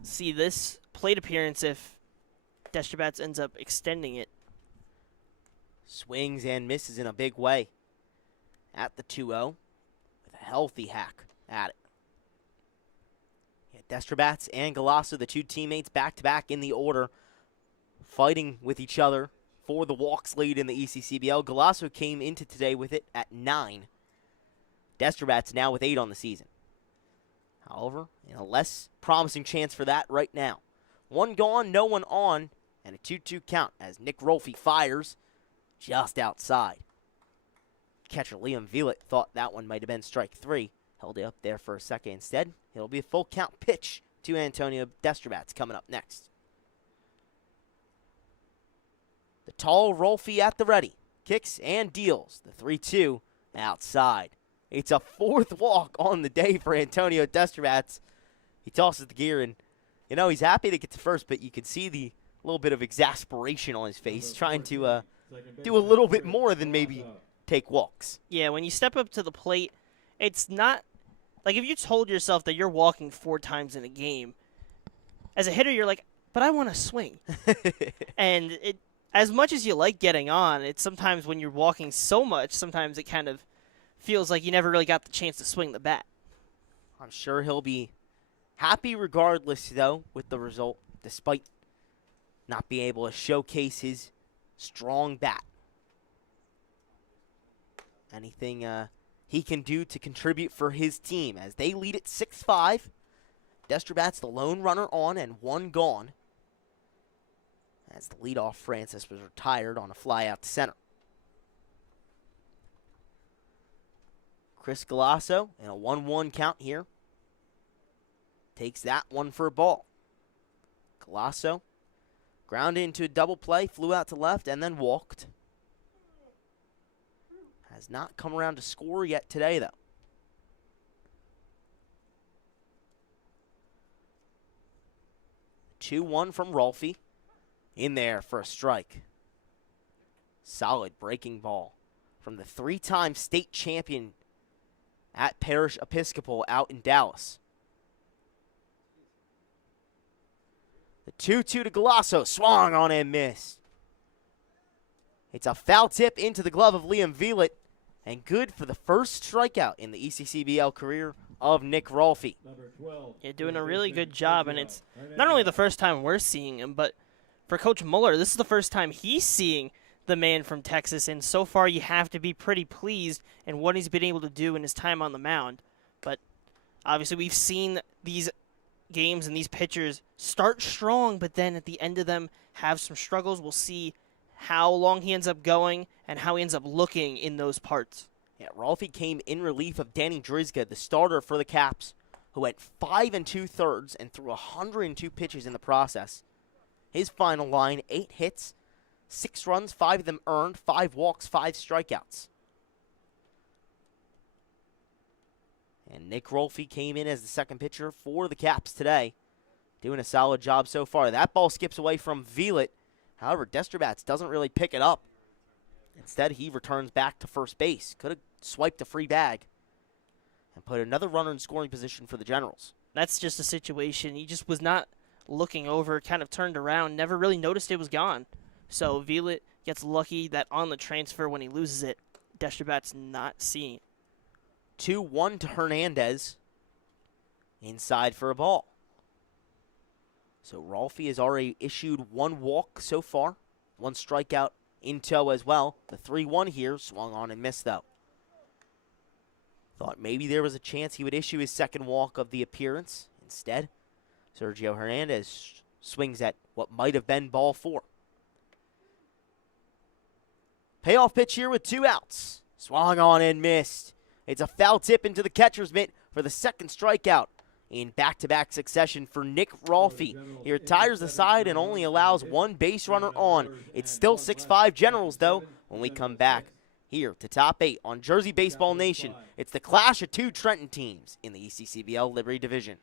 see this plate appearance if Destrobats ends up extending it. Swings and misses in a big way at the 2-0 with a healthy hack at it. Yeah, Destrobats and Galasso, the 2 teammates back-to-back in the order, fighting with each other for the walks lead in the ECCBL. Galasso came into today with it at 9. Destrobats now with 8 on the season. However, in a less promising chance for that right now. 1 gone, no one on, and a 2-2 count as Nick Rolfe fires just outside. Catcher Liam Velet thought that one might have been strike 3. Held it up there for a second instead. It'll be a full count pitch to Antonio Destrobats coming up next. The tall Rolfe at the ready. Kicks and deals. The 3-2 outside. It's a 4th walk on the day for Antonio Destrobats. He tosses the gear, and, he's happy to get to first, but you can see the little bit of exasperation on his face, trying to do a little bit more than maybe take walks. Yeah, when you step up to the plate, it's not like if you told yourself that you're walking 4 times in a game, as a hitter, you're like, but I want to swing. And as much as you like getting on, it's sometimes when you're walking so much, sometimes it kind of feels like you never really got the chance to swing the bat. I'm sure he'll be happy regardless, though, with the result, despite not being able to showcase his strong bat. Anything he can do to contribute for his team as they lead at 6-5. Destrobats the lone runner on and 1 gone. As the leadoff Francis was retired on a fly out to center. Chris Galasso in a 1-1 count here. Takes that one for a ball. Galasso grounded into a double play, flew out to left, and then walked. Has not come around to score yet today, though. The 2-1 from Rolfe. In there for a strike. Solid breaking ball from the 3-time state champion at Parish Episcopal out in Dallas. The 2-2 to Galasso. Swung on and missed. It's a foul tip into the glove of Liam Velet. And good for the first strikeout in the ECCBL career of Nick Rolfe. Yeah, doing a really good job. And it's not only the first time we're seeing him, but for Coach Muller, this is the first time he's seeing the man from Texas, and so far you have to be pretty pleased in what he's been able to do in his time on the mound. But obviously we've seen these games and these pitchers start strong, but then at the end of them have some struggles. We'll see how long he ends up going and how he ends up looking in those parts. Yeah, Rolfe came in relief of Danny Drizga, the starter for the Caps, who went 5 2/3 and threw 102 pitches in the process. His final line, 8 hits, 6 runs, 5 of them earned, 5 walks, 5 strikeouts. And Nick Rolfe came in as the second pitcher for the Caps today, doing a solid job so far. That ball skips away from Velet. However, Destrobats doesn't really pick it up. Instead, he returns back to first base. Could have swiped a free bag and put another runner in scoring position for the Generals. That's just a situation. He just was not looking over, kind of turned around, never really noticed it was gone. So Violet gets lucky that on the transfer when he loses it, Destrebat's not seeing it. 2-1 to Hernandez. Inside for a ball. So Rolfie has already issued 1 walk so far. 1 strikeout in tow as well. The 3-1 here, swung on and missed though. Thought maybe there was a chance he would issue his 2nd walk of the appearance. Instead, Sergio Hernandez swings at what might have been ball 4. Payoff pitch here with 2 outs. Swung on and missed. It's a foul tip into the catcher's mitt for the 2nd strikeout in back-to-back succession for Nick Rolfie. He retires the side and only allows 1 base runner on. It's still 6-5 Generals, though, when we come back here to Top 8 on Jersey Baseball Nation. It's the clash of 2 Trenton teams in the ECCBL Liberty Division.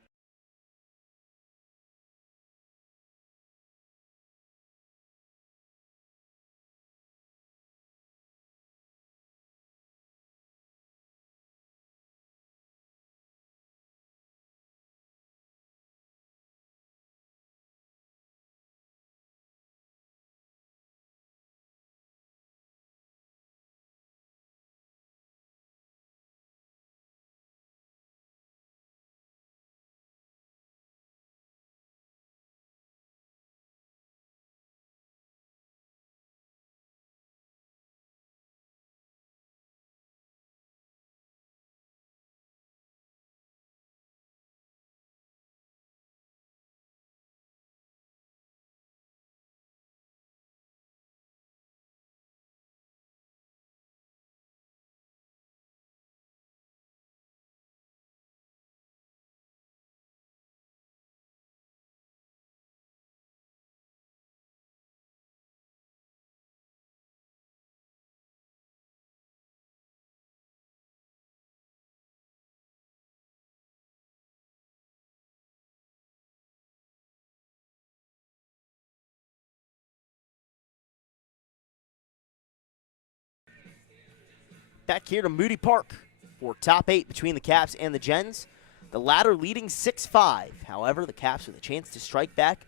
Back here to Moody Park for Top 8 between the Caps and the Gens. The latter leading 6-5. However, the Caps with a chance to strike back.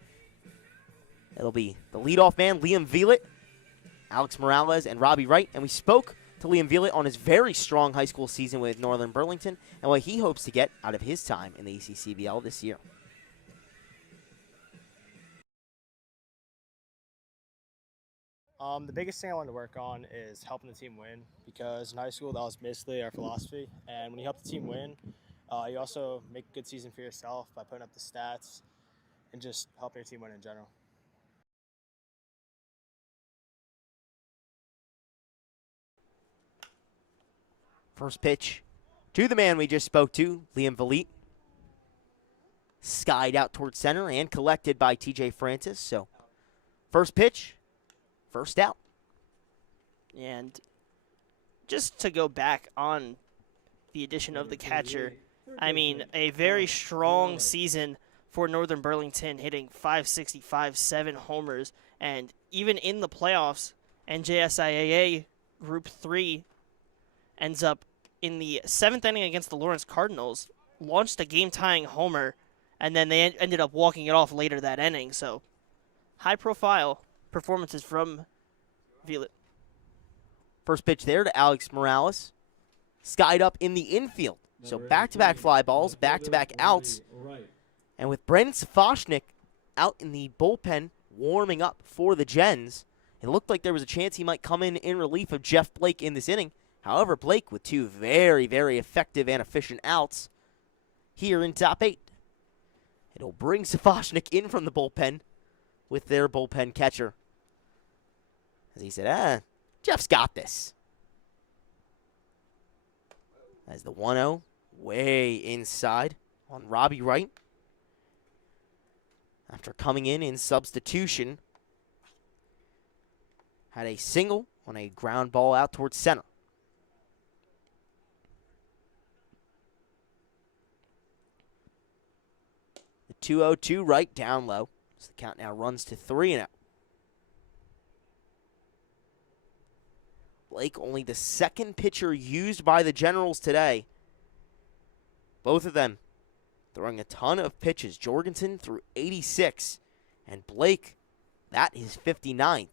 It'll be the leadoff man, Liam Violet, Alex Morales, and Robbie Wright. And we spoke to Liam Violet on his very strong high school season with Northern Burlington and what he hopes to get out of his time in the ECCBL this year. The biggest thing I wanted to work on is helping the team win, because in high school that was basically our philosophy. And when you help the team win, you also make a good season for yourself by putting up the stats and just helping your team win in general. First pitch to the man we just spoke to, Liam Violet. Skied out towards center and collected by TJ Francis. So first pitch, first out. And just to go back on the addition of the catcher, I mean, a very strong season for Northern Burlington, hitting .565, 7 homers. And even in the playoffs, NJSIAA Group 3 ends up in the 7th inning against the Lawrence Cardinals, launched a game-tying homer, and then they ended up walking it off later that inning. So high-profile performances from Violet. First pitch there to Alex Morales. Skied up in the infield. So back-to-back fly balls, back-to-back outs. And with Brandon Safoshnik out in the bullpen warming up for the Gens, it looked like there was a chance he might come in relief of Jeff Blake in this inning. However, Blake with 2 very, very effective and efficient outs here in Top 8. It'll bring Safoshnik in from the bullpen with their bullpen catcher. As he said, Jeff's got this. As the 1-0 way inside on Robbie Wright. After coming in substitution, had a single on a ground ball out towards center. The 2-0-2 right down low. So the count now runs to 3-0. Blake, only the second pitcher used by the Generals today. Both of them throwing a ton of pitches. Jorgensen threw 86, and Blake, that is 59th,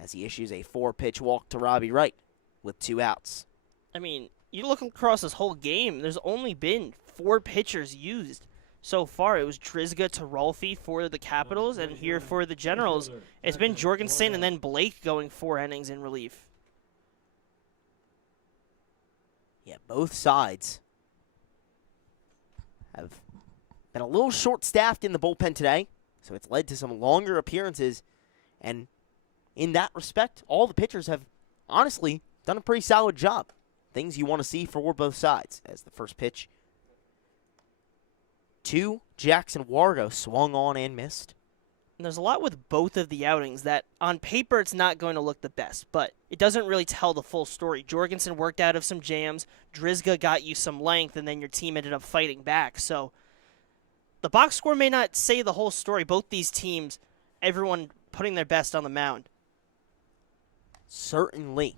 as he issues a 4-pitch walk to Robbie Wright with 2 outs. I mean, you look across this whole game, there's only been 4 pitchers used so far. It was Drizga to Rolfie for the Capitals, and here for the Generals, it's been Jorgensen and then Blake going 4 innings in relief. Yeah, both sides have been a little short-staffed in the bullpen today, so it's led to some longer appearances. And in that respect, all the pitchers have honestly done a pretty solid job. Things you want to see for both sides. As the first pitch to Jackson Wargo, swung on and missed. And there's a lot with both of the outings that on paper it's not going to look the best, but it doesn't really tell the full story. Jorgensen worked out of some jams, Drizga got you some length, and then your team ended up fighting back. So the box score may not say the whole story. Both these teams, everyone putting their best on the mound. Certainly.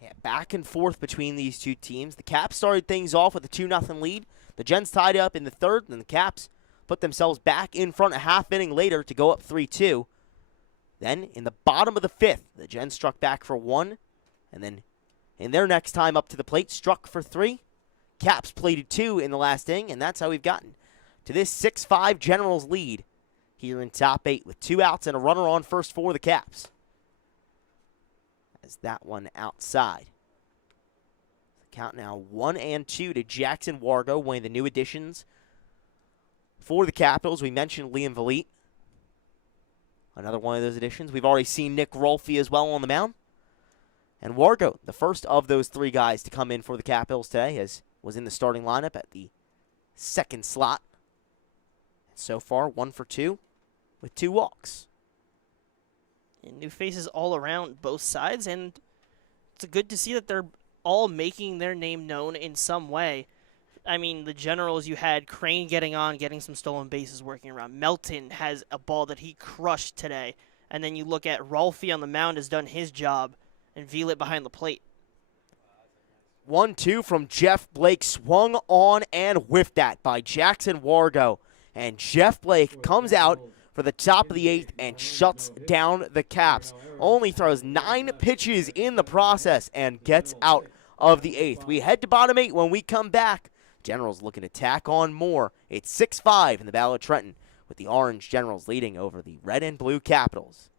Yeah, back and forth between these two teams. The Caps started things off with a 2-0 lead. The Gens tied up in the third, and the Caps put themselves back in front a half inning later to go up 3-2. Then, in the bottom of the 5th, the Gens struck back for 1, and then in their next time up to the plate, struck for 3. Caps plated 2 in the last inning, and that's how we've gotten to this 6-5 Generals lead here in top 8 with 2 outs and a runner on first for the Caps. As that one outside. Count now 1-2 to Jackson Wargo, one of the new additions for the Capitals. We mentioned Liam Velite, another one of those additions. We've already seen Nick Rolfie as well on the mound. And Wargo, the first of those 3 guys to come in for the Capitals today, was in the starting lineup at the second slot. So far, 1 for 2 with 2 walks. And new faces all around both sides, and it's good to see that they're all making their name known in some way. I mean, the Generals, you had Crane getting on, getting some stolen bases working around. Melton has a ball that he crushed today. And then you look at Rolfie on the mound has done his job, and Velit behind the plate. 1-2 from Jeff Blake, swung on and whiffed that by Jackson Wargo. And Jeff Blake comes out for the top of the 8th and shuts down the Caps. Only throws 9 pitches in the process and gets out of the 8th. We head to bottom 8 when we come back. Generals looking to tack on more. It's 6-5 in the Battle of Trenton, with the Orange Generals leading over the Red and Blue Capitals.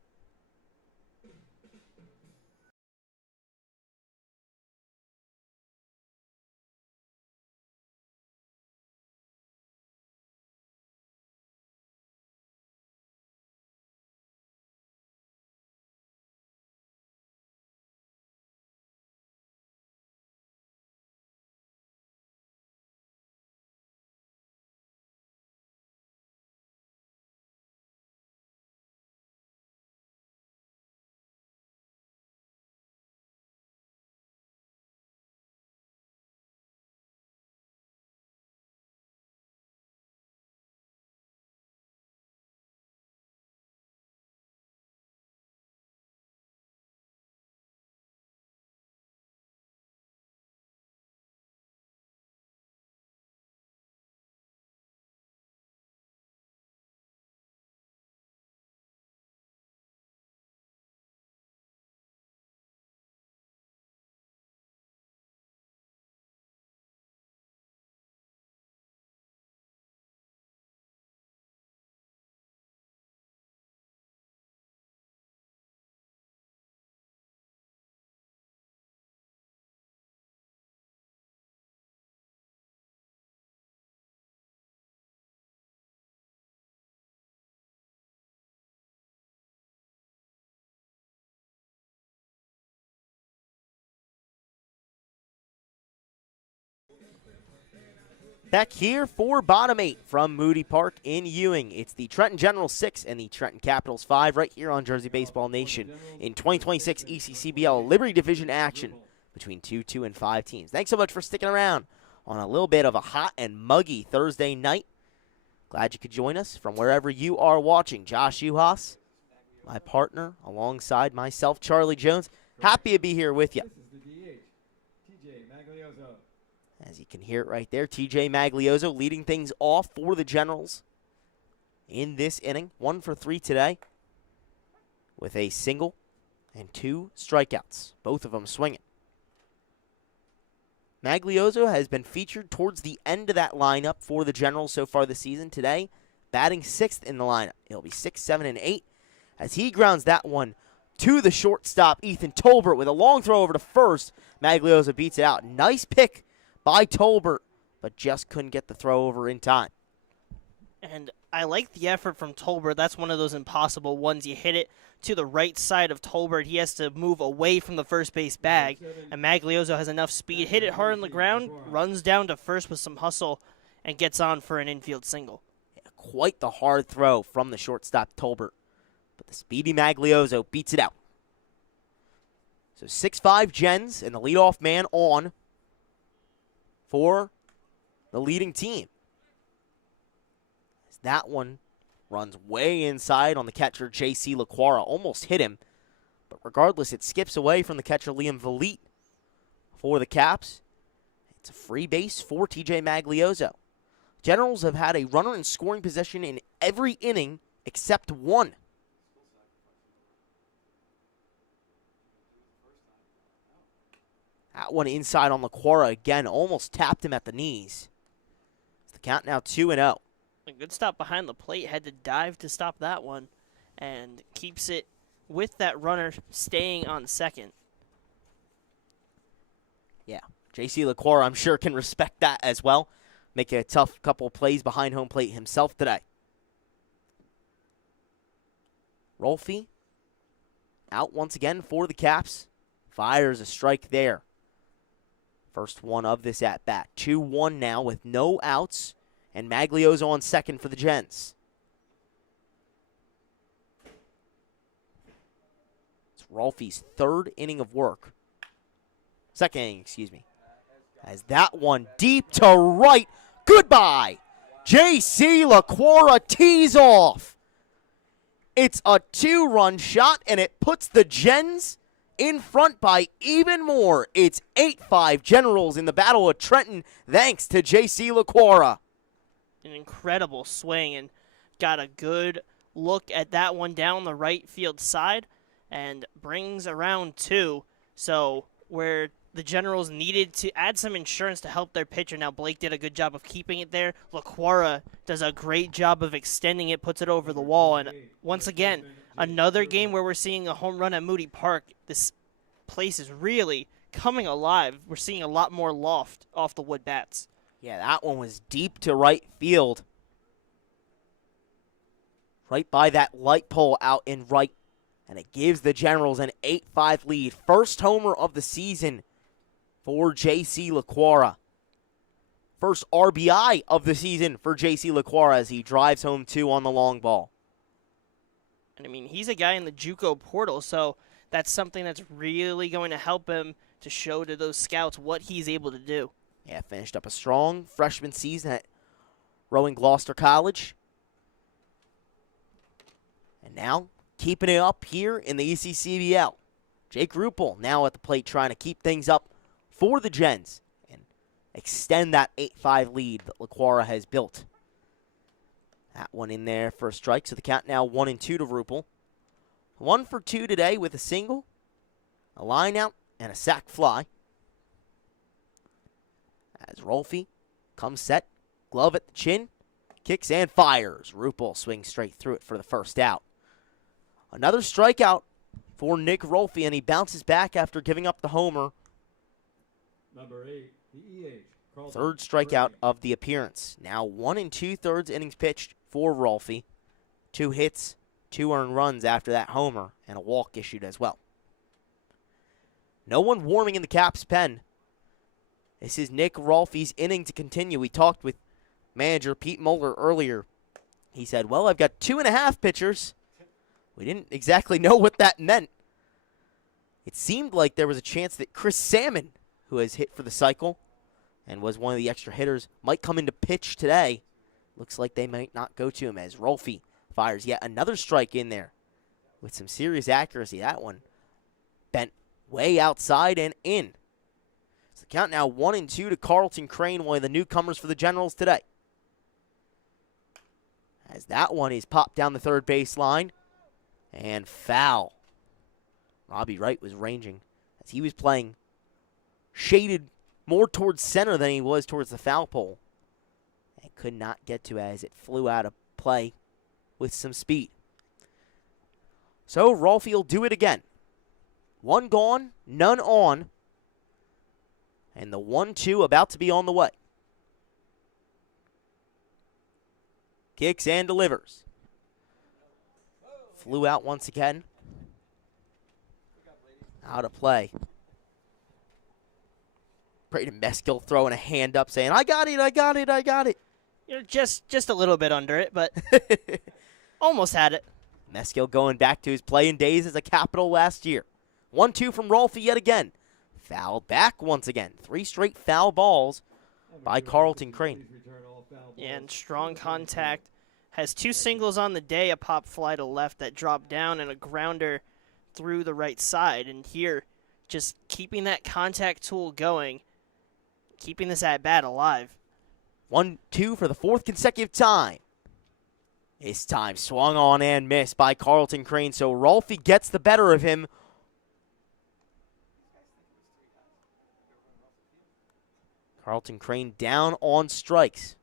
Back here for bottom 8 from Moody Park in Ewing. It's the Trenton Generals 6 and the Trenton Capitals 5 right here on Jersey Baseball Nation in 2026 ECCBL Liberty Division action between 2 and 5 teams. Thanks so much for sticking around on a little bit of a hot and muggy Thursday night. Glad you could join us from wherever you are watching. Josh Yuhas, my partner, alongside myself, Charlie Jones. Happy to be here with you. This is the DH, TJ Maglioso. As you can hear it right there, TJ Maglioso leading things off for the Generals in this inning. 1 for 3 today with a single and 2 strikeouts, both of them swinging. Maglioso has been featured towards the end of that lineup for the Generals so far this season. Today, batting 6th in the lineup. He'll be 6, 7, and 8 as he grounds that one to the shortstop, Ethan Tolbert, with a long throw over to first. Maglioso beats it out. Nice pick by Tolbert, but just couldn't get the throw over in time. And I like the effort from Tolbert. That's one of those impossible ones. You hit it to the right side of Tolbert. He has to move away from the first base bag, and Maglioso has enough speed. Hit it hard on the ground, runs down to first with some hustle, and gets on for an infield single. Yeah, quite the hard throw from the shortstop, Tolbert. But the speedy Maglioso beats it out. So 6-5 Gens and the leadoff man on for the leading team. As that one runs way inside on the catcher, J.C. LaQuara. Almost hit him. But regardless, it skips away from the catcher, Liam Valit, for the Caps. It's a free base for TJ Maglioso. Generals have had a runner in scoring position in every inning except one. That one inside on LaQuara again, almost tapped him at the knees. The count now 2-0. A good stop behind the plate. Had to dive to stop that one, and keeps it with that runner staying on second. Yeah, J.C. LaQuara, I'm sure, can respect that as well. Making a tough couple of plays behind home plate himself today. Rolfe out once again for the Caps. Fires a strike there. First one of this at-bat. 2-1 now with no outs, and Maglioso on second for the Gens. It's Rolfe's third inning of work. Second inning, excuse me. As that one deep to right. Goodbye. J.C. LaQuara tees off. It's a 2-run shot, and it puts the Gens in front by even more. It's 8-5 Generals in the Battle of Trenton, thanks to J.C. LaQuara. An incredible swing, and got a good look at that one down the right field side, and brings around 2. So where the Generals needed to add some insurance to help their pitcher, now Blake did a good job of keeping it there. LaQuara does a great job of extending it, puts it over the wall, and once again, another game where we're seeing a home run at Moody Park. This place is really coming alive. We're seeing a lot more loft off the wood bats. Yeah, that one was deep to right field. Right by that light pole out in right. And it gives the Generals an 8-5 lead. First homer of the season for J.C. LaQuara. First RBI of the season for J.C. LaQuara as he drives home 2 on the long ball. And I mean, he's a guy in the JUCO portal, so that's something that's really going to help him to show to those scouts what he's able to do. Yeah, finished up a strong freshman season at Rowan Gloucester College. And now, keeping it up here in the ECCBL. Jake Ruppel now at the plate trying to keep things up for the Gens and extend that 8-5 lead that LaQuara has built. That one in there for a strike, so the count now 1-2 to Ruppel. 1 for 2 today with a single, a line out, and a sac fly. As Rolfe comes set, glove at the chin, kicks and fires. Ruppel swings straight through it for the first out. Another strikeout for Nick Rolfe, and he bounces back after giving up the homer. Number 8, the EH. Carlton Third strikeout Gray. of the appearance. Now 1 2/3 innings pitched for Rolfe. 2 hits, 2 earned runs after that homer, and a walk issued as well. No one warming in the Caps pen. This is Nick Rolfe's inning to continue. We talked with manager Pete Moeller earlier. He said, well, I've got 2.5 pitchers. We didn't exactly know what that meant. It seemed like there was a chance that Chris Salmon, who has hit for the cycle and was one of the extra hitters, might come into pitch today. Looks like they might not go to him as Rolfe fires yet another strike in there with some serious accuracy. That one bent way outside and in. So the count now 1-2 to Carlton Crane, one of the newcomers for the Generals today. As that one is popped down the third baseline and foul. Robbie Wright was ranging as he was playing shaded more towards center than he was towards the foul pole. And could not get to as it flew out of play with some speed. So Rolfie will do it again. One gone, none on. And the 1-2 about to be on the way. Kicks and delivers. Flew out once again. Out of play. Braden Meskill throwing a hand up saying, I got it, I got it, I got it. You're just a little bit under it, but almost had it. Meskill going back to his playing days as a Capital last year. 1-2 from Rolfie yet again. Foul back once again. 3 straight foul balls by Carlton Crane. And strong contact. Has 2 singles on the day, a pop fly to left that dropped down, and a grounder through the right side. And here, just keeping that contact tool going, keeping this at-bat alive. 1-2 for the 4th consecutive time. This time swung on and missed by Carlton Crane, so Rolfie gets the better of him. Carlton Crane down on strikes.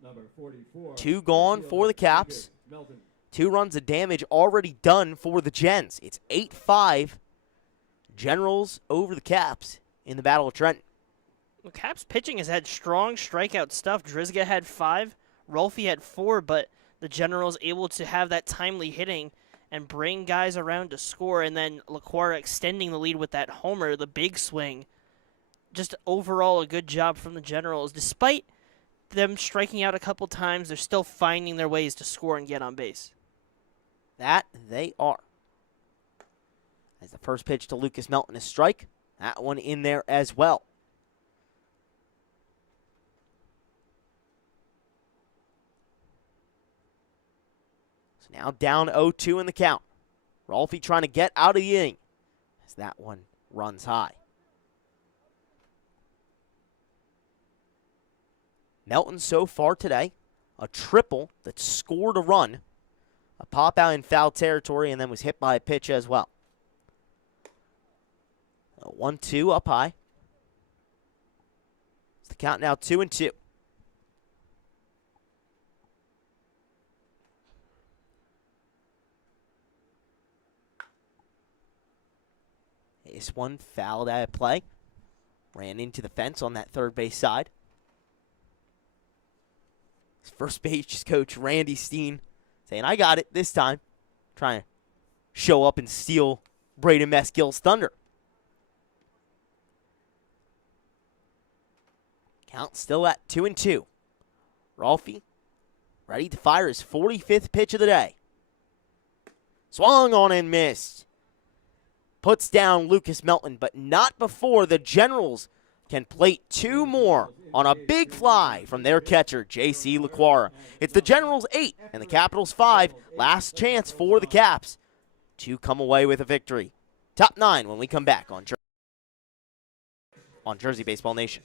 Number 44. 2 gone for the Caps. 2 runs of damage already done for the Gens. It's 8-5. Generals over the Caps in the Battle of Trenton. The Caps pitching has had strong strikeout stuff. Drizga had 5, Rolfie had 4, but the Generals able to have that timely hitting and bring guys around to score, and then LaQuara extending the lead with that homer, the big swing. Just overall a good job from the Generals. Despite them striking out a couple times, they're still finding their ways to score and get on base. That they are. As the first pitch to Lucas Melton is strike. That one in there as well. So now down 0-2 in the count. Rolfie trying to get out of the inning as that one runs high. Melton so far today, a triple that scored a run, a pop out in foul territory, and then was hit by a pitch as well. 1-2 up high. It's the count now 2-2. This one fouled out of play. Ran into the fence on that third base side. His first base coach, Randy Steen, saying, I got it this time. Trying to show up and steal Braden Meskill's thunder. Count still at 2-2. Rolfie ready to fire his 45th pitch of the day. Swung on and missed. Puts down Lucas Melton, but not before the Generals can plate 2 more on a big fly from their catcher, J.C. LaQuara. It's the Generals 8 and the Capitals 5. Last chance for the Caps to come away with a victory. Top 9 when we come back on Jersey Baseball Nation.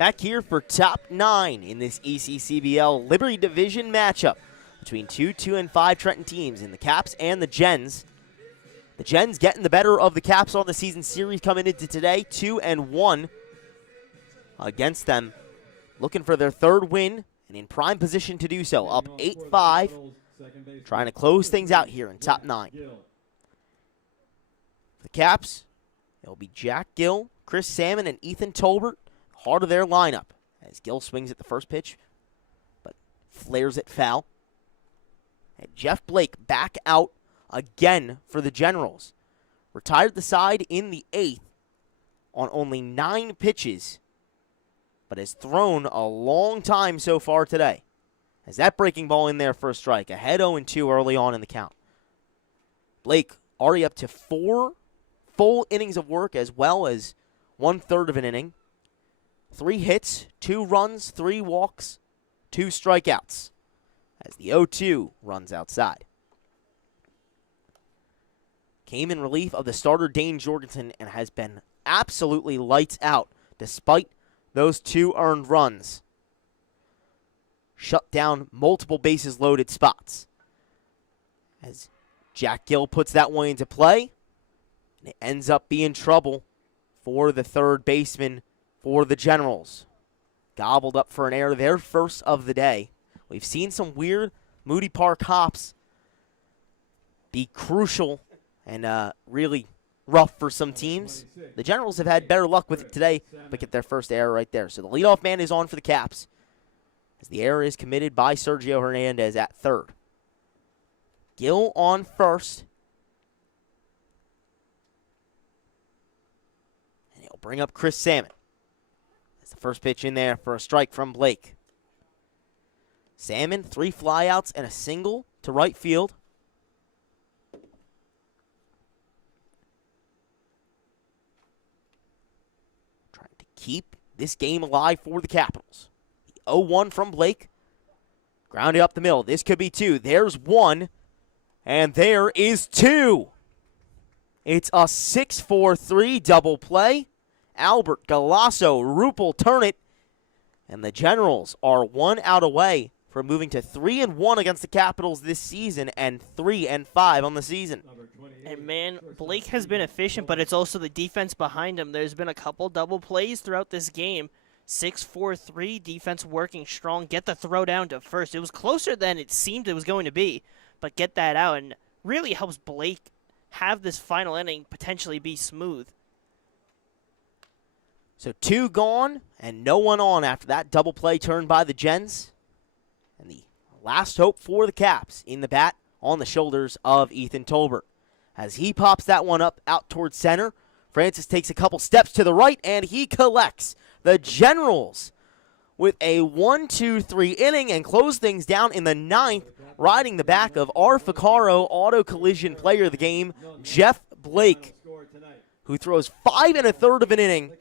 Back here for top 9 in this ECCBL Liberty Division matchup between 2 and 5 Trenton teams in the Caps and the Gens. The Gens getting the better of the Caps on the season series coming into today, 2-1 against them. Looking for their third win and in prime position to do so, up 8-5, trying to close things out here in top 9. For the Caps, it'll be Jack Gill, Chris Salmon, and Ethan Tolbert, heart of their lineup, as Gill swings at the first pitch, but flares it foul. And Jeff Blake back out again for the Generals. Retired the side in the 8th on only 9 pitches, but has thrown a long time so far today. Has that breaking ball in there for a strike, ahead 0-2 early on in the count. Blake already up to 4 full innings of work as well as 1/3 of an inning. 3 hits, 2 runs, 3 walks, 2 strikeouts as the 0-2 runs outside. Came in relief of the starter Dane Jorgensen and has been absolutely lights out despite those 2 earned runs. Shut down multiple bases loaded spots. As Jack Gill puts that one into play, and it ends up being trouble for the third baseman for the Generals. Gobbled up for an error, their first of the day. We've seen some weird Moody Park hops be crucial and really rough for some teams. The Generals have had better luck with it today, but get their first error right there. So the leadoff man is on for the Caps, as the error is committed by Sergio Hernandez at third. Gill on first. And he'll bring up Chris Salmon. That's the first pitch in there for a strike from Blake. Salmon, 3 flyouts and a single to right field. Keep this game alive for the Capitals. The 0-1 from Blake. Grounded up the middle. This could be 2. There's 1. And there is 2. It's a 6-4-3 double play. Albert, Galasso, Rupel turn it. And the Generals are 1 out away from moving to 3-1 against the Capitals this season and 3-5 on the season. And, man, Blake has been efficient, but it's also the defense behind him. There's been a couple double plays throughout this game. 6-4-3, defense working strong. Get the throw down to first. It was closer than it seemed it was going to be, but get that out, and really helps Blake have this final inning potentially be smooth. So 2 gone and no one on after that double play turned by the Gens. And the last hope for the Caps in the bat on the shoulders of Ethan Tolbert. As he pops that one up out towards center, Francis takes a couple steps to the right, and he collects. The Generals with a 1-2-3 inning and close things down in the 9th, riding the back of our Ficaro Auto Collision player of the game, Jeff Blake, who throws 5 1/3 of an inning,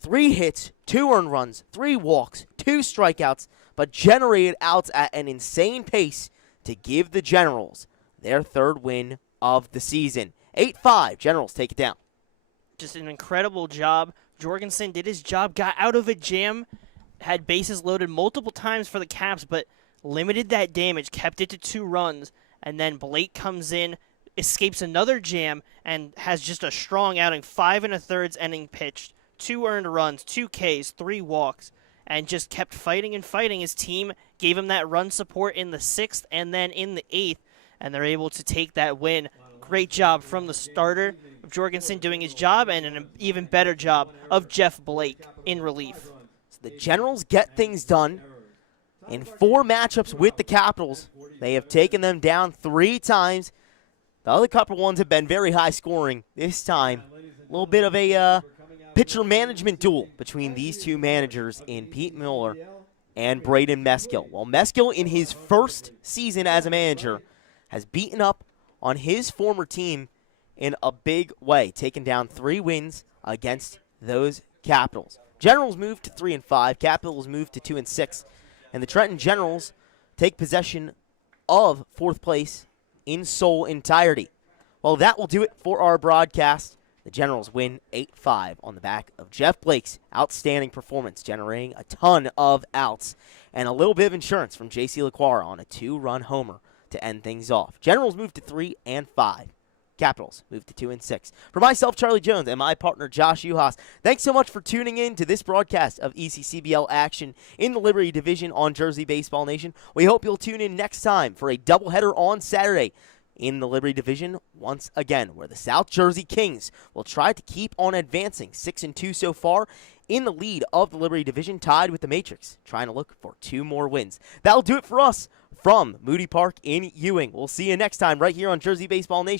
3 hits, 2 earned runs, 3 walks, 2 strikeouts, but generated outs at an insane pace to give the Generals their third win of the season. 8-5, Generals take it down. Just an incredible job. Jorgensen did his job, got out of a jam, had bases loaded multiple times for the Caps, but limited that damage, kept it to 2 runs, and then Blake comes in, escapes another jam, and has just a strong outing. 5 1/3 inning pitched, 2 earned runs, 2 Ks, 3 walks, and just kept fighting and fighting. His team gave him that run support in the 6th and then in the 8th, and they're able to take that win. Great job from the starter of Jorgensen doing his job, and an even better job of Jeff Blake in relief. So the Generals get things done. In 4 matchups with the Capitals, they have taken them down 3 times. The other couple ones have been very high scoring. This time, a little bit of a pitcher management duel between these 2 managers in Pete Miller and Braden Meskill. Well, Meskill, in his first season as a manager, has beaten up on his former team in a big way, taking down 3 wins against those Capitals. Generals moved to 3-5, Capitals moved to 2-6, and the Trenton Generals take possession of 4th place in sole entirety. Well, that will do it for our broadcast. The Generals win 8-5 on the back of Jeff Blake's outstanding performance, generating a ton of outs and a little bit of insurance from J.C. LaQuara on a 2-run homer to end things off. Generals move to 3-5. Capitals move to 2-6. For myself, Charlie Jones, and my partner, Josh Yuhas, thanks so much for tuning in to this broadcast of ECCBL action in the Liberty Division on Jersey Baseball Nation. We hope you'll tune in next time for a doubleheader on Saturday in the Liberty Division once again, where the South Jersey Kings will try to keep on advancing 6-2 so far in the lead of the Liberty Division, tied with the Matrix, trying to look for 2 more wins. That'll do it for us from Moody Park in Ewing. We'll see you next time right here on Jersey Baseball Nation.